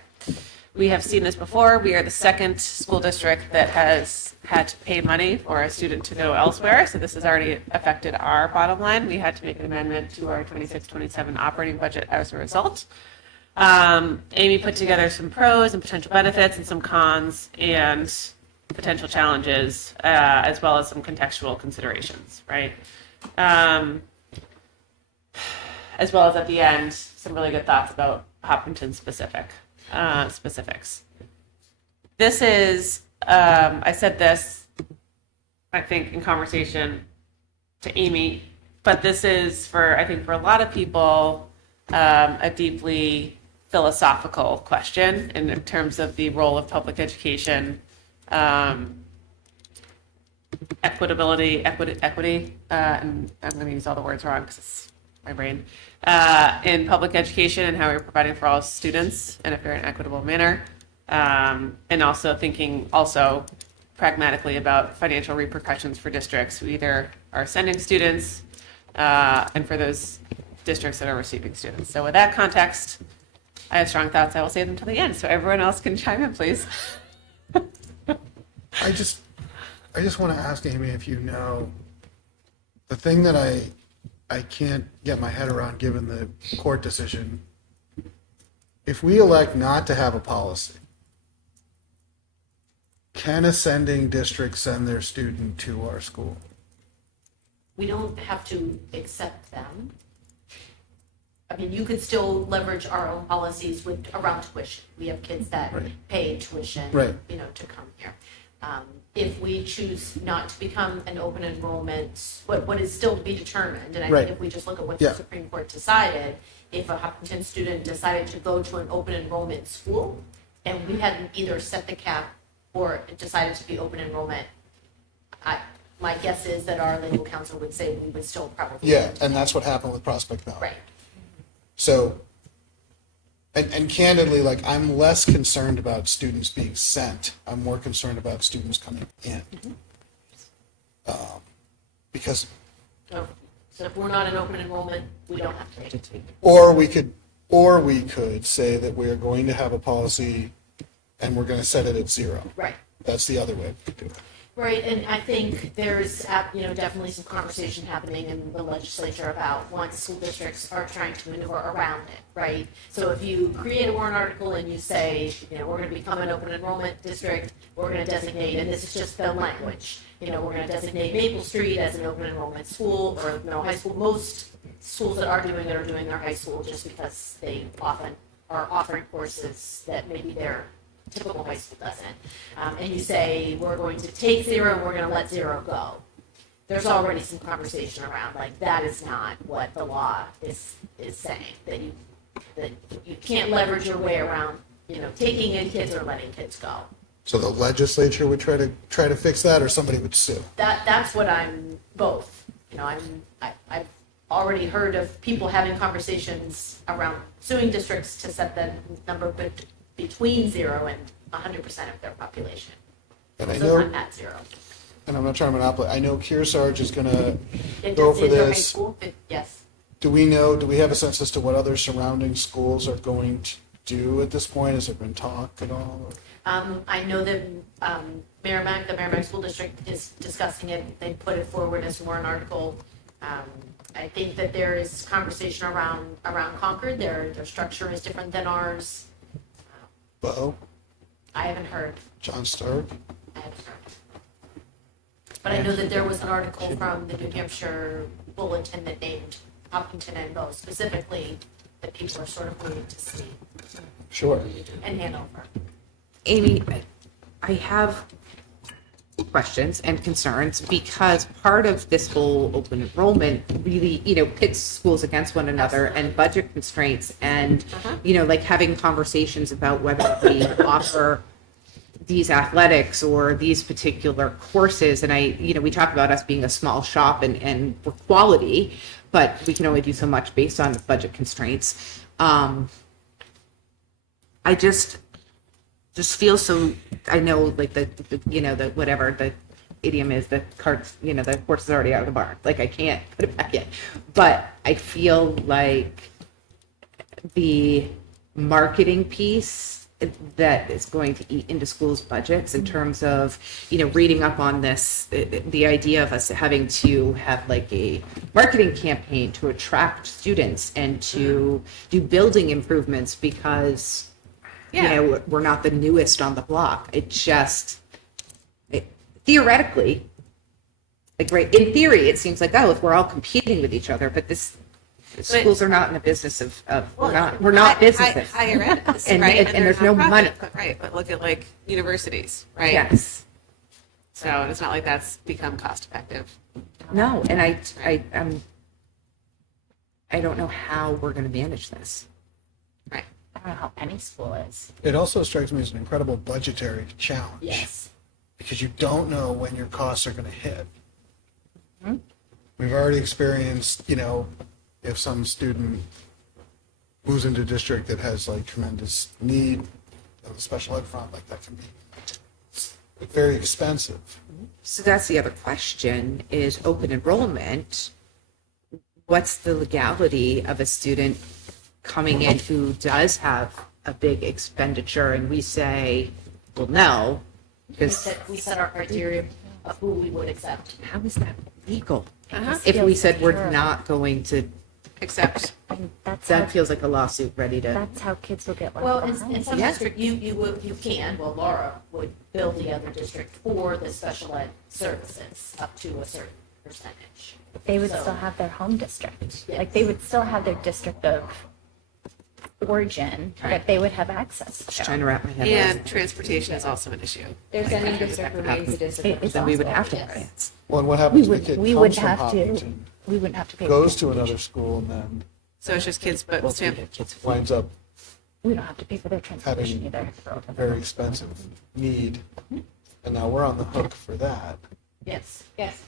We have seen this before. We are the second school district that has had to pay money for a student to go elsewhere. So this has already affected our bottom line. We had to make an amendment to our 26-27 operating budget as a result. Amy put together some pros and potential benefits and some cons and potential challenges, as well as some contextual considerations, right? As well as at the end, some really good thoughts about Hopkinton specifics. This is, I said this, I think, in conversation to Amy, but this is I think for a lot of people, a deeply philosophical question in terms of the role of public education, equity, and I'm going to use all the words wrong because it's my brain, in public education and how we're providing for all students in a fair and equitable manner, and also thinking pragmatically about financial repercussions for districts who either are sending students and for those districts that are receiving students. So with that context, I have strong thoughts. I will say them till the end, so everyone else can chime in, please. I just want to ask Amy if you know, the thing that I can't get my head around given the court decision, if we elect not to have a policy, can a sending district send their student to our school? We don't have to accept them. I mean, you could still leverage our own policies around tuition. We have kids that pay tuition, to come here. If we choose not to become an open enrollment, what is still to be determined, and I think if we just look at what the Supreme Court decided, if a Hopkinton student decided to go to an open enrollment school and we hadn't either set the cap or decided to be open enrollment, my guess is that our legal counsel would say we would still probably. Yeah, and that's what happened with Prospect Valley. Right. So, and candidly, like, I'm less concerned about students being sent. I'm more concerned about students coming in. Because. So if we're not in open enrollment, we don't have to make it. Or we could say that we are going to have a policy and we're going to set it at 0. Right. That's the other way we could do it. Right, and I think there's, definitely some conversation happening in the legislature about once school districts are trying to maneuver around it, right? So if you create a warrant article and you say, we're going to become an open enrollment district, we're going to designate, and this is just the language, we're going to designate Maple Street as an open enrollment school or high school. Most schools that are doing their high school just because they often are offering courses that maybe their typical high school doesn't. And you say, we're going to take 0 and we're going to let 0 go. There's already some conversation around, like, that is not what the law is saying, that you can't leverage your way around, taking in kids or letting kids go. So the legislature would try to fix that, or somebody would sue? That's what I'm both. I've already heard of people having conversations around suing districts to set the number between 0 and 100% of their population. And I So know, not at 0. and I'm not trying to monopolize, I know Kearsarge is going to go for High this. school? Yes. Do we have a sense as to what other surrounding schools are going to do at this point? Has there been talk at all? I know that the Merrimack School District is discussing it. They put it forward as a warrant article. I think that there is conversation around Concord. Their structure is different than ours. Bo? I haven't heard. John Stark? I haven't heard. But I know that there was an article from the New Hampshire Bulletin that named Hopkinton and Bo specifically that people are sort of waiting to see. Sure. And Hanover. Amy, I have questions and concerns because part of this whole open enrollment really, pits schools against one another and budget constraints and, like having conversations about whether we offer these athletics or these particular courses. And we talk about us being a small shop and for quality, but we can only do so much based on budget constraints. I just feel so, I know, like the whatever the idiom is, the carts, the horse is already out of the barn. Like, I can't put it back in. But I feel like the marketing piece that is going to eat into schools' budgets in terms of, reading up on this, the idea of us having to have like a marketing campaign to attract students and to do building improvements because we're not the newest on the block. Theoretically, in theory, it seems like, if we're all competing with each other, but this Schools are not in the business of we're not businesses. Higher ed is, And- right? and they're there's no nonprofit, money. But, right, but look at like universities, right? Yes. So it's not like that's become cost effective. No, and I don't know how we're going to manage this. Right. I don't know how any school is. It also strikes me as an incredible budgetary challenge. Yes. Because you don't know when your costs are going to hit. We've already experienced, if some student moves into a district that has like tremendous need of a special ed front, like that can be very expensive. So that's the other question is open enrollment. What's the legality of a student coming in who does have a big expenditure and we say, well, no, because We set our criteria of who we would accept. how is that legal? Uh-huh. If we Feels said we're secure. not going to, Except And that's how, that feels like a lawsuit ready to. that's how kids will get left Well, behind. in some Yeah. district, you can, well, Laura would bill the other district for the special ed services up to a certain percentage. They would So- still have their home district. Yes. Like they would still have their district of origin that they would have access Just to. trying to wrap my head around and transportation is also an issue. There's any district remains a district. It's then we would also- have to yes. pay it. Well, and what We happens if would, the kid we would comes from have to, Hopkinton, we wouldn't have to pay. goes for to another transportation. school, and then So it's just kids, but winds up We don't have to pay for their transportation having either. a very expensive need, and now we're on the hook for that. Yes, yes.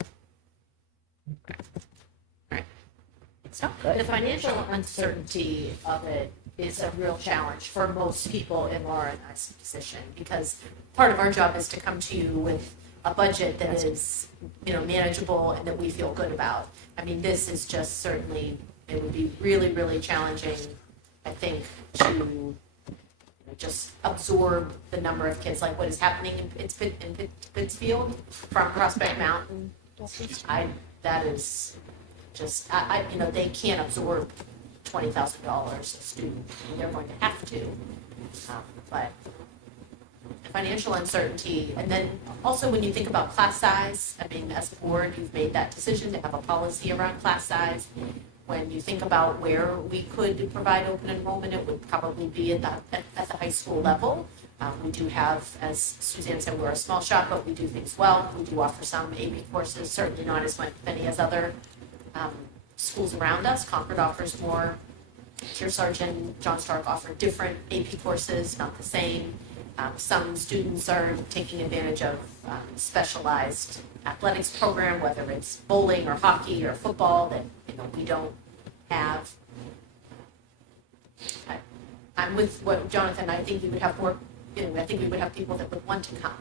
It's not The good. financial uncertainty of it is a real challenge for most people in Laura and I's position, because part of our job is to come to you with a budget that is, manageable and that we feel good about. I mean, this is just certainly, it would be really, really challenging, I think, to just absorb the number of kids, like what is happening in Pittsfield from Prospect Mountain. That is just, they can't absorb $20,000 a student. They're going to have to. But financial uncertainty, and then also when you think about class size, I mean, as the board, you've made that decision to have a policy around class size. When you think about where we could provide open enrollment, it would probably be at the high school level. We do have, as Suzanne said, we're a small shop, but we do things well. We do offer some AP courses, certainly not as many as other schools around us. Concord offers more. Kearsarge and John Stark offer different AP courses, not the same. Some students are taking advantage of specialized athletics program, whether it's bowling or hockey or football that we don't have. I'm with what Jonathan. I think we would have more. I think we would have people that would want to come.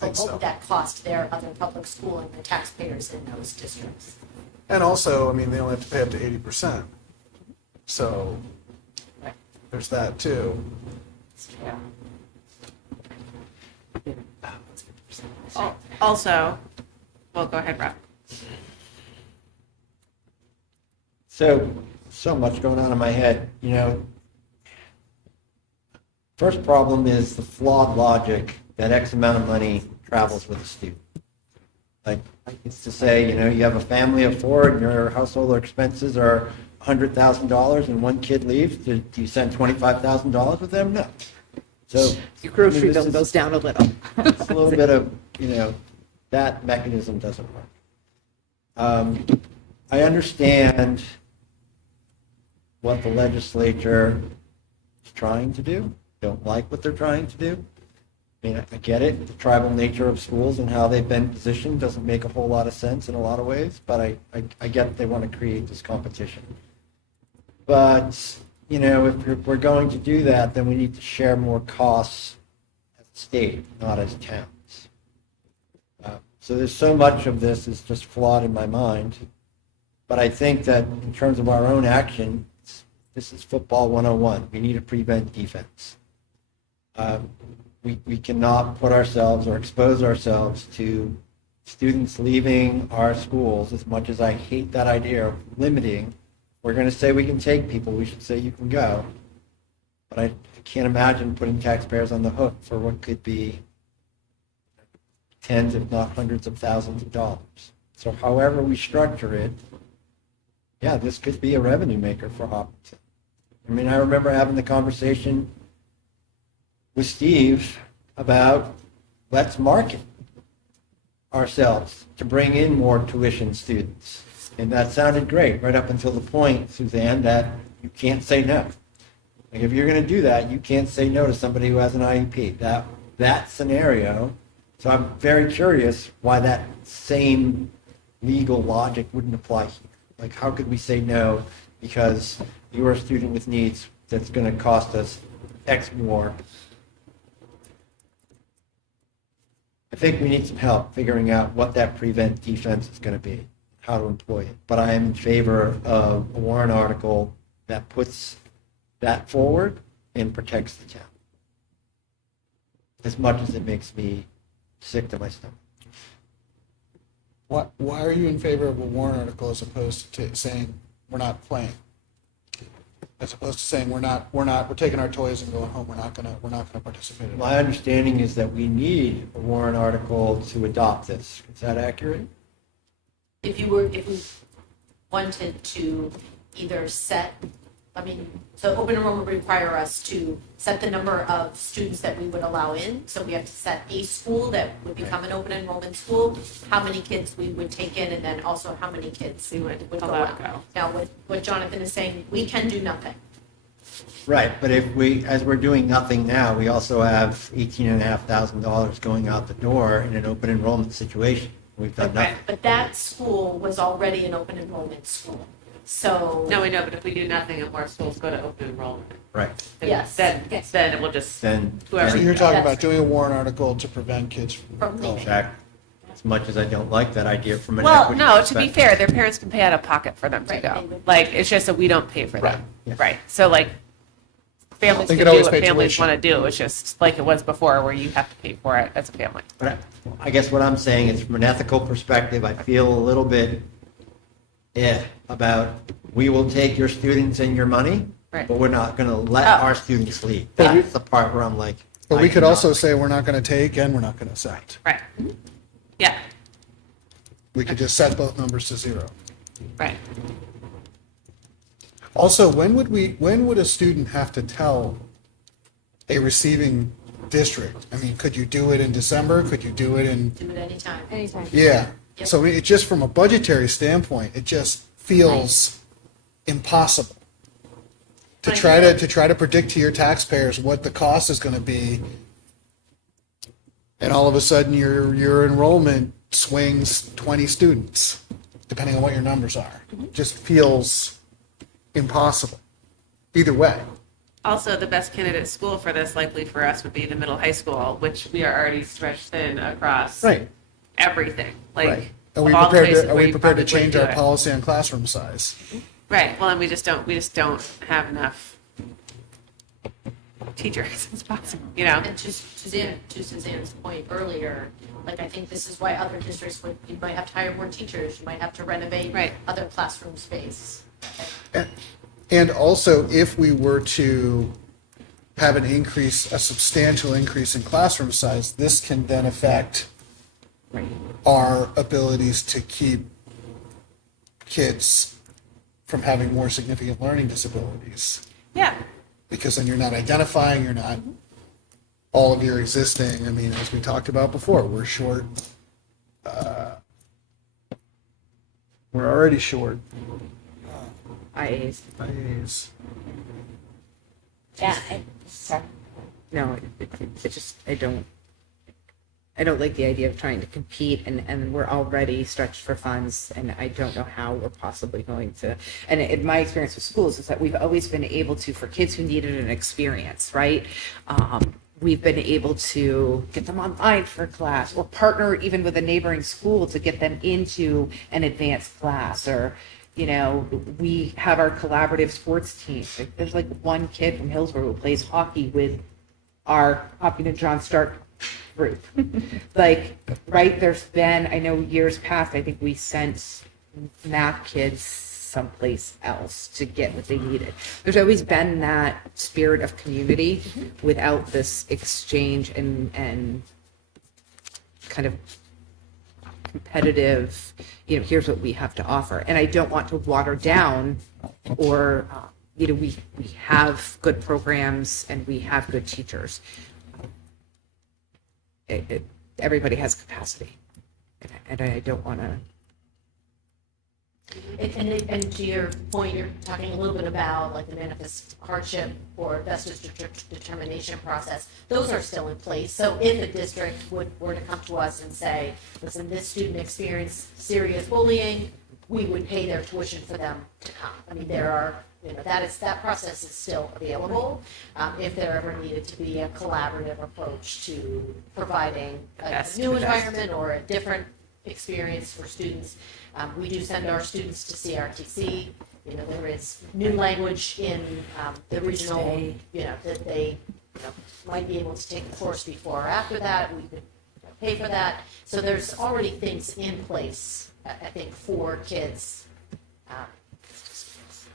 But what would that cost their other public school and the taxpayers in those districts? And also, I mean, they only have to pay up to 80%. So there's that too. Also, well, go ahead, Rob. So much going on in my head, First problem is the flawed logic that X amount of money travels with a student. Like, it's to say, you have a family of four and your household expenses are $100,000 and one kid leaves, do you send $25,000 with them? No. So Your grocery this bill is- goes down a little. It's a little bit of, that mechanism doesn't work. I understand what the legislature is trying to do. Don't like what they're trying to do. I mean, I get it. The tribal nature of schools and how they've been positioned doesn't make a whole lot of sense in a lot of ways, but I get that they want to create this competition. But, if we're going to do that, then we need to share more costs as a state, not as towns. So there's so much of this is just flawed in my mind. But I think that in terms of our own action, this is football 101. We need to prevent defense. We cannot put ourselves or expose ourselves to students leaving our schools. As much as I hate that idea of limiting, we're going to say we can take people, we should say you can go. But I can't imagine putting taxpayers on the hook for what could be tens, if not hundreds of thousands of dollars. So however we structure it, yeah, this could be a revenue maker for Hopkinton. I mean, I remember having the conversation with Steve about let's market ourselves to bring in more tuition students. And that sounded great right up until the point, Suzanne, that you can't say no. Like if you're going to do that, you can't say no to somebody who has an IEP. That scenario, so I'm very curious why that same legal logic wouldn't apply here. Like how could we say no because you're a student with needs that's going to cost us X more? I think we need some help figuring out what that prevent defense is going to be, how to employ it. But I am in favor of a warrant article that puts that forward and protects the town. As much as it makes me sick to my stomach. Why are you in favor of a warrant article as opposed to saying we're not playing? As opposed to saying we're taking our toys and going home. We're not gonna participate in it. My understanding is that we need a warrant article to adopt this. Is that accurate? If we wanted to either so open enrollment would require us to set the number of students that we would allow in. So we have to set a school that would become an open enrollment school, how many kids we would take in, and then also how many kids we would go allow out. to go. Now, what Jonathan is saying, we can do nothing. Right, but if as we're doing nothing now, we also have $18,500 going out the door in an open enrollment situation. We've done nothing. But that school was already an open enrollment school. So. No, we know, but if we do nothing and more schools go to open enrollment. Right. then- Yes. Then Yes. it will just, Then, whoever. So you're talking about doing a warrant article to prevent kids From going. leaving. Jack, as much as I don't like that idea from an Well, equity no, to be perspective. fair, their parents can pay out of pocket for them to Right, go. they would. Like, it's just that we don't pay for Right. them. Yeah. Right. So like, families They can could do always what pay families tuition. want to do. It's just like it was before where you have to pay for it as a family. But I guess what I'm saying is from an ethical perspective, I feel a little bit about we will take your students and your money, Right. but we're not going to let Oh. our students leave. But we- That's the part where I'm like. But I we could cannot- also say we're not going to take and we're not going to set. Right. Yeah. We could just set both numbers to 0. Right. Also, when would a student have to tell a receiving district? I mean, could you do it in December? Could you do it in? Do it anytime. Anytime. Yeah. Yep. So it just from a budgetary standpoint, it just feels impossible to try to predict to your taxpayers what the cost is going to be, and all of a sudden your enrollment swings 20 students, depending on what your numbers are. Just feels impossible. Either way. Also, the best candidate school for this likely for us would be the middle high school, which we are already stretched thin across Right. everything. Like, Right. Are we of all the prepared places to, are where we you prepared to probably change do our it. policy on classroom size? Right. Well, and we just don't have enough teachers as possible, you know? And to Suzanne's point earlier, like I think this is why other districts you might have to hire more teachers, you might have to renovate Right. other classroom space. And also, if we were to have a substantial increase in classroom size, this can then affect our abilities to keep kids from having more significant learning disabilities. Yeah. Because then you're not identifying, you're not all of your existing, I mean, as we talked about before, we're short. We're already short. IAs. IAs. Yeah, sorry. No, it just, I don't like the idea of trying to compete and we're already stretched for funds and I don't know how we're possibly going to, and in my experience with schools is that we've always been able to, for kids who needed an experience, right? We've been able to get them online for class or partner even with a neighboring school to get them into an advanced class, or you know, we have our collaborative sports team. There's like one kid from Hillsborough who plays hockey with our Hopkinton John Stark group. Like, right, there's been, I know years past, I think we sent math kids someplace else to get what they needed. There's always been that spirit of community without this exchange and kind of competitive, here's what we have to offer. And I don't want to water down or, we have good programs and we have good teachers. Everybody has capacity. And I don't want to. And to your point, you're talking a little bit about like the manifest hardship or best district determination process. Those are still in place. So if a district were to come to us and say, listen, this student experienced serious bullying, we would pay their tuition for them to come. I mean, there are, that process is still available if there ever needed to be a collaborative approach to providing a new environment or a different experience for students. We do send our students to CRTC. There is new language in the regional, that they might be able to take the course before or after that. We could pay for that. So there's already things in place, I think, for kids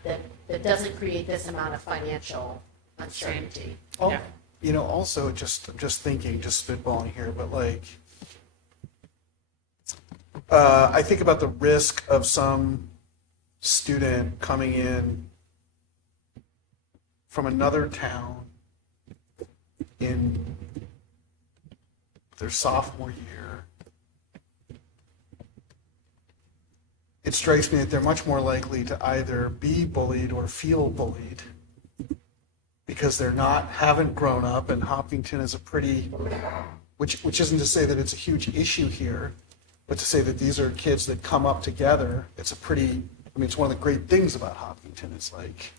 that doesn't create this amount of financial uncertainty. Oh, also just thinking, just spitballing here, but like, I think about the risk of some student coming in from another town in their sophomore year. It strikes me that they're much more likely to either be bullied or feel bullied because haven't grown up, and Hopkinton is a pretty, which isn't to say that it's a huge issue here, but to say that these are kids that come up together. It's it's one of the great things about Hopkinton. It's like,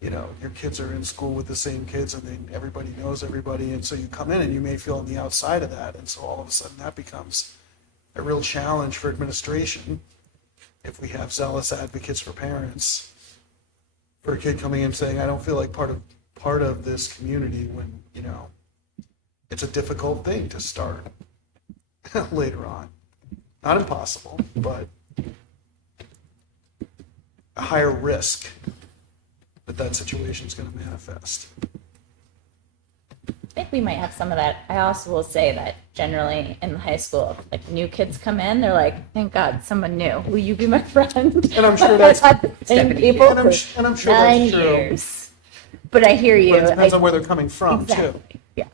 your kids are in school with the same kids and everybody knows everybody. And so you come in and you may feel on the outside of that. And so all of a sudden that becomes a real challenge for administration if we have zealous advocates for parents for a kid coming in saying, I don't feel like part of this community when, it's a difficult thing to start later on. Not impossible, but a higher risk that situation is going to manifest. I think we might have some of that. I also will say that generally in high school, like new kids come in, they're like, thank God, someone new. Will you be my friend? And I'm sure that's I've had the same people and I'm sure that's 9 true. years. But I hear you. But it depends on where they're coming from, exactly. too. Yeah.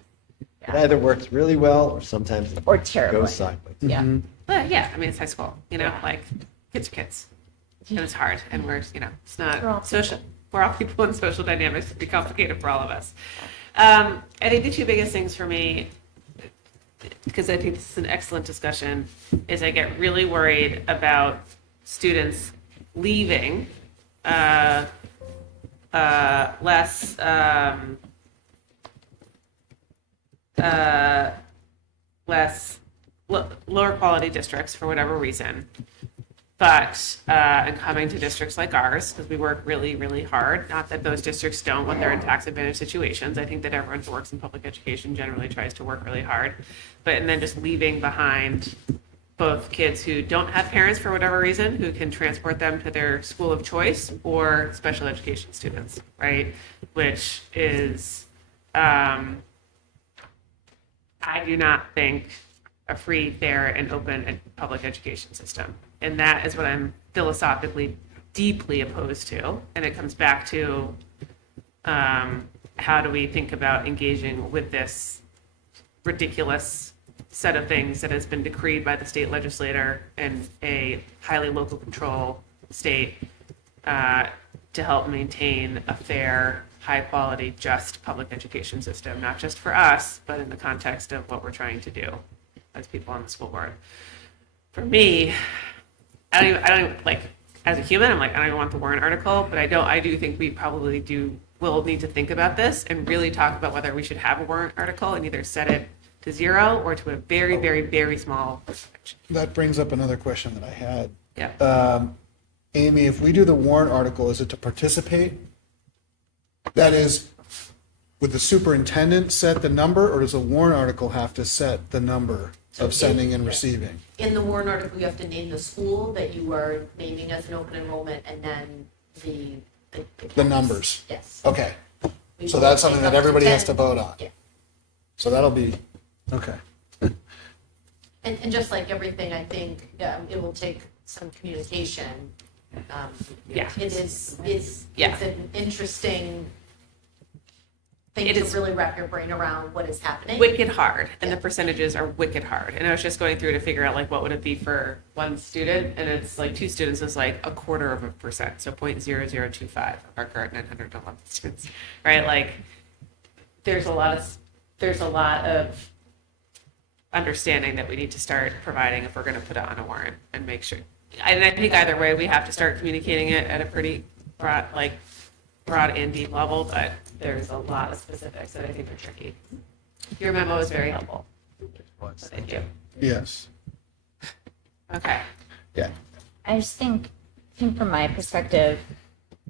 It either works really well or sometimes it Or terribly. goes sideways. Yeah. But yeah, I mean, it's high school, like kids are kids. And it's hard. And we're, it's not social. We're all people in social dynamics. It'd be complicated for all of us. I think the two biggest things for me, because I think this is an excellent discussion, is I get really worried about students leaving lower quality districts for whatever reason, but and coming to districts like ours because we work really, really hard. Not that those districts don't when they're in tax advantage situations. I think that everyone who works in public education generally tries to work really hard, and then just leaving behind both kids who don't have parents for whatever reason who can transport them to their school of choice or special education students, right? Which is, I do not think a free, fair, and open public education system. And that is what I'm philosophically deeply opposed to. And it comes back to how do we think about engaging with this ridiculous set of things that has been decreed by the state legislator in a highly local control state to help maintain a fair, high quality, just public education system, not just for us, but in the context of what we're trying to do as people on the school board. For me, I don't even like, as a human, I'm like, I don't even want the warrant article, but I do think we probably will need to think about this and really talk about whether we should have a warrant article and either set it to 0 or to a very, very, very small percentage. That brings up another question that I had. Yeah. Amy, if we do the warrant article, is it to participate? That is, would the superintendent set the number, or does the warrant article have to set the number of sending and receiving? In the warrant article, you have to name the school that you are naming as an open enrollment and then The numbers? Yes. Okay. So that's something that everybody has to vote on? Yeah. So that'll be, okay. And just like everything, I think it will take some communication. Yeah. It's Yeah. an interesting thing It to is really wrap your brain around what is happening. wicked hard, and the percentages are wicked hard. And I was just going through to figure out like what would it be for one student, and it's like 2 students is like 0.25%, so 0.0025 of our current 911 students, right? Like there's a lot of understanding that we need to start providing if we're going to put it on a warrant and make sure. And I think either way, we have to start communicating it at a pretty broad and deep level, but there's a lot of specifics that I think are tricky. Your memo is very helpful. Thank you. Yes. Okay. Yeah. I just think from my perspective,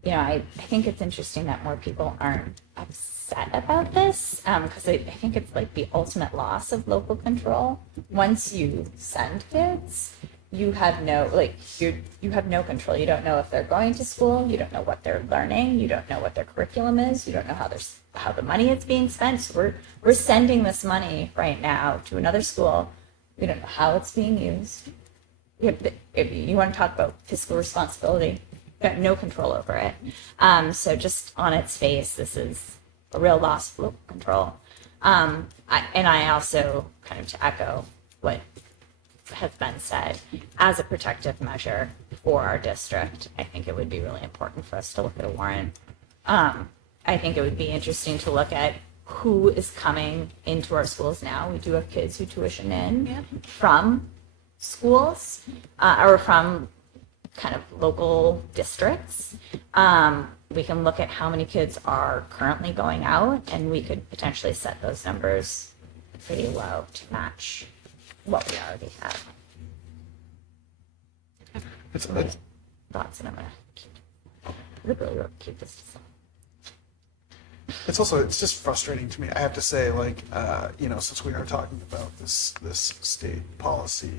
I think it's interesting that more people aren't upset about this, because I think it's like the ultimate loss of local control. Once you send kids, you have no you have no control. You don't know if they're going to school. You don't know what they're learning. You don't know what their curriculum is. You don't know how the money is being spent. So we're sending this money right now to another school. We don't know how it's being used. If you want to talk about fiscal responsibility, you have no control over it. So just on its face, this is a real loss of local control. I also, kind of to echo what has been said, as a protective measure for our district, I think it would be really important for us to look at a warrant. I think it would be interesting to look at who is coming into our schools now. We do have kids who tuition in from schools or from kind of local districts. We can look at how many kids are currently going out, and we could potentially set those numbers pretty low to match what we already have. It's Thoughts, and I'm gonna keep this to some. it's just frustrating to me. I have to say, since we are talking about this state policy,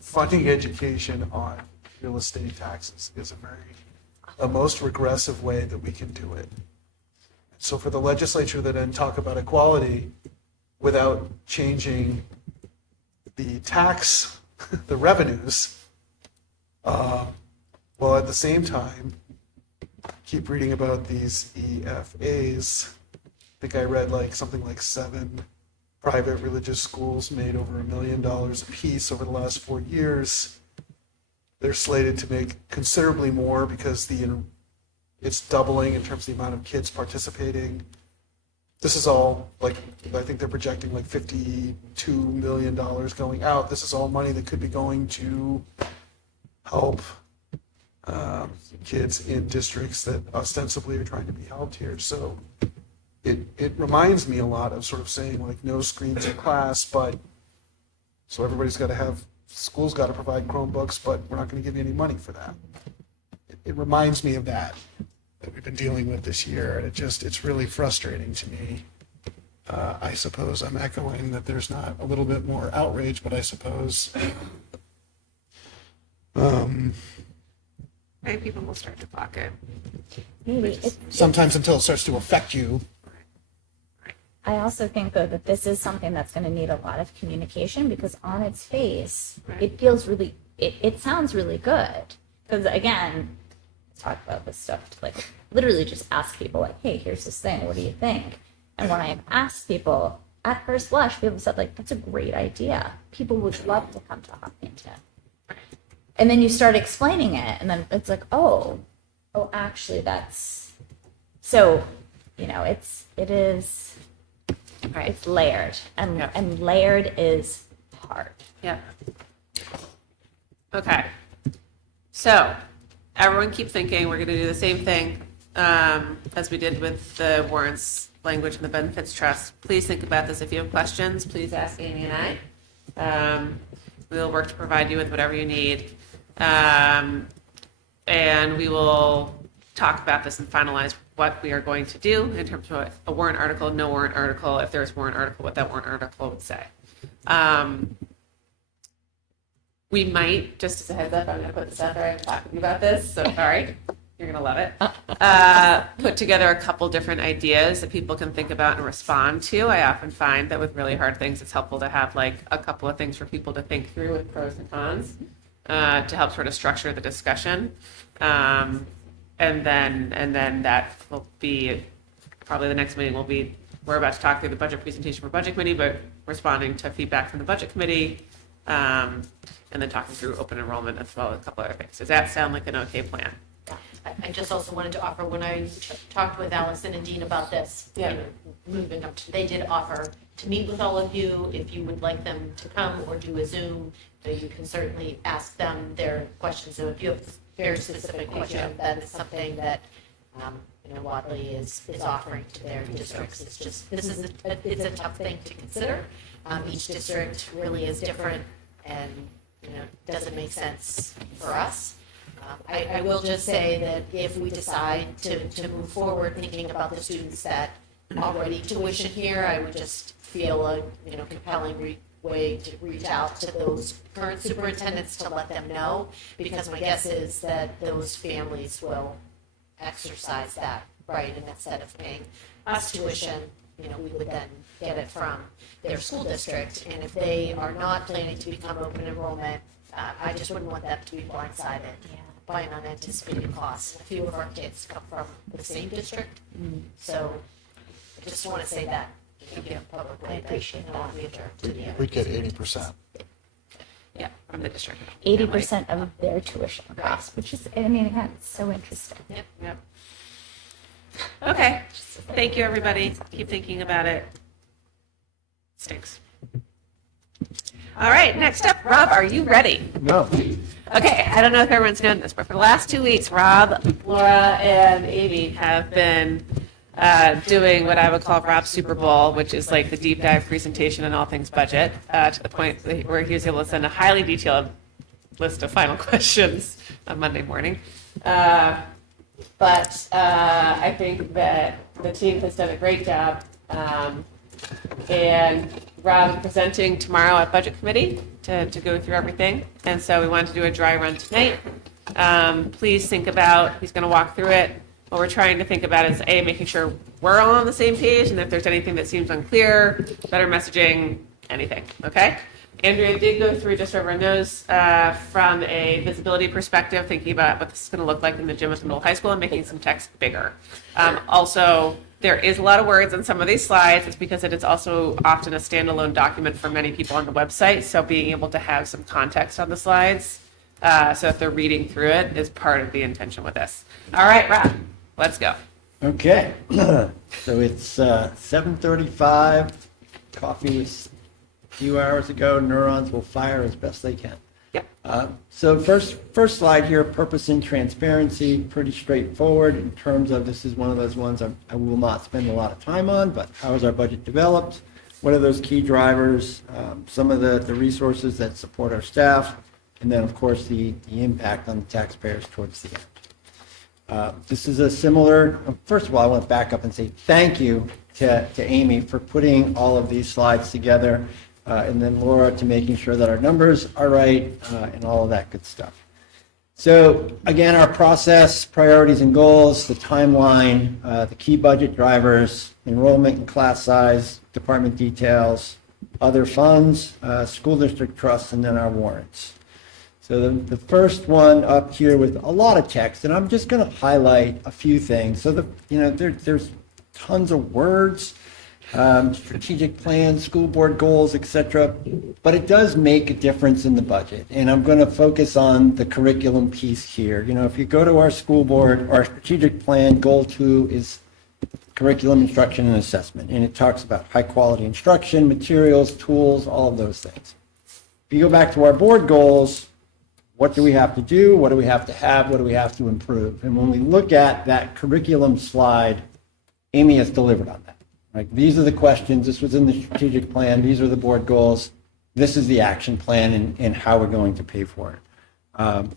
funding education on real estate taxes is a most regressive way that we can do it. So for the legislature to then talk about equality without changing the tax, the revenues, while at the same time keep reading about these EFAs. I think I read something like 7 private religious schools made over $1 million apiece over the last 4 years. They're slated to make considerably more because it's doubling in terms of the amount of kids participating. This is all I think they're projecting $52 million going out. This is all money that could be going to help kids in districts that ostensibly are trying to be helped here. So it reminds me a lot of sort of saying no screens in class, but so school's got to provide Chromebooks, but we're not going to give you any money for that. It reminds me of that we've been dealing with this year, and it's really frustrating to me. I suppose I'm echoing that there's not a little bit more outrage, but I suppose Maybe people will start to pocket. Maybe. Sometimes until it starts to affect you. I also think, though, that this is something that's going to need a lot of communication, because on its face, it feels really, it sounds really good. Because again, talk about this stuff to literally just ask people hey, here's this thing, what do you think? And when I have asked people, at first blush, people said that's a great idea. People would love to come to Hopkinton. And then you start explaining it, and then it's oh, actually that's, so, it is, it's layered, and layered is hard. Yeah. Okay. So everyone keep thinking. We're going to do the same thing as we did with the warrants language and the benefits trust. Please think about this. If you have questions, please ask Amy and I. We'll work to provide you with whatever you need. And we will talk about this and finalize what we are going to do in terms of a warrant article, no warrant article, if there's warrant article, what that warrant article would say. We might, just as a heads up, I'm going to put this out there, I'm talking about this, so sorry. you're gonna love it, put together a couple different ideas that people can think about and respond to. I often find that with really hard things, it's helpful to have like a couple of things for people to think through with pros and cons to help sort of structure the discussion. And then that will be probably the next meeting will be, we're about to talk through the budget presentation for budget committee, but responding to feedback from the budget committee, and then talking through open enrollment as well as a couple other things. Does that sound like an okay plan? I just also wanted to offer, when I talked with Allison and Dean about this, Yeah. moving up, they did offer to meet with all of you if you would like them to come or do a Zoom. So you can certainly ask them their questions. So if you have a very specific question, that is something that Wadley is offering to their districts. It's just, it's a tough thing to consider. Each district really is different, and doesn't make sense for us. I will just say that if we decide to move forward thinking about the students that already tuition here, I would just feel a compelling way to reach out to those current superintendents to let them know, because my guess is that those families will exercise that right, and instead of paying us tuition, we would then get it from their school district. And if they are not planning to become open enrollment, I just wouldn't want them to be blindsided by an unanticipated cost. A few of our kids come from the same district, so I just want to say that publicly. I appreciate that. We'd get 80%. Yeah, from the district. 80% of their tuition costs, which is, again, it's so interesting. Yep. Okay, thank you, everybody. Keep thinking about it. Stinks. All right, next up, Rob, are you ready? No. Okay, I don't know if everyone's known this, but for the last 2 weeks, Rob, Laura, and Amy have been doing what I would call Rob's Super Bowl, which is like the deep dive presentation on all things budget, to the point where he was able to send a highly detailed list of final questions on Monday morning. But I think that the team has done a great job. And Rob is presenting tomorrow at Budget Committee to go through everything. And so we wanted to do a dry run tonight. Please think about, he's going to walk through it. What we're trying to think about is A, making sure we're all on the same page, and if there's anything that seems unclear, better messaging, anything, okay? Andrea did go through just over our nose from a visibility perspective, thinking about what this is going to look like in the gym at the middle high school and making some text bigger. Also, there is a lot of words on some of these slides. It's because it is also often a standalone document for many people on the website, so being able to have some context on the slides, so if they're reading through it, is part of the intention with this. All right, Rob, let's go. Okay, so it's 7:35. Coffee was a few hours ago. Neurons will fire as best they can. Yep. So first slide here, purpose and transparency, pretty straightforward in terms of this is one of those ones I will not spend a lot of time on, but how is our budget developed? What are those key drivers? Some of the resources that support our staff, and then of course the impact on the taxpayers towards the end. This is a similar, first of all, I want to back up and say thank you to Amy for putting all of these slides together, and then Laura to making sure that our numbers are right, and all of that good stuff. So again, our process, priorities and goals, the timeline, the key budget drivers, enrollment and class size, department details, other funds, school district trusts, and then our warrants. So the first one up here with a lot of text, and I'm just going to highlight a few things. So there's tons of words, strategic plans, school board goals, etc. But it does make a difference in the budget, and I'm going to focus on the curriculum piece here. If you go to our school board, our strategic plan, goal 2 is curriculum, instruction, and assessment, and it talks about high quality instruction, materials, tools, all of those things. If you go back to our board goals, what do we have to do? What do we have to have? What do we have to improve? And when we look at that curriculum slide, Amy has delivered on that. Right? These are the questions. This was in the strategic plan. These are the board goals. This is the action plan and how we're going to pay for it.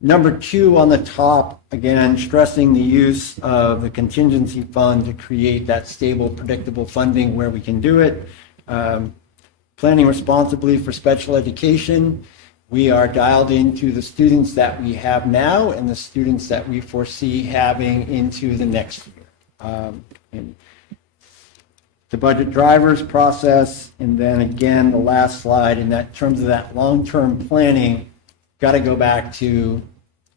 Number 2 on the top, again, stressing the use of the contingency fund to create that stable, predictable funding where we can do it. Planning responsibly for special education. we are dialed into the students that we have now and the students that we foresee having into the next year. And the budget drivers process, and then again, the last slide, in that terms of that long-term planning, got to go back to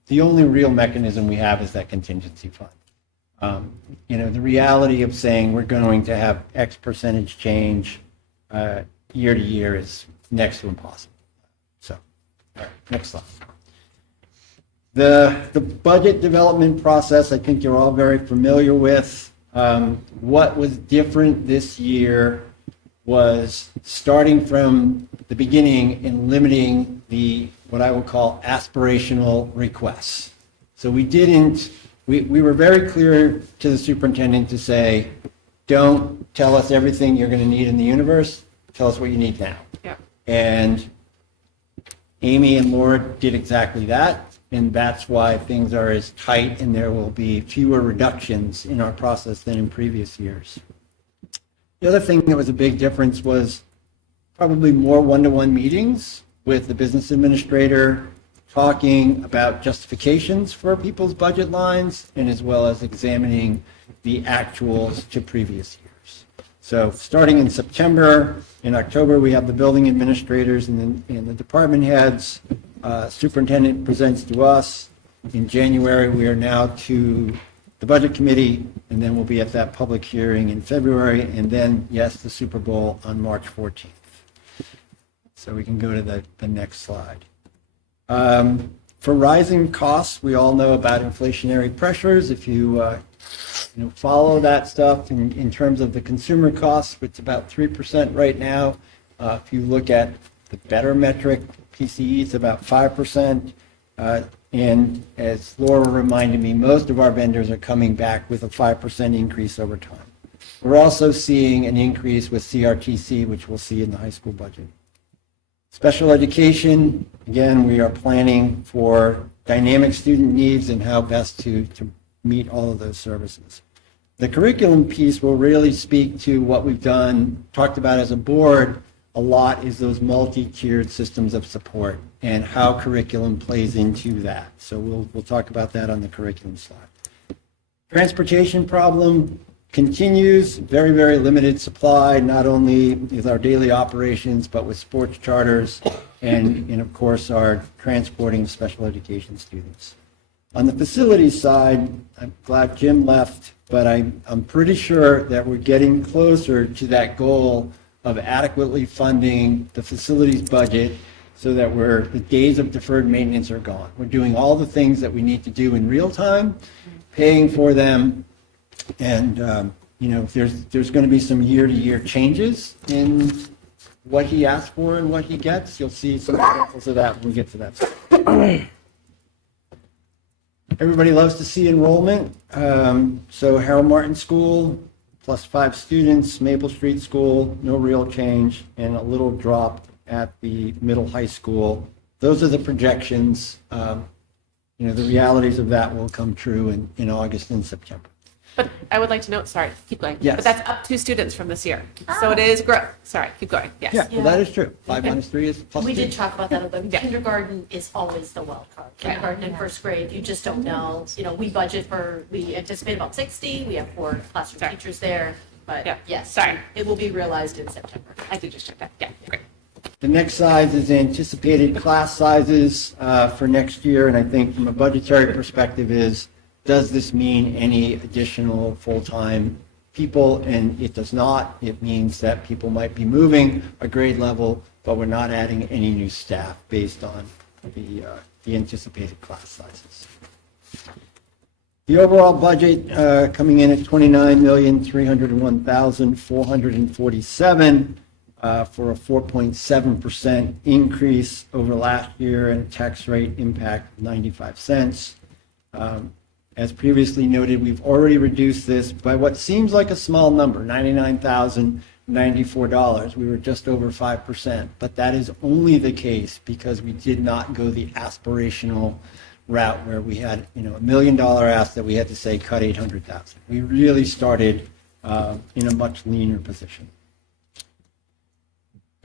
the only real mechanism we have is that contingency fund. The reality of saying we're going to have X percentage change year to year is next to impossible. So, all right, next slide. The budget development process, I think you're all very familiar with. What was different this year was starting from the beginning and limiting the what I would call aspirational requests. So we were very clear to the superintendent to say, don't tell us everything you're going to need in the universe, tell us what you need now. Yeah. And Amy and Laura did exactly that, and that's why things are as tight and there will be fewer reductions in our process than in previous years. The other thing that was a big difference was probably more one-to-one meetings with the business administrator, talking about justifications for people's budget lines, and as well as examining the actuals to previous years. So starting in September, in October, we have the building administrators and the department heads. Superintendent presents to us. In January, we are now to the budget committee, and then we'll be at that public hearing in February, and then, yes, the Super Bowl on March 14th. So we can go to the next slide. For rising costs, we all know about inflationary pressures. If you follow that stuff in terms of the consumer costs, it's about 3% right now. If you look at the better metric, PCE, it's about 5%. And as Laura reminded me, most of our vendors are coming back with a 5% increase over time. We're also seeing an increase with CRTC, which we'll see in the high school budget. Special education, again, we are planning for dynamic student needs and how best to meet all of those services. The curriculum piece will really speak to what we've talked about as a board a lot, is those multi-tiered systems of support and how curriculum plays into that. So we'll talk about that on the curriculum slide. Transportation problem continues, very, very limited supply, not only with our daily operations, but with sports charters and of course, our transporting special education students. On the facilities side, I'm glad Jim left, but I'm pretty sure that we're getting closer to that goal of adequately funding the facilities budget so that the days of deferred maintenance are gone. We're doing all the things that we need to do in real time, paying for them, and there's going to be some year-to-year changes in what he asked for and what he gets. You'll see some examples of that when we get to that. Everybody loves to see enrollment. So Harold Martin School, +5 students. Maple Street School, no real change, and a little drop at the middle high school. Those are the projections. The realities of that will come true in August and September. But I would like to note, sorry, keep going. Yes. But that's up 2 students from this year. So it is growth. Sorry, keep going. Yes. Yeah, well, that is true. 5 minus 3 is +2. We did talk about that a little bit. Yeah. Kindergarten is always the wild card. Kindergarten and first grade, you just don't know. We anticipate about 60. We have 4 classroom teachers there. But Yeah. yes, Sorry. it will be realized in September. I did just check that. Yeah, great. The next slide is anticipated class sizes for next year, and I think from a budgetary perspective does this mean any additional full-time people? And it does not. It means that people might be moving a grade level, but we're not adding any new staff based on the anticipated class sizes. The overall budget coming in at $29,301,447 for a 4.7% increase over last year and a tax rate impact of 95 cents. As previously noted, we've already reduced this by what seems like a small number, $99,094. We were just over 5%, but that is only the case because we did not go the aspirational route where we had $1 million ask that we had to say cut 800,000. We really started in a much leaner position.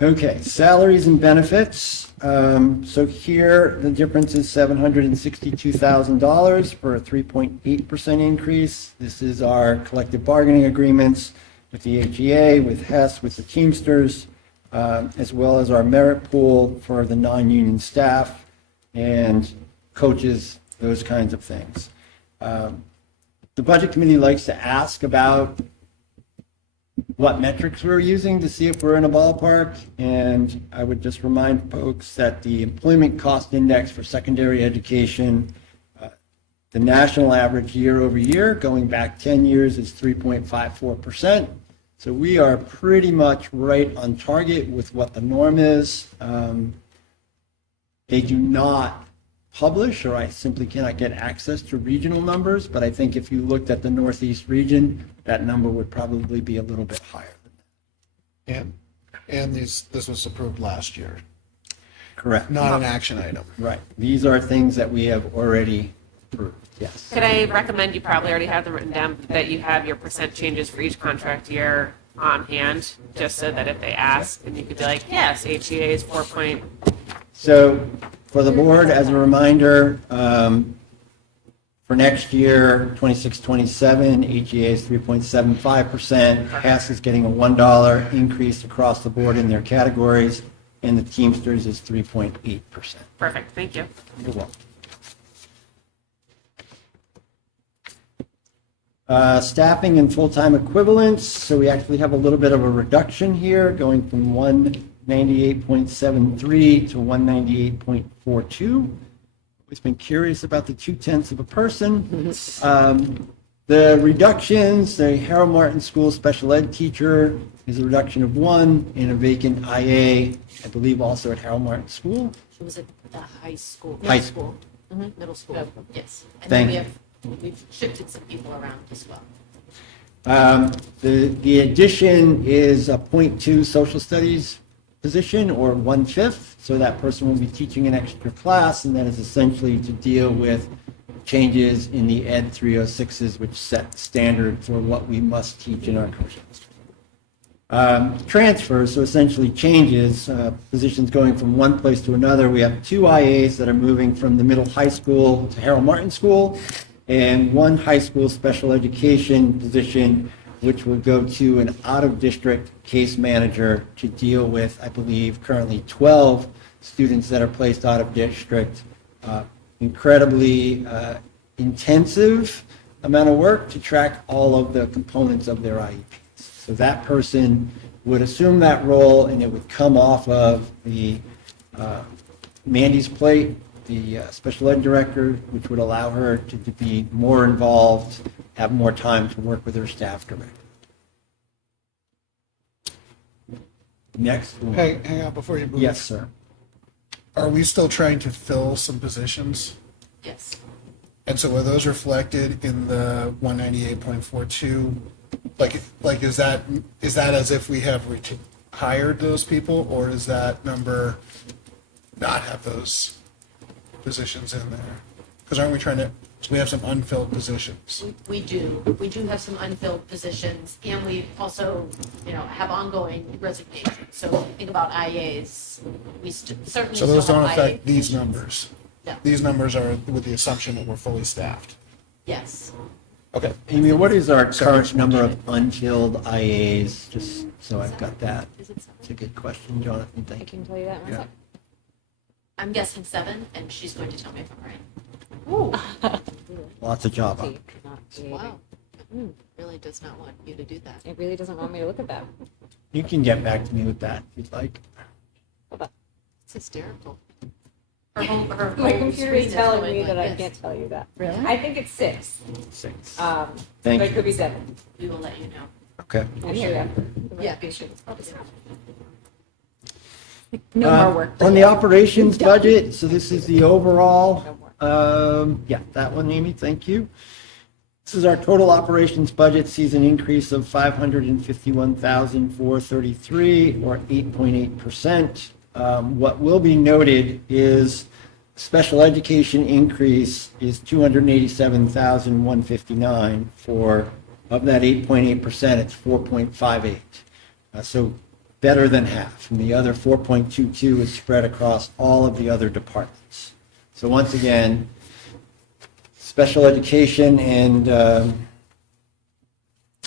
Okay, salaries and benefits. So here, the difference is $762,000 for a 3.8% increase. This is our collective bargaining agreements with the HEA, with Hess, with the Teamsters, as well as our merit pool for the non-union staff and coaches, those kinds of things. The Budget Committee likes to ask about what metrics we're using to see if we're in a ballpark, and I would just remind folks that the employment cost index for secondary education, the national average year over year, going back 10 years, is 3.54%. So we are pretty much right on target with what the norm is. They do not publish, or I simply cannot get access to regional numbers, but I think if you looked at the Northeast region, that number would probably be a little bit higher than that. And this was approved last year. Correct. Not an action item. Right. These are things that we have already approved, yes. Could I recommend, you probably already have them written down, that you have your percent changes for each contract year on hand, just so that if they ask, and you could be like, yes, HEA is 4 point. So for the board, as a reminder, for next year, 26-27, HEA is 3.75%. Hess is getting a $1 increase across the board in their categories, and the Teamsters is 3.8%. Perfect, thank you. You're welcome. Staffing and full-time equivalents, so we actually have a little bit of a reduction here, going from 198.73 to 198.42. Always been curious about the 0.2 of a person. The reductions, the Harold Martin School special ed teacher is a reduction of 1, and a vacant IA, I believe also at Harold Martin School. It was at the high school. High Middle school. Middle school, yes. And Thank then we've shifted some people around as well. The addition is a 0.2 social studies position, or 1/5, so that person will be teaching an extra class, and that is essentially to deal with changes in the Ed 306s, which set standard for what we must teach in our curriculum. Transfers, so essentially changes, positions going from one place to another. We have 2 IAs that are moving from the middle high school to Harold Martin School, and 1 high school special education position, which will go to an out-of-district case manager to deal with, I believe, currently 12 students that are placed out of district. Incredibly intensive amount of work to track all of the components of their IEPs. So that person would assume that role, and it would come off of the Mandy's plate, the special ed director, which would allow her to be more involved, have more time to work with her staff director. Next. Hang on before you move. Yes, sir. Are we still trying to fill some positions? Yes. And so are those reflected in the 198.42? Like is that as if we have hired those people, or does that number not have those positions in there? Because aren't we trying to, so we have some unfilled positions? We do have some unfilled positions, and we also, have ongoing resignations. So think about IAs, we certainly. So those still don't have affect IA these positions. numbers? No. These numbers are with the assumption that we're fully staffed? Yes. Okay. Amy, what is our current number of unfilled IAs, just so I've got that? It's a good question, Jonathan, I thank you. can tell you that in Yeah. one sec. I'm guessing 7, and she's going to tell me if I'm right. Lots of job See, on. not creating. Wow. Really does not want you to do that. It really doesn't want me to look at that. You can get back to me with that if you'd like. It's hysterical. My whole computer screen is telling me going that like I this. can't tell you that. Really? I think it's 6. 6. But Thank it you. could be 7. We will let you know. Okay. I'm here after. Yeah. It's probably 7. No more work. for On the you. operations budget, so this is the overall, yeah, that one, Amy, thank you. This is our total operations budget, sees an increase of $551,433, or 8.8%. What will be noted is special education increase is $287,159. For, of that 8.8%, it's 4.58. So better than half, and the other 4.22 is spread across all of the other departments. So once again, special education and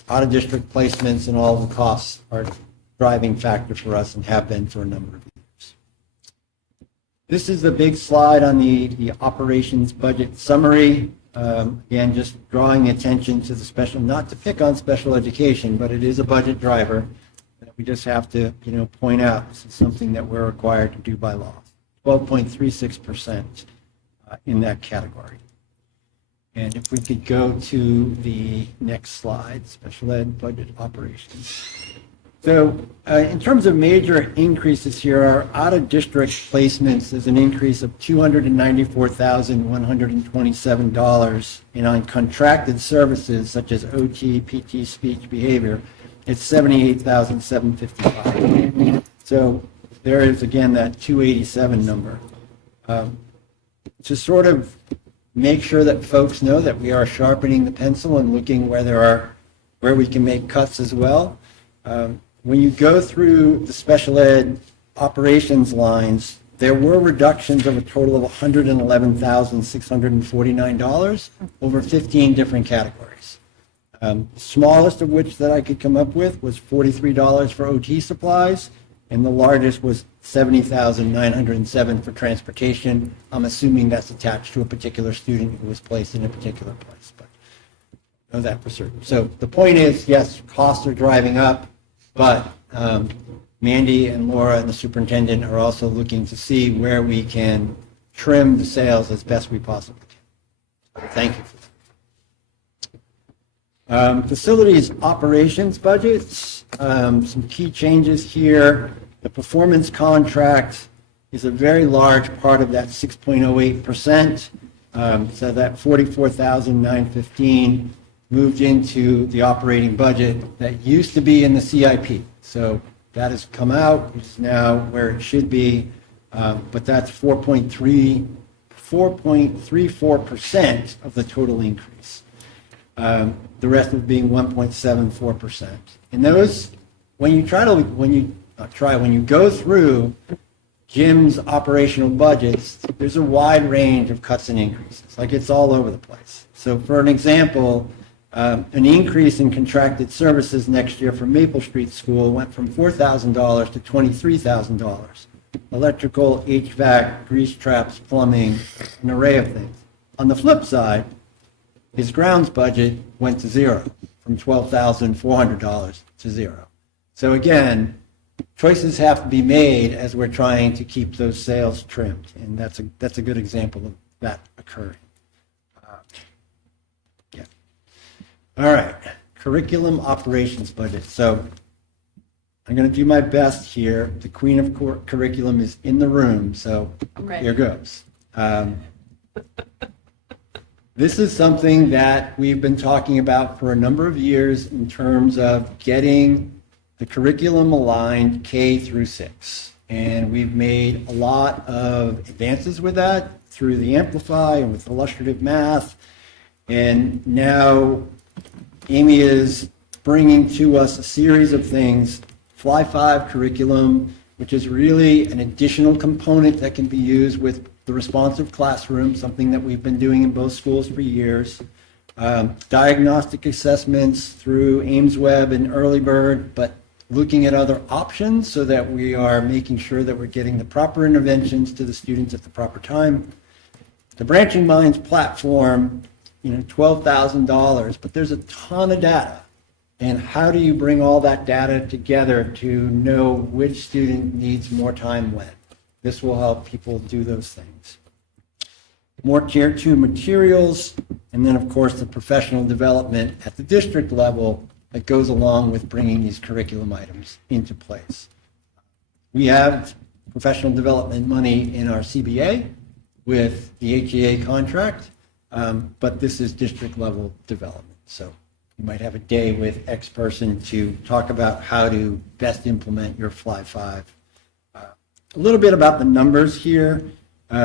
out-of-district placements and all the costs are a driving factor for us and have been for a number of years. This is the big slide on the operations budget summary. Again, just drawing attention to the special, not to pick on special education, but it is a budget driver that we just have to, point out. This is something that we're required to do by law. 12.36% in that category. And if we could go to the next slide, special ed budget operations. So in terms of major increases here, our out-of-district placements is an increase of $294,127, and on contracted services such as OT, PT, speech, behavior, it's $78,755. So there is, again, that 287 number. To sort of make sure that folks know that we are sharpening the pencil and looking where we can make cuts as well. When you go through the special ed operations lines, there were reductions of a total of $111,649 over 15 different categories. Smallest of which that I could come up with was $43 for OT supplies, and the largest was $70,907 for transportation. I'm assuming that's attached to a particular student who was placed in a particular place, but I know that for certain. So the point is, yes, costs are driving up, but Mandy and Laura and the superintendent are also looking to see where we can trim the sales as best we possibly can. Thank you for that. Facilities operations budgets, some key changes here. The performance contract is a very large part of that 6.08%. So that $44,915 moved into the operating budget that used to be in the CIP. So that has come out. It's now where it should be. But that's 4.34% of the total increase. The rest of being 1.74%. And those, when you go through Jim's operational budgets, there's a wide range of cuts and increases. Like, it's all over the place. So for an example, an increase in contracted services next year for Maple Street School went from $4,000 to $23,000. Electrical, HVAC, grease traps, plumbing, an array of things. On the flip side, his grounds budget went to zero, from $12,400 to zero. So again, choices have to be made as we're trying to keep those sales trimmed, and that's a good example of that occurring. All right, curriculum operations budget. So I'm going to do my best here. The queen of curriculum is in the room, so here goes. This is something that we've been talking about for a number of years in terms of getting the curriculum aligned K through 6. And we've made a lot of advances with that through the Amplify and with illustrative math. And now Amy is bringing to us a series of things, Fly 5 curriculum, which is really an additional component that can be used with the responsive classroom, something that we've been doing in both schools for years. Diagnostic assessments through Ames Web and Early Bird, but looking at other options so that we are making sure that we're getting the proper interventions to the students at the proper time. The Branching Minds platform, $12,000, but there's a ton of data. And how do you bring all that data together to know which student needs more time when? This will help people do those things. More Tier 2 materials, and then, of course, the professional development at the district level that goes along with bringing these curriculum items into place. We have professional development money in our CBA with the HEA contract, but this is district level development. So you might have a day with X person to talk about how to best implement your Fly 5. A little bit about the numbers here.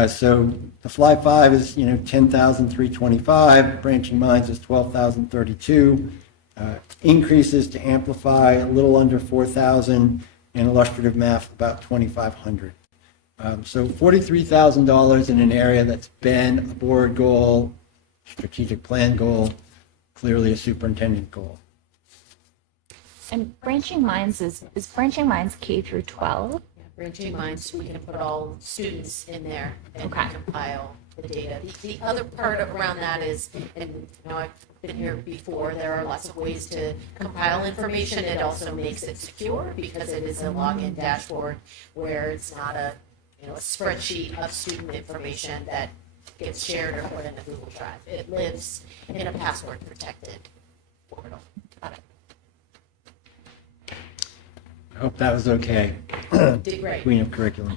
So the Fly 5 is, $10,325. Branching Minds is $12,032. Increases to Amplify a little under $4,000, and illustrative math about $2,500. So $43,000 in an area that's been a board goal, strategic plan goal, clearly a superintendent goal. And Branching Minds is Branching Minds K through 12? Branching Minds, we can put all students in there and Okay. compile the data. The other part around that is, and you know, I've been here before, there are lots of ways to compile information. It also makes it secure because it is a login dashboard where it's not a, you know, a spreadsheet of student information that gets shared or put in a Google Drive. It lives in a password protected portal. Got it. I hope that was okay. Did great. Queen of curriculum.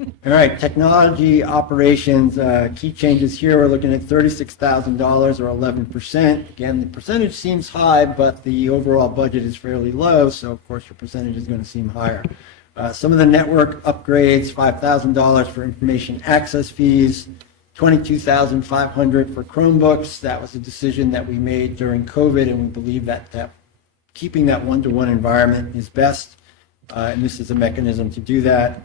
All right, technology operations, key changes here, we're looking at $36,000 or 11%. Again, the percentage seems high, but the overall budget is fairly low, so of course your percentage is going to seem higher. Some of the network upgrades, $5,000 for information access fees, $22,500 for Chromebooks. That was a decision that we made during COVID, and we believe that keeping that one-to-one environment is best, and this is a mechanism to do that.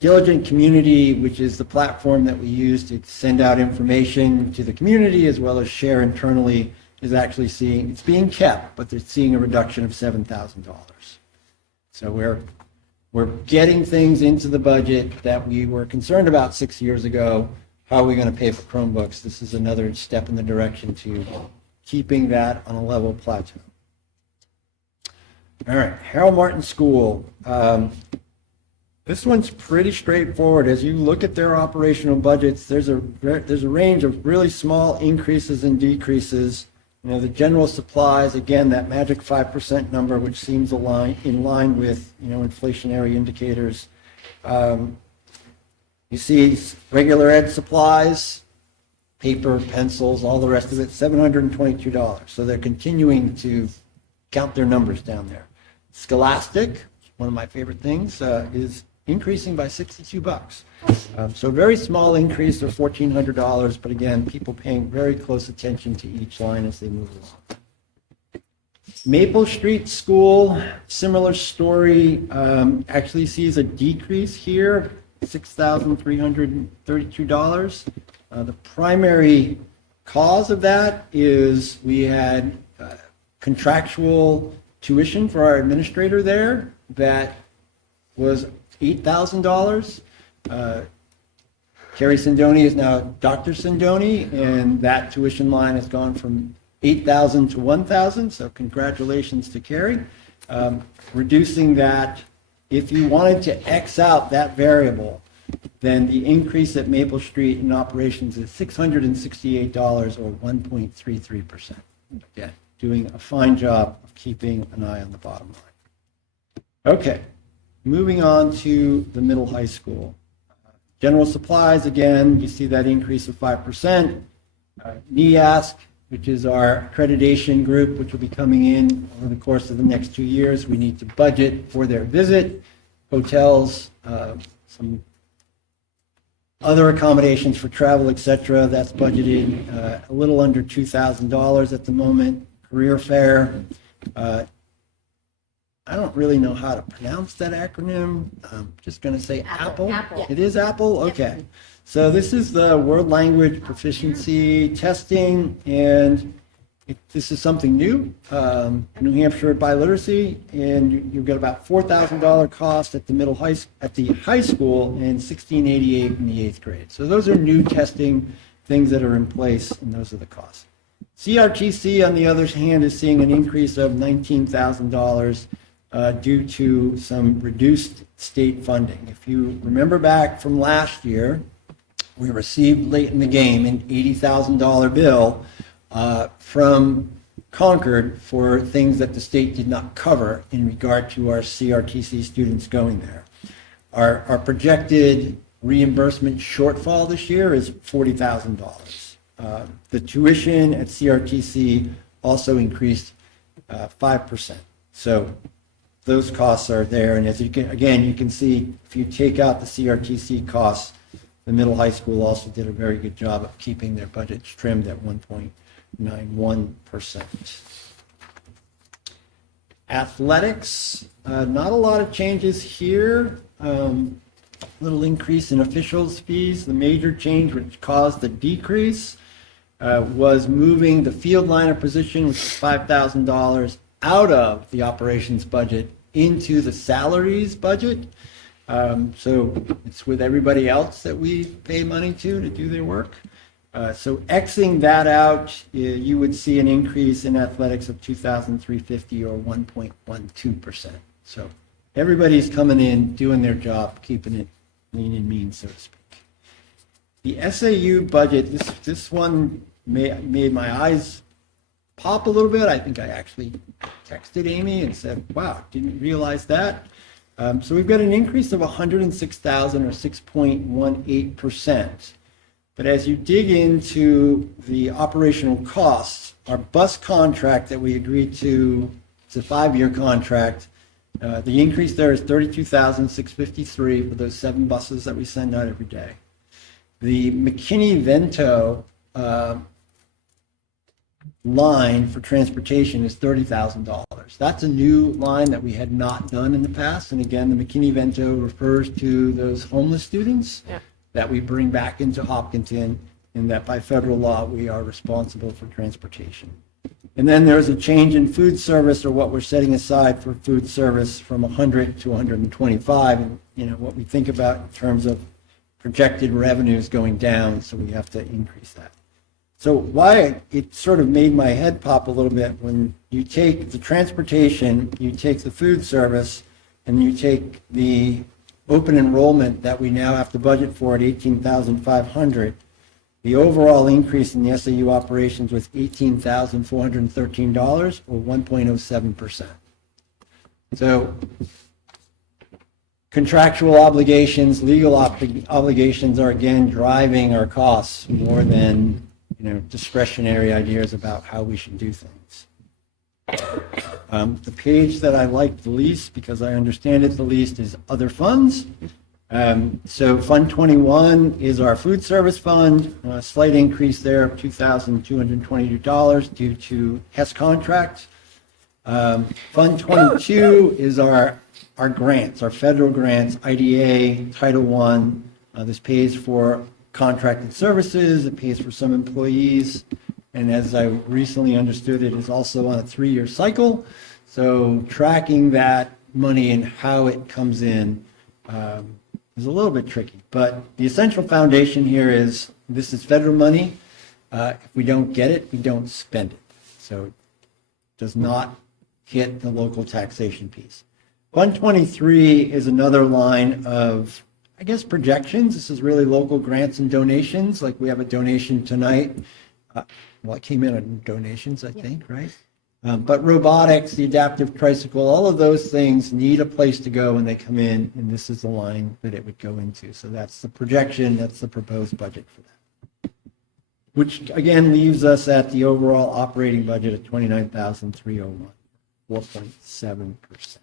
Diligent Community, which is the platform that we use to send out information to the community as well as share internally, is actually seeing, it's being kept, but they're seeing a reduction of $7,000. So we're getting things into the budget that we were concerned about 6 years ago. How are we going to pay for Chromebooks? This is another step in the direction to keeping that on a level plateau. All right, Harold Martin School. This one's pretty straightforward. As you look at their operational budgets, there's a range of really small increases and decreases. You know, the general supplies, again, that magic 5% number, which seems in line with, you know, inflationary indicators. You see regular ed supplies, paper, pencils, all the rest of it, $722. So they're continuing to count their numbers down there. Scholastic, one of my favorite things, is increasing by $62. So very small increase of $1,400, but again, people paying very close attention to each line as they move along. Maple Street School, similar story, actually sees a decrease here, $6,332. The primary cause of that is we had contractual tuition for our administrator there that was $8,000. Carrie Sindoni is now Dr. Sindoni, and that tuition line has gone from $8,000 to $1,000, so congratulations to Carrie. Reducing that, if you wanted to X out that variable, then the increase at Maple Street in operations is $668 or 1.33%. Again, doing a fine job of keeping an eye on the bottom line. Okay. Moving on to the middle high school. General supplies, again, you see that increase of 5%. NEASC, which is our accreditation group, which will be coming in over the course of the next 2 years. We need to budget for their visit. Hotels, some other accommodations for travel, etc. That's budgeted a little under $2,000 at the moment. Career fair. I don't really know how to pronounce that acronym. I'm just going to say Apple. Apple. It is Apple? Okay. So this is the world language proficiency testing, and this is something new. New Hampshire biliteracy, and you've got about $4,000 cost at the high school and $1,688 in the 8th grade. So those are new testing things that are in place, and those are the costs. CRTC, on the other hand, is seeing an increase of $19,000 due to some reduced state funding. If you remember back from last year, we received late in the game an $80,000 bill from Concord for things that the state did not cover in regard to our CRTC students going there. Our projected reimbursement shortfall this year is $40,000. The tuition at CRTC also increased 5%. So those costs are there, and as you can see, if you take out the CRTC costs, the middle high school also did a very good job of keeping their budgets trimmed at 1.91%. Athletics, not a lot of changes here. Little increase in officials' fees. The major change which caused the decrease was moving the field liner position, which is $5,000, out of the operations budget into the salaries budget. So it's with everybody else that we pay money to do their work. So Xing that out, you would see an increase in athletics of $2,350 or 1.12%. So everybody's coming in, doing their job, keeping it lean and mean, so to speak. The SAU budget, this one made my eyes pop a little bit. I think I actually texted Amy and said, wow, didn't realize that. So we've got an increase of $106,000 or 6.18%. But as you dig into the operational costs, our bus contract that we agreed to, it's a 5-year contract. The increase there is $32,653 for those 7 buses that we send out every day. The McKinney-Vento line for transportation is $30,000. That's a new line that we had not done in the past. And again, the McKinney-Vento refers to those homeless students that we bring back into Hopkinton, and that by federal law, we are responsible for transportation. And then there's a change in food service, or what we're setting aside for food service, from 100 to 125. And what we think about in terms of projected revenues going down, so we have to increase that. So why it sort of made my head pop a little bit when you take the transportation, you take the food service, and you take the open enrollment that we now have to budget for at $18,500. The overall increase in the SAU operations was $18,413, or 1.07%. So contractual obligations, legal obligations are again driving our costs more than discretionary ideas about how we should do things. The page that I like the least, because I understand it the least, is other funds. So Fund 21 is our food service fund, a slight increase there of $2,222 due to HES contracts. Fund 22 is our grants, our federal grants, IDA, Title I. This pays for contracted services, it pays for some employees, and as I recently understood, it is also on a 3-year cycle. So tracking that money and how it comes in is a little bit tricky. But the essential foundation here is this is federal money. If we don't get it, we don't spend it. So it does not hit the local taxation piece. Fund 23 is another line of, I guess, projections. This is really local grants and donations. Like we have a donation tonight. Well, it came in on donations, I think, right? But robotics, the adaptive tricycle, all of those things need a place to go when they come in, and this is the line that it would go into. So that's the projection, that's the proposed budget for that. Which again leaves us at the overall operating budget of $29,301, 4.7%.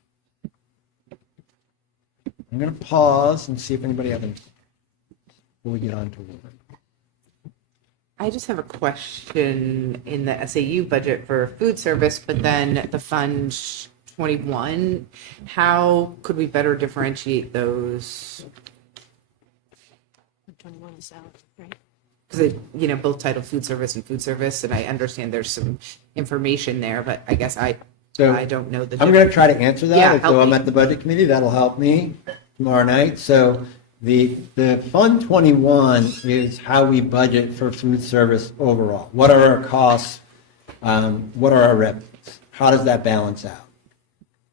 I'm going to pause and see if anybody has any before we get on to work. I just have a question in the SAU budget for food service, but then the Fund 21, how could we better differentiate those? 21 is out, right? Because both title food service, and I understand there's some information there, but I guess I don't know the. I'm going to try to answer that. Yeah, So I'm at the budget committee. That'll help me tomorrow night. So the Fund 21 is how we budget for food service overall. What are our costs? What are our revenues? How does that balance out?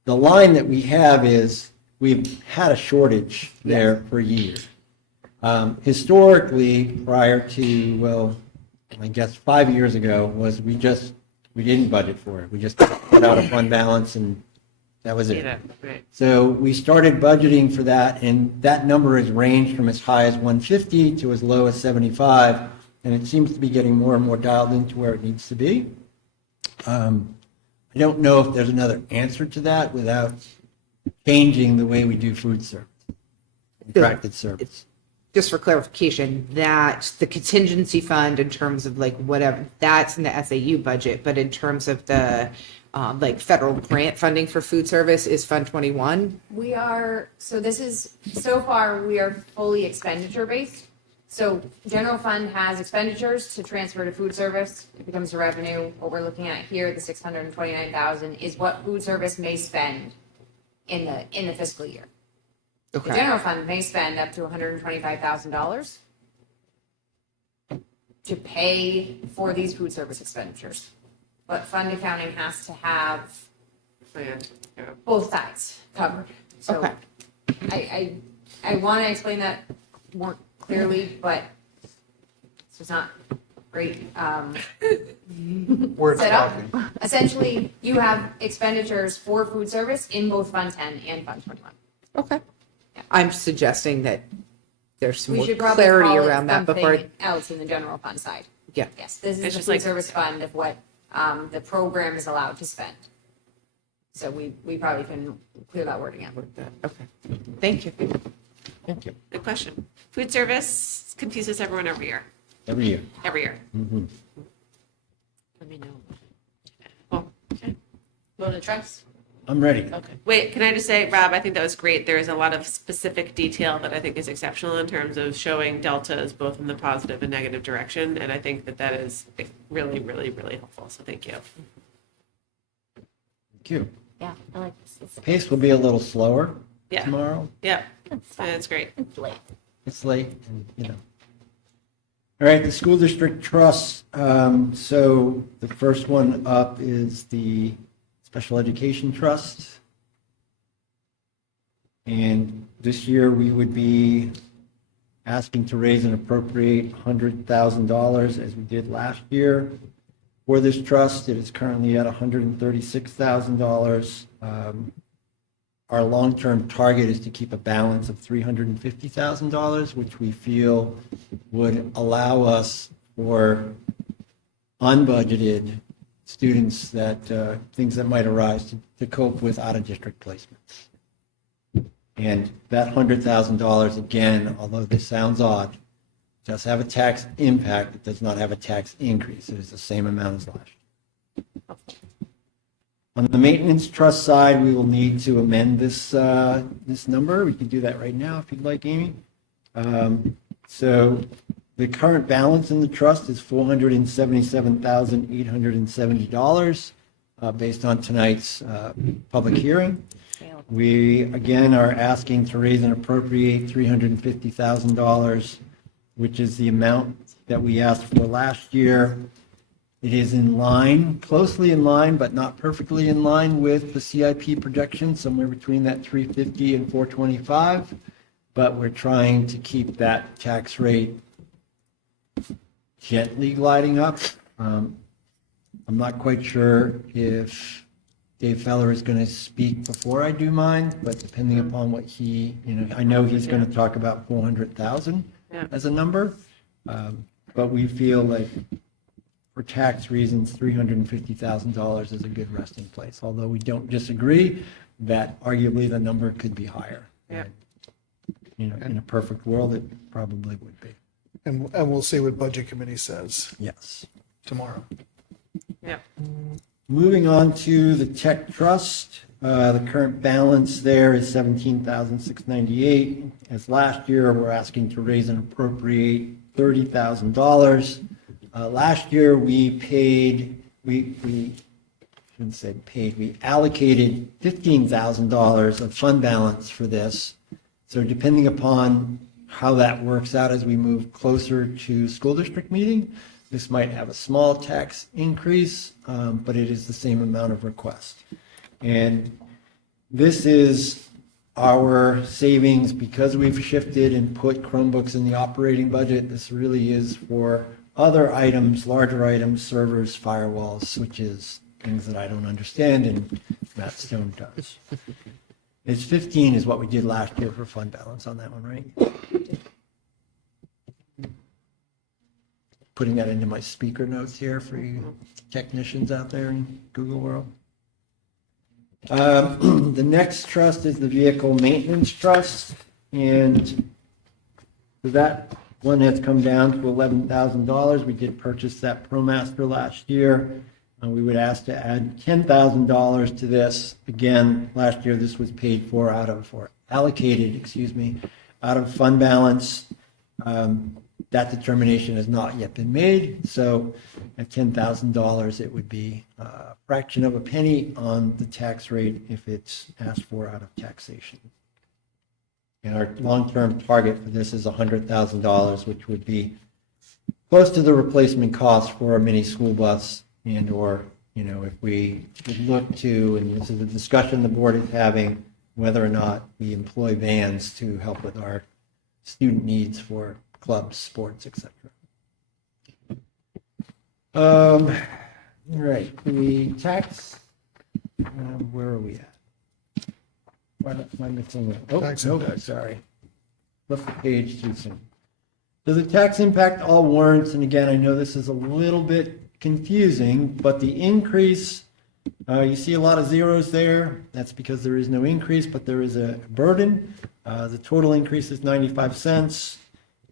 The line that we have is we've had a shortage there for years. Historically, prior to, well, I guess 5 years ago, was we didn't budget for it. We just put out a fund balance and that was it. Right. So we started budgeting for that, and that number has ranged from as high as 150 to as low as 75, and it seems to be getting more and more dialed into where it needs to be. I don't know if there's another answer to that without changing the way we do food service, contracted service. Just for clarification, that the contingency fund in terms of like whatever, that's in the SAU budget, but in terms of the like federal grant funding for food service is Fund 21. We are, so far, we are fully expenditure based. So general fund has expenditures to transfer to food service. It becomes a revenue. What we're looking at here, the 629,000, is what food service may spend in the fiscal year. The general fund may spend up to $125,000 to pay for these food service expenditures. But fund accounting has to have both sides covered. So I want to explain that more clearly, but it's just not great set up. Essentially, you have expenditures for food service in both Fund 10 and Fund 21. Okay. I'm suggesting that there's some We more should probably clarity call it around that before. something else in the general fund side. Yeah. Yes, this is It's the just food like- service fund of what the program is allowed to spend. So we probably can clear that wording out. Okay. Thank you. Thank you. Good question. Food service confuses everyone every year. Every year. Every year. Let me know. Well, okay. Vote to trust? I'm ready. Okay. Wait, can I just say, Rob, I think that was great. There is a lot of specific detail that I think is exceptional in terms of showing deltas both in the positive and negative direction. And I think that is really, really, really helpful. So thank you. Thank you. Yeah, I like this. Pace will be a little slower Yeah. tomorrow. Yeah, It's fine. that's great. It's late. It's late, and, you know. All right, the school district trust. So the first one up is the special education trust. And this year we would be asking to raise and appropriate $100,000 as we did last year. For this trust, it is currently at $136,000. Our long-term target is to keep a balance of $350,000, which we feel would allow us for unbudgeted students that, things that might arise to cope with out-of-district placements. And that $100,000, again, although this sounds odd, does have a tax impact. It does not have a tax increase. It is the same amount as last year. On the maintenance trust side, we will need to amend this number. We can do that right now if you'd like, Amy. So the current balance in the trust is $477,870 based on tonight's public hearing. We, again, are asking to raise and appropriate $350,000, which is the amount that we asked for last year. It is in line, closely in line, but not perfectly in line with the CIP projection, somewhere between that 350 and 425. But we're trying to keep that tax rate gently gliding up. I'm not quite sure if Dave Feller is going to speak before I do mine, but depending upon what he, I know he's going to talk about 400,000 as a number. But we feel like for tax reasons, $350,000 is a good resting place. Although we don't disagree that arguably the number could be higher. Yeah. In a perfect world, it probably would be. And we'll see what budget committee says Yes. tomorrow. Yeah. Moving on to the tech trust, the current balance there is $17,698. As last year, we're asking to raise and appropriate $30,000. Last year, we shouldn't say paid, we allocated $15,000 of fund balance for this. So depending upon how that works out as we move closer to school district meeting, this might have a small tax increase, but it is the same amount of request. And this is our savings because we've shifted and put Chromebooks in the operating budget. This really is for other items, larger items, servers, firewalls, switches, things that I don't understand, and Matt Stone does. It's 15 is what we did last year for fund balance on that one, right? Putting that into my speaker notes here for you technicians out there in Google World. The next trust is the Vehicle Maintenance Trust, and so that one has come down to $11,000. We did purchase that ProMaster last year. we would ask to add $10,000 to this. Again, last year this was paid for or allocated, excuse me, out of fund balance. That determination has not yet been made, so at $10,000, it would be a fraction of a penny on the tax rate if it's asked for out of taxation. And our long-term target for this is $100,000, which would be close to the replacement cost for a mini school bus, and or, if we would look to, and this is a discussion the board is having, whether or not we employ vans to help with our student needs for clubs, sports, etc. All right, the tax, where are we at? Why am I missing it? Oh, Tax no, impact. sorry. Left the page too soon. Does the tax impact all warrants? And again, I know this is a little bit confusing, but the increase, you see a lot of zeros there. That's because there is no increase, but there is a burden. The total increase is 95 cents.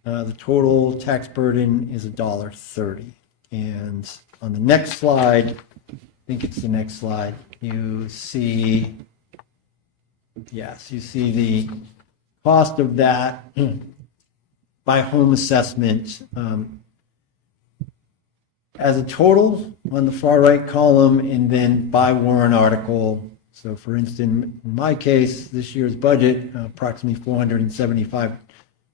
The total tax burden is $1.30. And on the next slide, I think it's the next slide, you see, yes, you see the cost of that by home assessment as a total on the far right column, and then by warrant article. So for instance, in my case, this year's budget, approximately $475,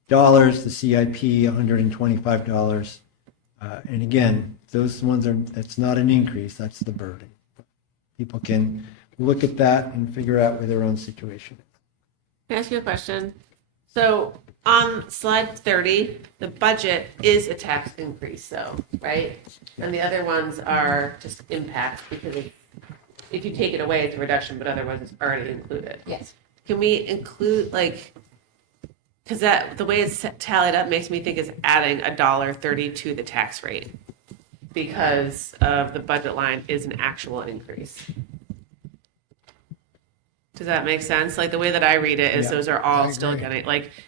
the CIP $125. And again, those ones that's not an increase, that's the burden. People can look at that and figure out where their own situation is. Can I ask you a question? So on slide 30, the budget is a tax increase, though, right? And the other ones are just impact, because if you take it away, it's a reduction, but otherwise it's already included. Yes. Can we include, because the way it's tallied up makes me think it's adding $1.30 to the tax rate because of the budget line is an actual increase. Does that make sense? Like the way that I read it is Yeah, those are I all agree. still getting,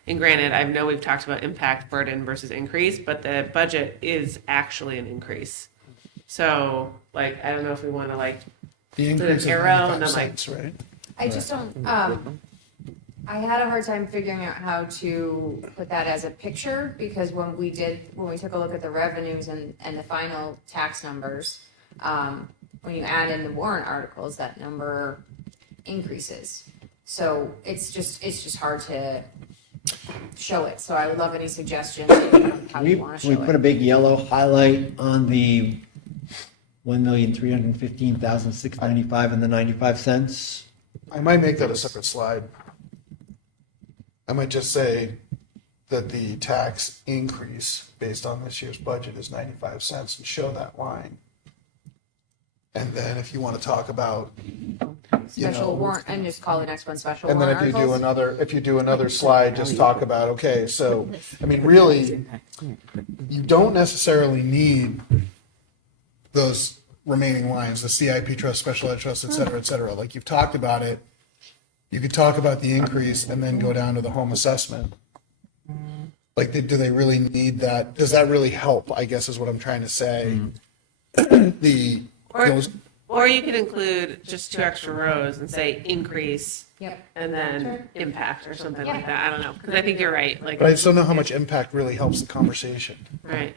and granted, I know we've talked about impact, burden versus increase, but the budget is actually an increase. So I don't know if we want to The put increase an is arrow and 95 then cents, right? I just don't, I had a hard time figuring out how to put that as a picture, because when we took a look at the revenues and the final tax numbers, when you add in the warrant articles, that number increases. So it's just hard to show it. So I would love any suggestions on how you want to We show put a it. big yellow highlight on the 1,315,695 and the 95 cents. I might make that a separate slide. I might just say that the tax increase based on this year's budget is 95 cents and show that line. And then if you want to talk about, Special warrant, and just call the next one special and then warrant if you articles. do another slide, just talk about, okay, so, I mean, really, you don't necessarily need those remaining lines, the CIP trust, special ed trust, et cetera, like you've talked about it. You could talk about the increase and then go down to the home assessment. Do they really need that? Does that really help, I guess is what I'm trying to say. Or you could include just 2 extra rows and say increase. Yep. And then impact or something like that. I don't know, because I think you're right. But I just don't know how much impact really helps the conversation. Right.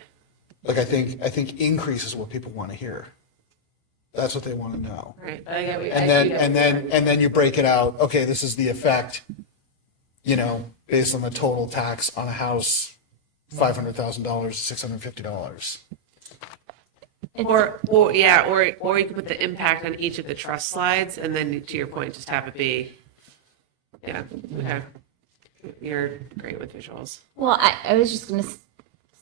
I think increase is what people want to hear. That's what they want to know. Right. And then you break it out. Okay, this is the effect, based on the total tax on a house, $500,000, $650. Or you could put the impact on each of the trust slides, and then to your point, just have it be, yeah, okay. You're great with visuals. Well, I was just going to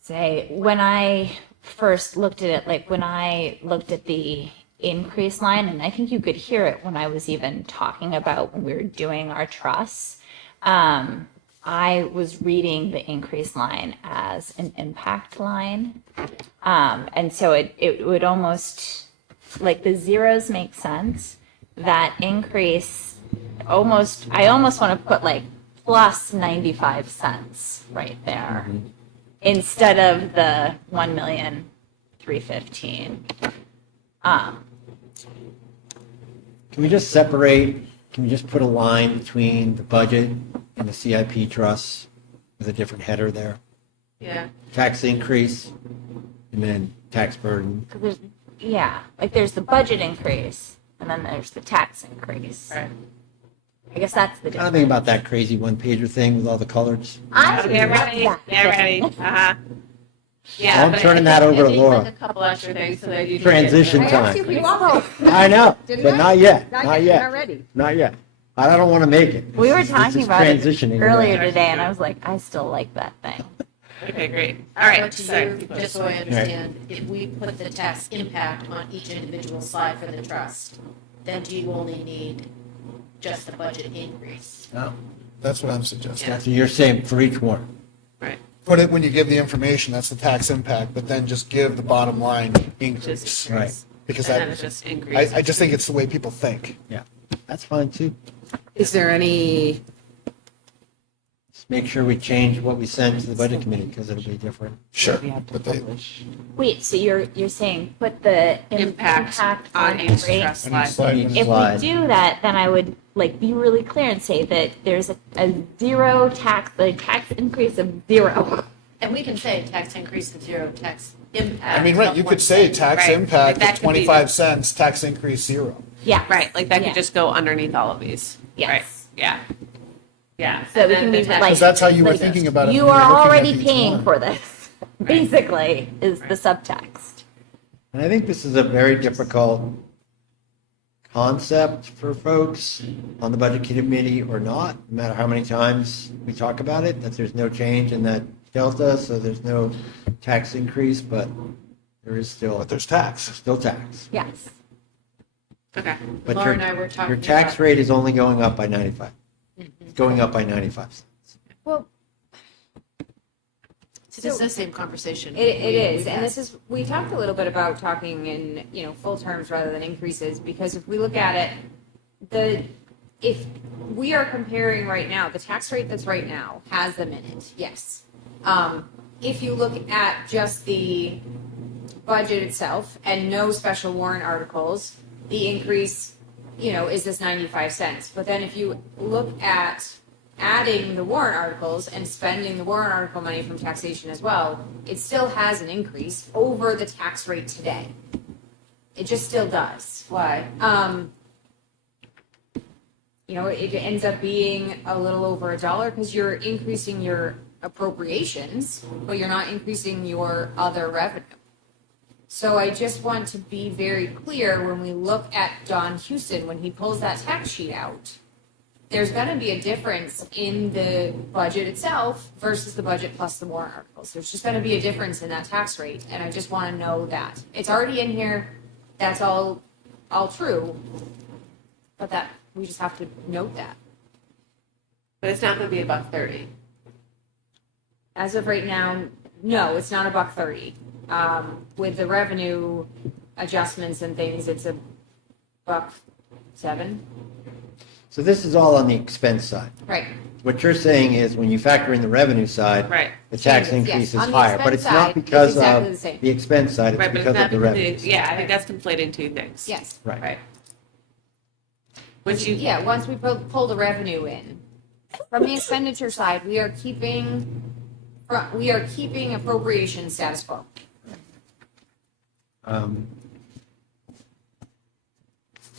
say, when I first looked at it, when I looked at the increase line, and I think you could hear it when I was even talking about when we were doing our trusts, I was reading the increase line as an impact line. And so it would almost, the zeros make sense. That increase, I almost want to put plus 95 cents right there instead of the 1,315,000. Can we just separate, can we just put a line between the budget and the CIP trust with a different header there? Yeah. Tax increase and then tax burden. 'Cause there's the budget increase and then there's the tax increase. Right. I guess that's the I don't difference. think about that crazy one-pager thing with all the colors. Get ready. Get ready. Uh-huh. Yeah. I'm but turning I that think over to it needs, Laura. like, a couple extra things so that you can Transition get- time. I know, but not yet, not yet. Not ready. Not yet. I don't want to make it. We were This is talking about it transitioning earlier away. today and I was like, I still like that thing. Okay, great. All right. So to Sorry. you, just so I understand, if we put the tax impact on each individual slide for the trust, then do you only need just the budget increase? No, That's what I'm suggesting. that's what you're saying for each one. Right. Put it when you give the information, that's the tax impact, but then just give the bottom line increase. Just Right. Because And then that, it's just increase. I just think it's the way people think. Yeah, that's fine too. Is there any, Just make sure we change what we send to the budget committee because it'll be different. Sure. But they, Wait, so you're saying put the Impact impact on on each every. trust on each slide. slide. Each If slide. we do that, then I would like be really clear and say that there's a zero tax, the tax increase of 0. And we can say tax increase of 0, tax impact. I mean, right, you could say tax Right. impact That of could be- 25 cents, tax increase 0. Yeah. Right, like that Yeah. could just go underneath all of these. Yes. Right. Yeah. Yeah. So And we then can the leave it tax- like. Because that's how you were like thinking about it. You when are were looking at already each paying one. for this, basically, is the subtext. And I think this is a very difficult concept for folks on the budget committee or not, no matter how many times we talk about it, that there's no change in that delta, so there's no tax increase, but there is still, But there's tax. still tax. Yes. Okay. But Laura your, and I were talking your tax about- rate is only going up by 95. It's going up by 95 cents. Well, So this is the same conversation. It is, and this is, we talked a little bit about talking in, full terms rather than increases, because if we look at it, if we are comparing right now, the tax rate that's right now has them in it, yes. If you look at just the budget itself and no special warrant articles, the increase, is this 95 cents. But then if you look at adding the warrant articles and spending the warrant article money from taxation as well, it still has an increase over the tax rate today. It just still does. Why? It ends up being a little over $1 because you're increasing your appropriations, but you're not increasing your other revenue. So I just want to be very clear when we look at Don Houston, when he pulls that tax sheet out, there's going to be a difference in the budget itself versus the budget plus the warrant articles. There's just going to be a difference in that tax rate, and I just want to know that. It's already in here, that's all true, but that, we just have to note that. But it's not going to be $1.30. As of right now, no, it's not $1.30. With the revenue adjustments and things, it's $1.07. So this is all on the expense side. Right. What you're saying is when you factor in the revenue side, Right. the tax Changes, yes. increase is On the higher, but expense it's side, not it's because exactly the of same. the expense side, it's Right, but it's because not of the because revenue. yeah, I think that's conflating two things. Yes. Right. Right. Which you Yeah, once we pull the revenue in. From the expenditure side, we are keeping appropriation status quo.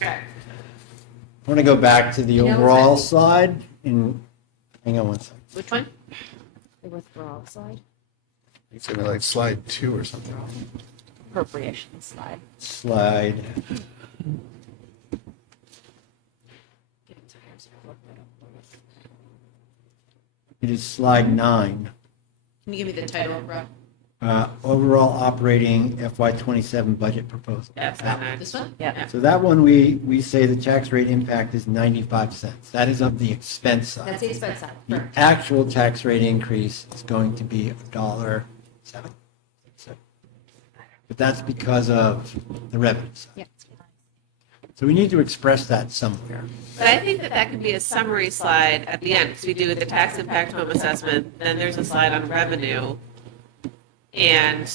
Okay. I want to go back to the You know, overall it's slide and, hang on one second. Which one? The withdrawal slide, It's gonna be like slide 2 or something. appropriation slide. Slide, it is slide 9. Can you give me the title, Rob? Overall operating FY '27 budget proposal. Yes. This one? Yeah. So that one, we say the tax rate impact is 95 cents. That is of the expense side. That's the expense side. The Correct. actual tax rate increase is going to be $1.07. But that's because of the revenue side. Yeah. So we need to express that somewhere. But I think that could be a summary slide at the end, because we do the tax impact home assessment, then there's a slide on revenue. And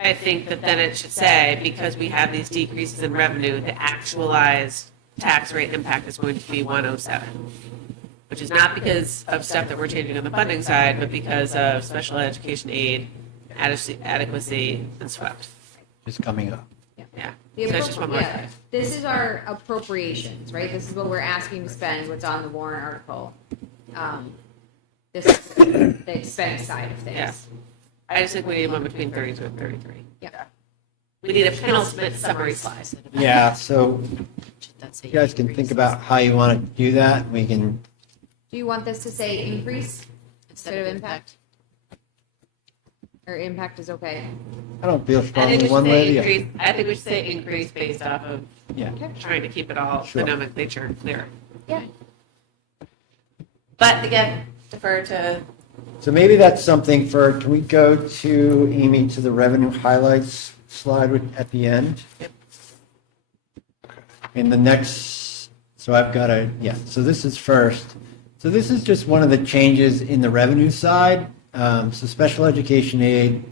I think that then it should say, because we have these decreases in revenue, the actualized tax rate impact is going to be 107, which is not because of stuff that we're changing on the funding side, but because of special education aid, adequacy, and swept. Just coming up. Yeah. The So it's just one more yeah, thing. this is our appropriations, right? This is what we're asking to spend, what's on the warrant article. This is the expense side of things. Yeah. I just think we need one between 32 and 33. Yeah. We need a penultimate summary slide. Yeah, so you guys can think about how you want to do that. We can, Do you want this to say increase instead of impact? Or impact is okay? I don't feel I think we strongly should one way or say the other. increase, I think we should say increase based off of Yeah. trying to keep it all, Sure. the nomenclature clear. Yeah. But again, defer to, So maybe that's something for, can we go to, Amy, to the revenue highlights slide at the end? In the next, so I've got so this is first. So this is just one of the changes in the revenue side. So special education aid,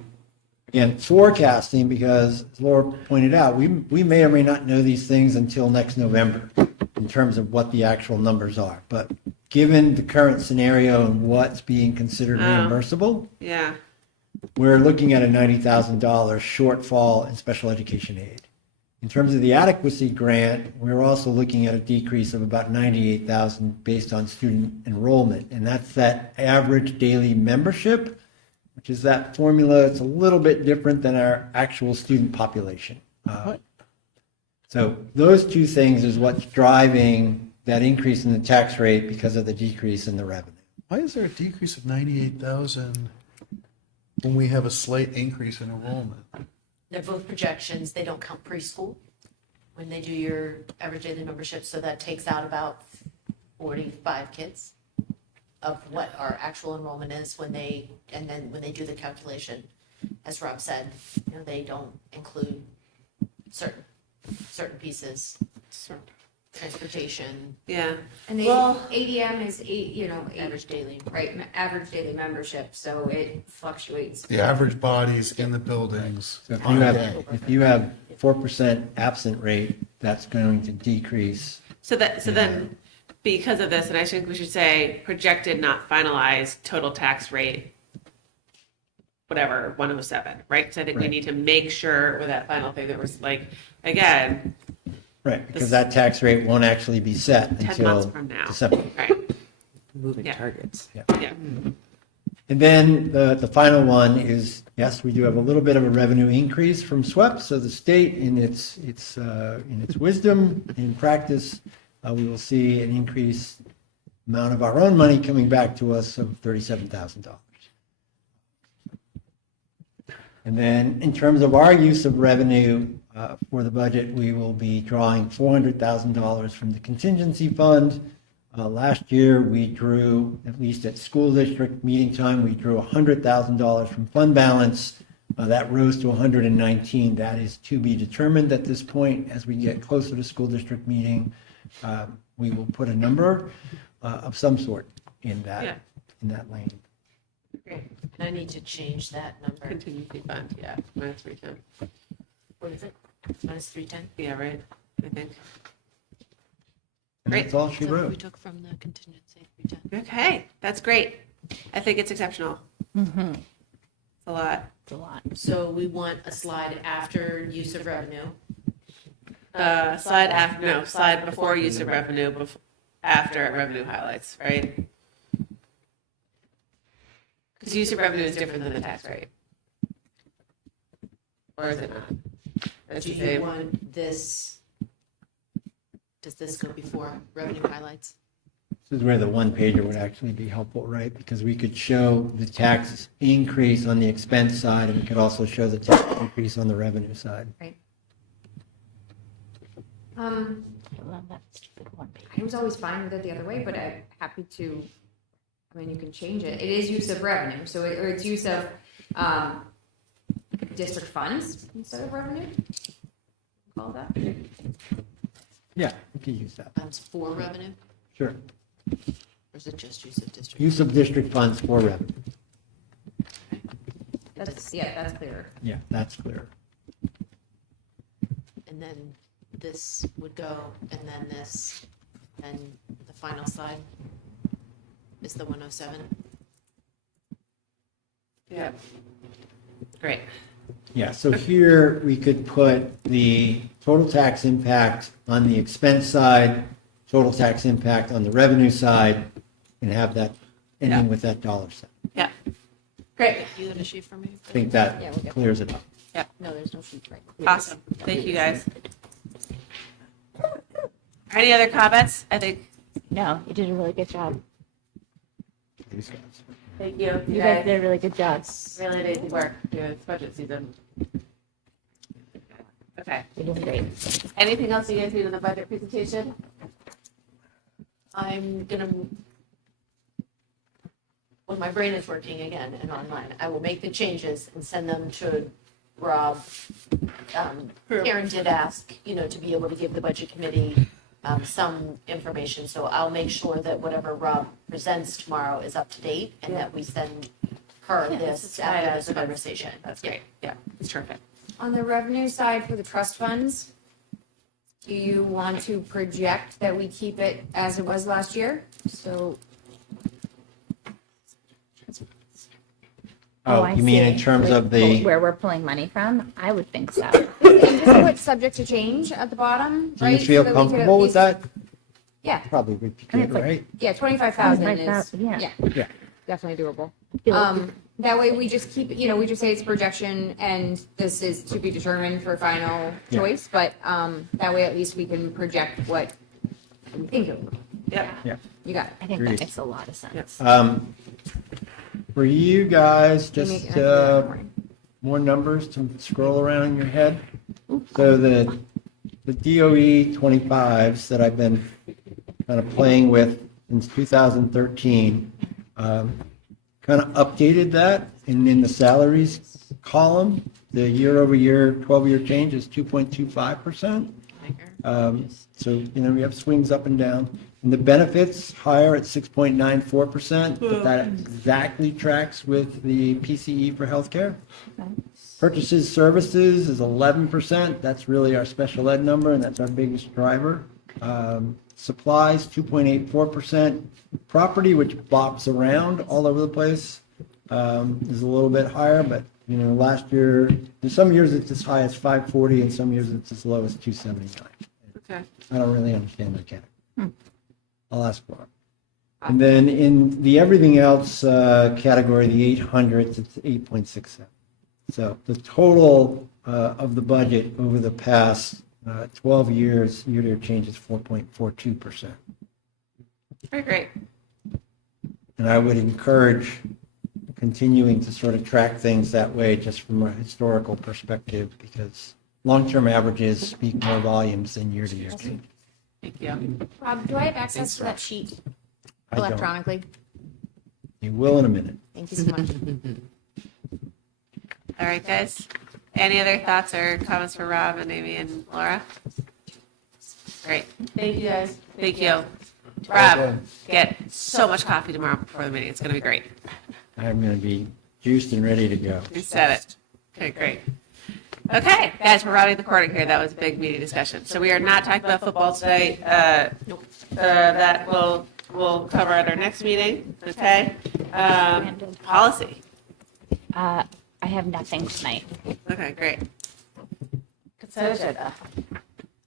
again, forecasting, because as Laura pointed out, we may or may not know these things until next November in terms of what the actual numbers are. But given the current scenario and what's being considered reimbursable, yeah. we're looking at a $90,000 shortfall in special education aid. In terms of the adequacy grant, we're also looking at a decrease of about 98,000 based on student enrollment. And that's that average daily membership, which is that formula. It's a little bit different than our actual student population. So those two things is what's driving that increase in the tax rate because of the decrease in the revenue. Why is there a decrease of 98,000 when we have a slight increase in enrollment? They're both projections. They don't count preschool when they do your average daily membership. So that takes out about 45 kids of what our actual enrollment is when they do the calculation, as Rob said, they don't include certain pieces, transportation. Yeah. And the Well- ADM is Average daily. right, average daily membership, so it fluctuates. The average bodies in the buildings So on a day. if you have 4% absent rate, that's going to decrease. So then, because of this, and I think we should say projected, not finalized, total tax rate, whatever, 107, right? Because I think we Right. need to make sure with that final thing that was like, again, Right, because that tax rate won't actually be set 10 until months from now. December. Right. Moving Yeah. targets. Yeah. And then the final one is, yes, we do have a little bit of a revenue increase from SWEP. So the state, in its wisdom, in practice, we will see an increased amount of our own money coming back to us of $37,000. And then in terms of our use of revenue for the budget, we will be drawing $400,000 from the contingency fund. Last year, we drew, at least at school district meeting time, we drew $100,000 from fund balance. That rose to 119. That is to be determined at this point. As we get closer to school district meeting, we will put a number of some sort in that lane. Great. And I need to change that number. Contingency fund, yeah, minus 310. What is it? Minus 310? Yeah, right, I think. And Great. that's all she So we wrote. took from the contingency 310. Okay, that's great. I think it's exceptional. Mm-hmm. It's a lot. It's a lot. So we want a slide after use of revenue. Slide before use of revenue, after revenue highlights, right? Because use of revenue is different than the tax rate. Or is it not? That's Do the you same. want this, does this go before revenue highlights? This is where the one pager would actually be helpful, right? Because we could show the tax increase on the expense side, and we could also show the tax increase on the revenue side. Right. I love that stupid one page. I was always fine with it the other way, but I'm happy to, you can change it. It is use of revenue, so it's use of district funds instead of revenue. Call that. Yeah, we could use that. Funds for revenue, Sure. or is it just use of district? Use of district funds for revenue. That's clear. Yeah, that's clear. And then this would go, and then this, and the final slide is the 107. Yeah. Great. Yeah, so here we could put the total tax impact on the expense side, total tax impact on the revenue side, and have that ending with that dollar sign. Yeah. Great. You got a sheet for me? I think that Yeah, we'll get clears it up. Yeah. No, there's no sheet, right? Awesome. Thank you, guys. Any other comments? I think. No, you did a really good job. These guys. Thank you. You guys did a really good job. Really amazing work during this budget season. Okay. You're doing great. Anything else you guys need in the budget presentation? I'm gonna, when my brain is working again and online, I will make the changes and send them to Rob. Karen did ask, to be able to give the budget committee some information, so I'll make sure that whatever Rob presents tomorrow is up to date and that we send her this after this conversation. That's great. Yeah, it's terrific. On the revenue side for the trust funds, do you want to project that we keep it as it was last year? So, Oh, I you mean in see. terms of the, Where we're pulling money from? I would think so. and just put subject to change at the bottom, do right? you feel So that we could at comfortable with least- that? Yeah, Probably would be I mean, good, it's like- right? yeah, 25,000 is, 25,000, yeah. Yeah. definitely doable. Feel like That way we just keep, we just say it's projection and this is to be determined for final Yeah. choice, but, that way at least we can project what we think it will be. Yep. Yeah. You got it. I think Agreed. that makes a lot of sense. For you guys, You make just it up in the morning. more numbers to scroll around in your head. So the DOE 25s that I've been kind of playing with since 2013, kind of updated that, and in the salaries column, the year-over-year, 12-year change is 2.25%. So, we have swings up and down. And the benefits higher at 6.94%, but that exactly tracks with the PCE for healthcare. Purchases services is 11%. That's really our special ed number, and that's our biggest driver. Supplies, 2.84%. Property, which bops around all over the place, is a little bit higher, but, last year, in some years it's as high as 540, and some years it's as low as 279. Okay. I don't really understand that category. I'll ask for it. And then in the everything else category, the 800s, it's 8.67. So the total of the budget over the past 12 years, year-to-year change is 4.42%. Very great. And I would encourage continuing to sort of track things that way just from a historical perspective, because long-term averages speak more volumes than year-to-year change. Thank you. Rob, do I have access to that sheet I don't. electronically? You will in a minute. Thank you so much. All right, guys. Any other thoughts or comments for Rob and Amy and Laura? Great. Thank you, guys. Thank you. Rob, get so much coffee tomorrow before the meeting. It's going to be great. I'm going to be juiced and ready to go. You said it. Okay, great. Okay, guys, we're rounding the corner here. That was a big meeting discussion. So we are not talking about football tonight. That we'll cover at our next meeting. Okay. Policy. I have nothing tonight. Okay, great. Consent agenda.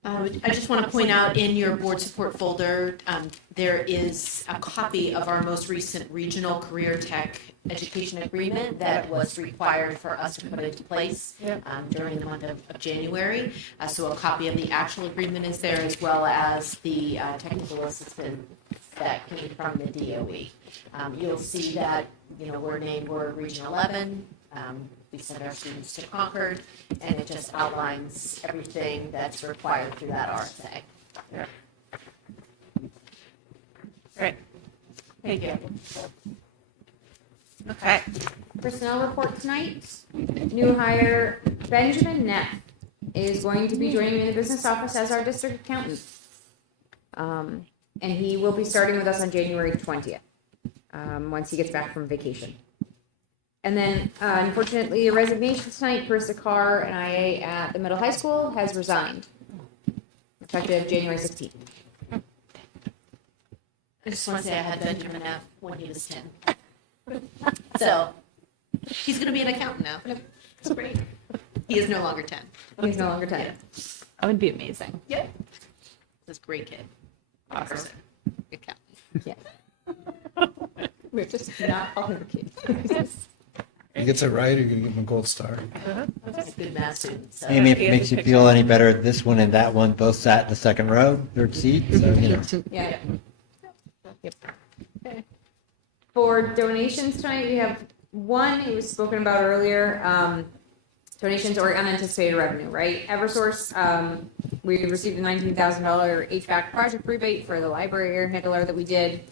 I just want to point out in your board support folder, there is a copy of our most recent regional career tech education agreement that was required for us to put into place during the month of January. So a copy of the actual agreement is there, as well as the technical assistance that came from the DOE. You'll see that, we're Region 11. We send our students to Concord, and it just outlines everything that's required through that RSA. Yeah. Great. Thank you. Okay. Personnel report tonight. New hire Benjamin Neff is going to be joining me in the business office as our district accountant. And he will be starting with us on January 20th, once he gets back from vacation. And then, unfortunately, a resignation tonight. Carissa Carr, an IA at the middle high school, has resigned. effective January 16th. I just want to say I had Benjamin F. when he was 10. So he's going to be an accountant now. It's great. He is no longer 10. He's no longer 10. Yeah. That would be amazing. Yeah. This great kid. Awesome. Accountant. Yeah. We're just not all the kids. He gets it right, you're gonna give him a gold star. That's a good math student. So. Amy, if it makes you feel any better, this one and that one both sat in the second row, third seat, so, you know. Yeah. Yep. Okay. For donations tonight, we have one, it was spoken about earlier, donations or unanticipated revenue, right? Eversource, we received a $19,000 HVAC project rebate for the library air handler that we did.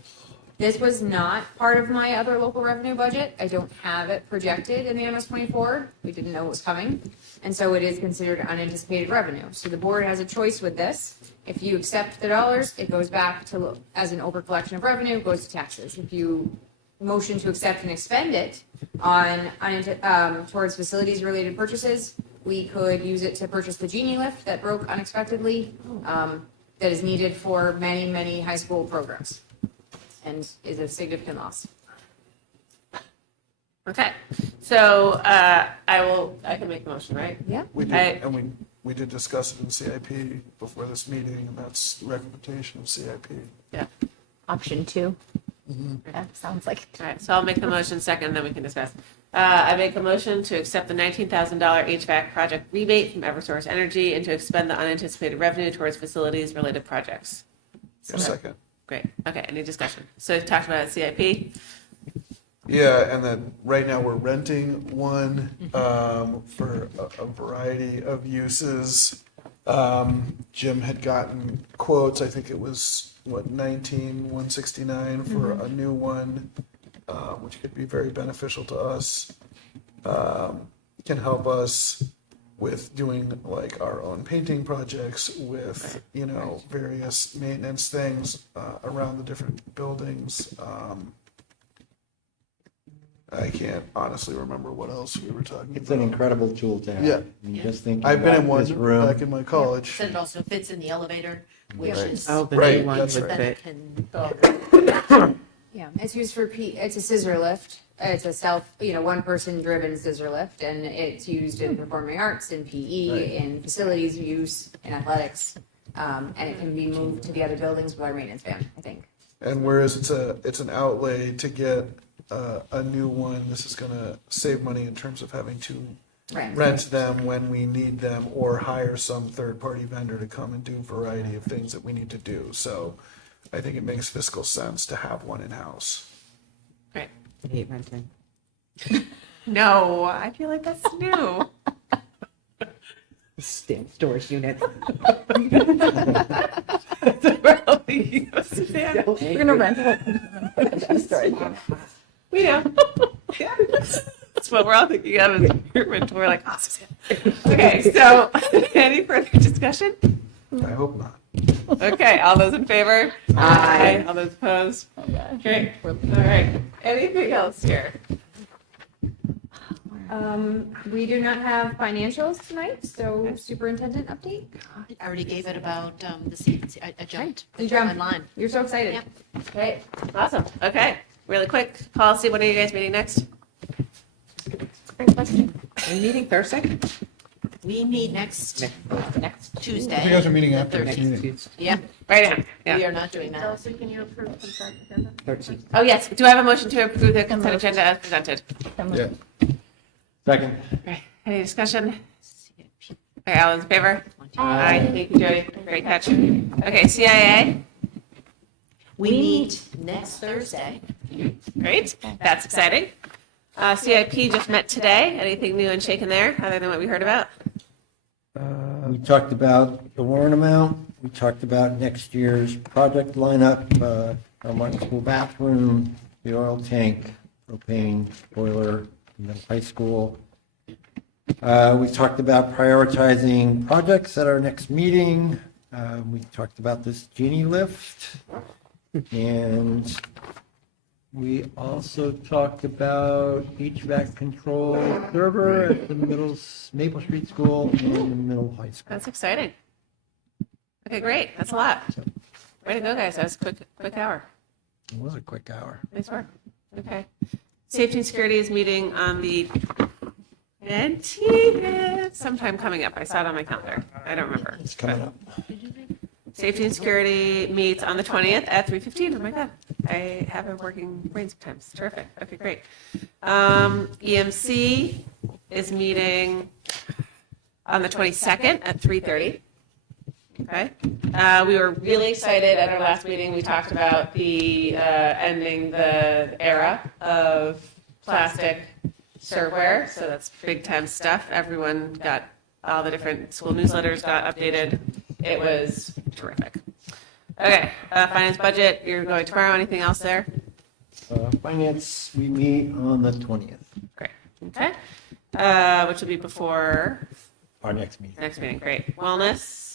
This was not part of my other local revenue budget. I don't have it projected in the MS 24. We didn't know it was coming. And so it is considered unanticipated revenue. So the board has a choice with this. If you accept the dollars, it goes back to, as an overcollection of revenue, goes to taxes. If you motion to accept and expend it on towards facilities related purchases, we could use it to purchase the Genie lift that broke unexpectedly, that is needed for many, many high school programs and is a significant loss. Okay, so I can make a motion, right? Yeah. We did, and we did discuss it in CIP before this meeting, and that's the recommendation of CIP. Yeah. Option 2. That sounds like. All right, so I'll make the motion second, then we can discuss. I make a motion to accept the $19,000 HVAC project rebate from Eversource Energy and to expend the unanticipated revenue towards facilities-related projects. Second. Great. Okay, any discussion? So we've talked about CIP. Yeah, and then right now we're renting one for a variety of uses. Jim had gotten quotes. I think it was $19,169 for a new one, which could be very beneficial to us. Can help us with doing like our own painting projects, with various maintenance things around the different buildings. I can't honestly remember what else we were talking It's about. an incredible tool to have. Yeah. I mean, just think. I've been in one this room. back in my college. Said it also fits in the elevator, which Right. is. Oh, the Right, new one that's would right. fit. Yeah, it's used for it's a scissor lift. It's a one person driven scissor lift, and it's used in performing arts, in PE, in facilities use, in athletics, and it can be moved to the other buildings with our maintenance van, I think. And whereas it's an outlay to get a new one, this is going to save money in terms of having to rent them when we need them, or hire some third-party vendor to come and do a variety of things that we need to do. So I think it makes fiscal sense to have one in-house. Great. I hate renting. No, I feel like that's new. Stamp storage unit. We're gonna rent it. We know. That's what we're all thinking of as we're like, oh, Suzanne. Okay, so any further discussion? I hope not. Okay, all those in favor? Aye. All those opposed? Great. All right. Anything else here? We do not have financials tonight, so superintendent update. I already gave it about the seats. I jumped. You jumped. Online. You're so excited. Yep. Okay, awesome. Okay, really quick, policy, when are you guys meeting next? Great question. Are we meeting Thursday? We meet next Tuesday. You guys are meeting the after this 30th. meeting. Yeah, Right now. we Yeah. are not doing that. So can you approve consent agenda? 13th. Oh, yes. Do I have a motion to approve the consent agenda as presented? Yeah. Second. Okay, any discussion? Okay, all those in favor? Aye. Thank you, Jody. Great catch. Okay, CIA? We meet next Thursday. Great. That's exciting. CIP just met today. Anything new and shaken there, other than what we heard about? We talked about the warrant amount. We talked about next year's project lineup, our Martin School bathroom, the oil tank, propane boiler, middle high school. We talked about prioritizing projects at our next meeting. We talked about this Genie lift. And we also talked about HVAC control server at the Maple Street School and the middle high school. That's exciting. Okay, great. That's a lot. Way to go, guys. That was a quick hour. It was a quick hour. Nice work. Okay. Safety and Security is meeting on the 20th, sometime coming up. I saw it on my calendar. I don't remember. It's coming up. Safety and Security meets on the 20th at 3:15. Oh my God. I have a working brain sometimes. Terrific. Okay, great. EMC is meeting on the 22nd at 3:30. Okay. We were really excited at our last meeting. We talked about the ending the era of plastic serveware. So that's big time stuff. Everyone got, all the different school newsletters got updated. It was terrific. Okay. Finance budget. You're going tomorrow. Anything else there? Finance, we meet on the 20th. Great. Okay. Which will be before Our next meeting. next meeting. Great. Wellness.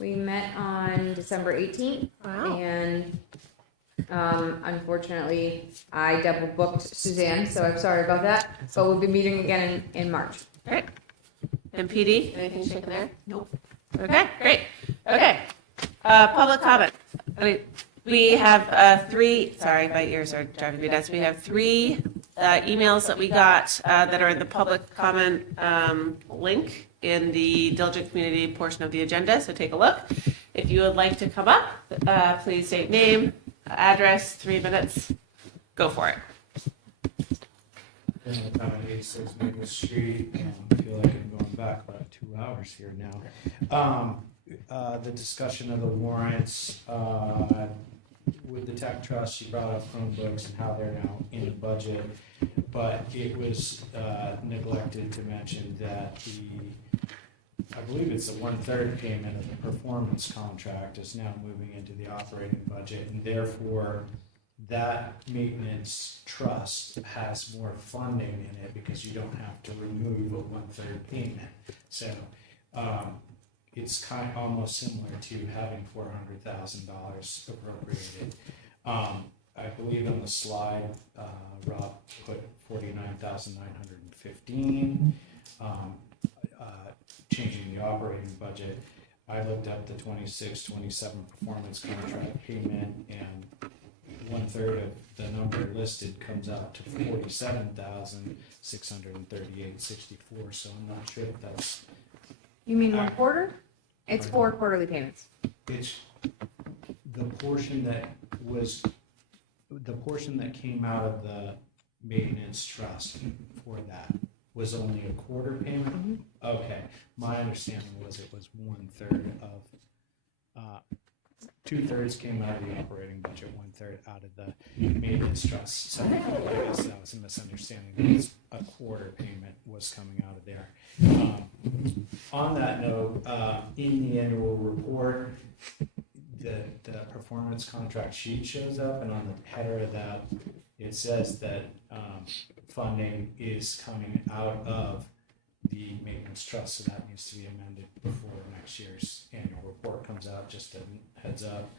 We met on December 18th. Wow. And unfortunately, I double booked Suzanne, so I'm sorry about that. But we'll be meeting again in March. Great. MPD, anything shaken there? Nope. Okay, great. Okay. Public comment. I mean, we have three, sorry, my ears are driving me nuts. We have three emails that we got that are in the public comment link in the Diligent Community portion of the agenda, so take a look. If you would like to come up, please state name, address, 3 minutes. Go for it. About 86 Maple Street. I feel like I'm going back about 2 hours here now. The discussion of the warrants with the tech trust, she brought up Chromebooks and how they're now in the budget, but it was neglected to mention that I believe it's the 1/3 payment of the performance contract is now moving into the operating budget, and therefore that maintenance trust has more funding in it because you don't have to remove a 1/3 payment. So it's kind of almost similar to having $400,000 appropriated. I believe on the slide, Rob put 49,915. Changing the operating budget. I looked up the 26-27 performance contract payment, and 1/3 of the number listed comes out to 47,638.64. So I'm not sure if that's. You mean 1 quarter? It's 4 quarterly payments. It's the portion that came out of the maintenance trust for that was only a quarter payment. Mm-hmm. Okay, my understanding was it was 1/3 of 2/3 came out of the operating budget, 1/3 out of the maintenance trust. So I guess that was a misunderstanding. It was a quarter payment was coming out of there. On that note, in the annual report, the performance contract sheet shows up, and on the header of that, it says that funding is coming out of the maintenance trust, so that needs to be amended before next year's annual report comes out, just a heads up.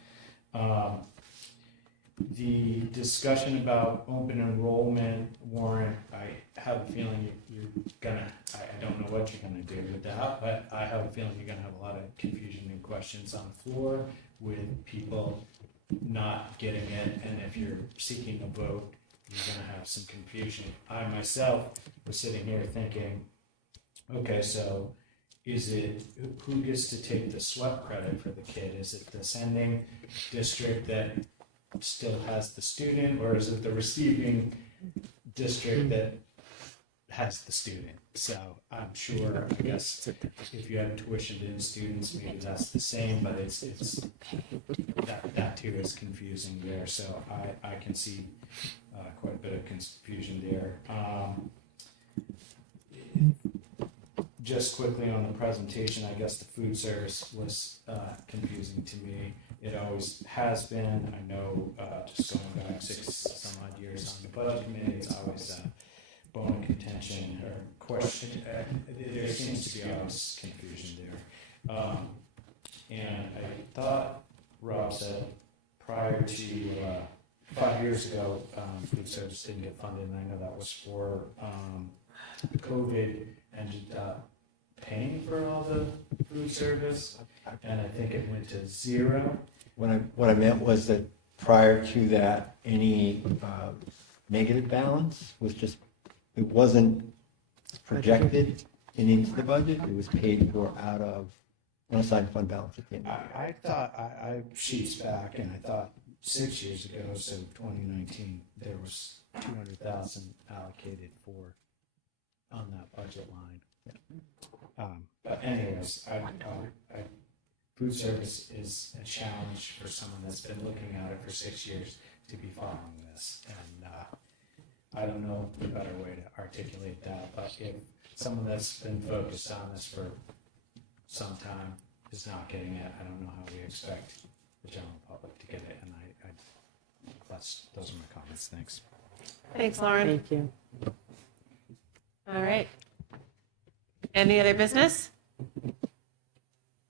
The discussion about open enrollment warrant, I have a feeling you're gonna, I don't know what you're gonna do with that, but I have a feeling you're gonna have a lot of confusion and questions on the floor with people not getting it, and if you're seeking a vote, you're gonna have some confusion. I myself was sitting here thinking, okay, so is it, who gets to take the SWEP credit for the kid? Is it the sending district that still has the student, or is it the receiving district that has the student? So I'm sure, I guess, if you have tuitioned-in students, maybe that's the same, but it's that too is confusing there. So I can see quite a bit of confusion there. Just quickly on the presentation, I guess the food service was confusing to me. It always has been. I know just going back 6 some odd years on the budget committee, it's always a bone of contention or question. There seems to be always confusion there. And I thought Rob said prior to 5 years ago, food service didn't get funded, and I know that was for COVID ended up paying for all the food service. and I think it went to 0. What I meant was that prior to that, any negative balance was just, it wasn't projected into the budget. It was paid for out of unassigned fund balance at the end. I thought, I sheets back, and I thought 6 years ago, so 2019, there was 200,000 allocated on that budget line. But anyways, food service is a challenge for someone that's been looking at it for 6 years to be following this. And I don't know a better way to articulate that, but if someone that's been focused on this for some time is not getting it, I don't know how we expect the general public to get it. And those are my comments. Thanks. Thanks, Lauren. Thank you. All right. Any other business?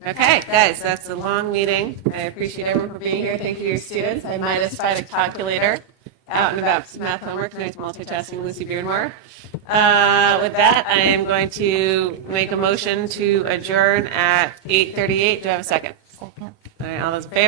Okay, guys, that's a long meeting. I appreciate everyone for being here. Thank you, your students. I might have spied a calculator out and about some math homework. Tonight's multitasking, Lucy Beardmore. With that, I am going to make a motion to adjourn at 8:38. Do I have a second? Second. All right, all those in favor?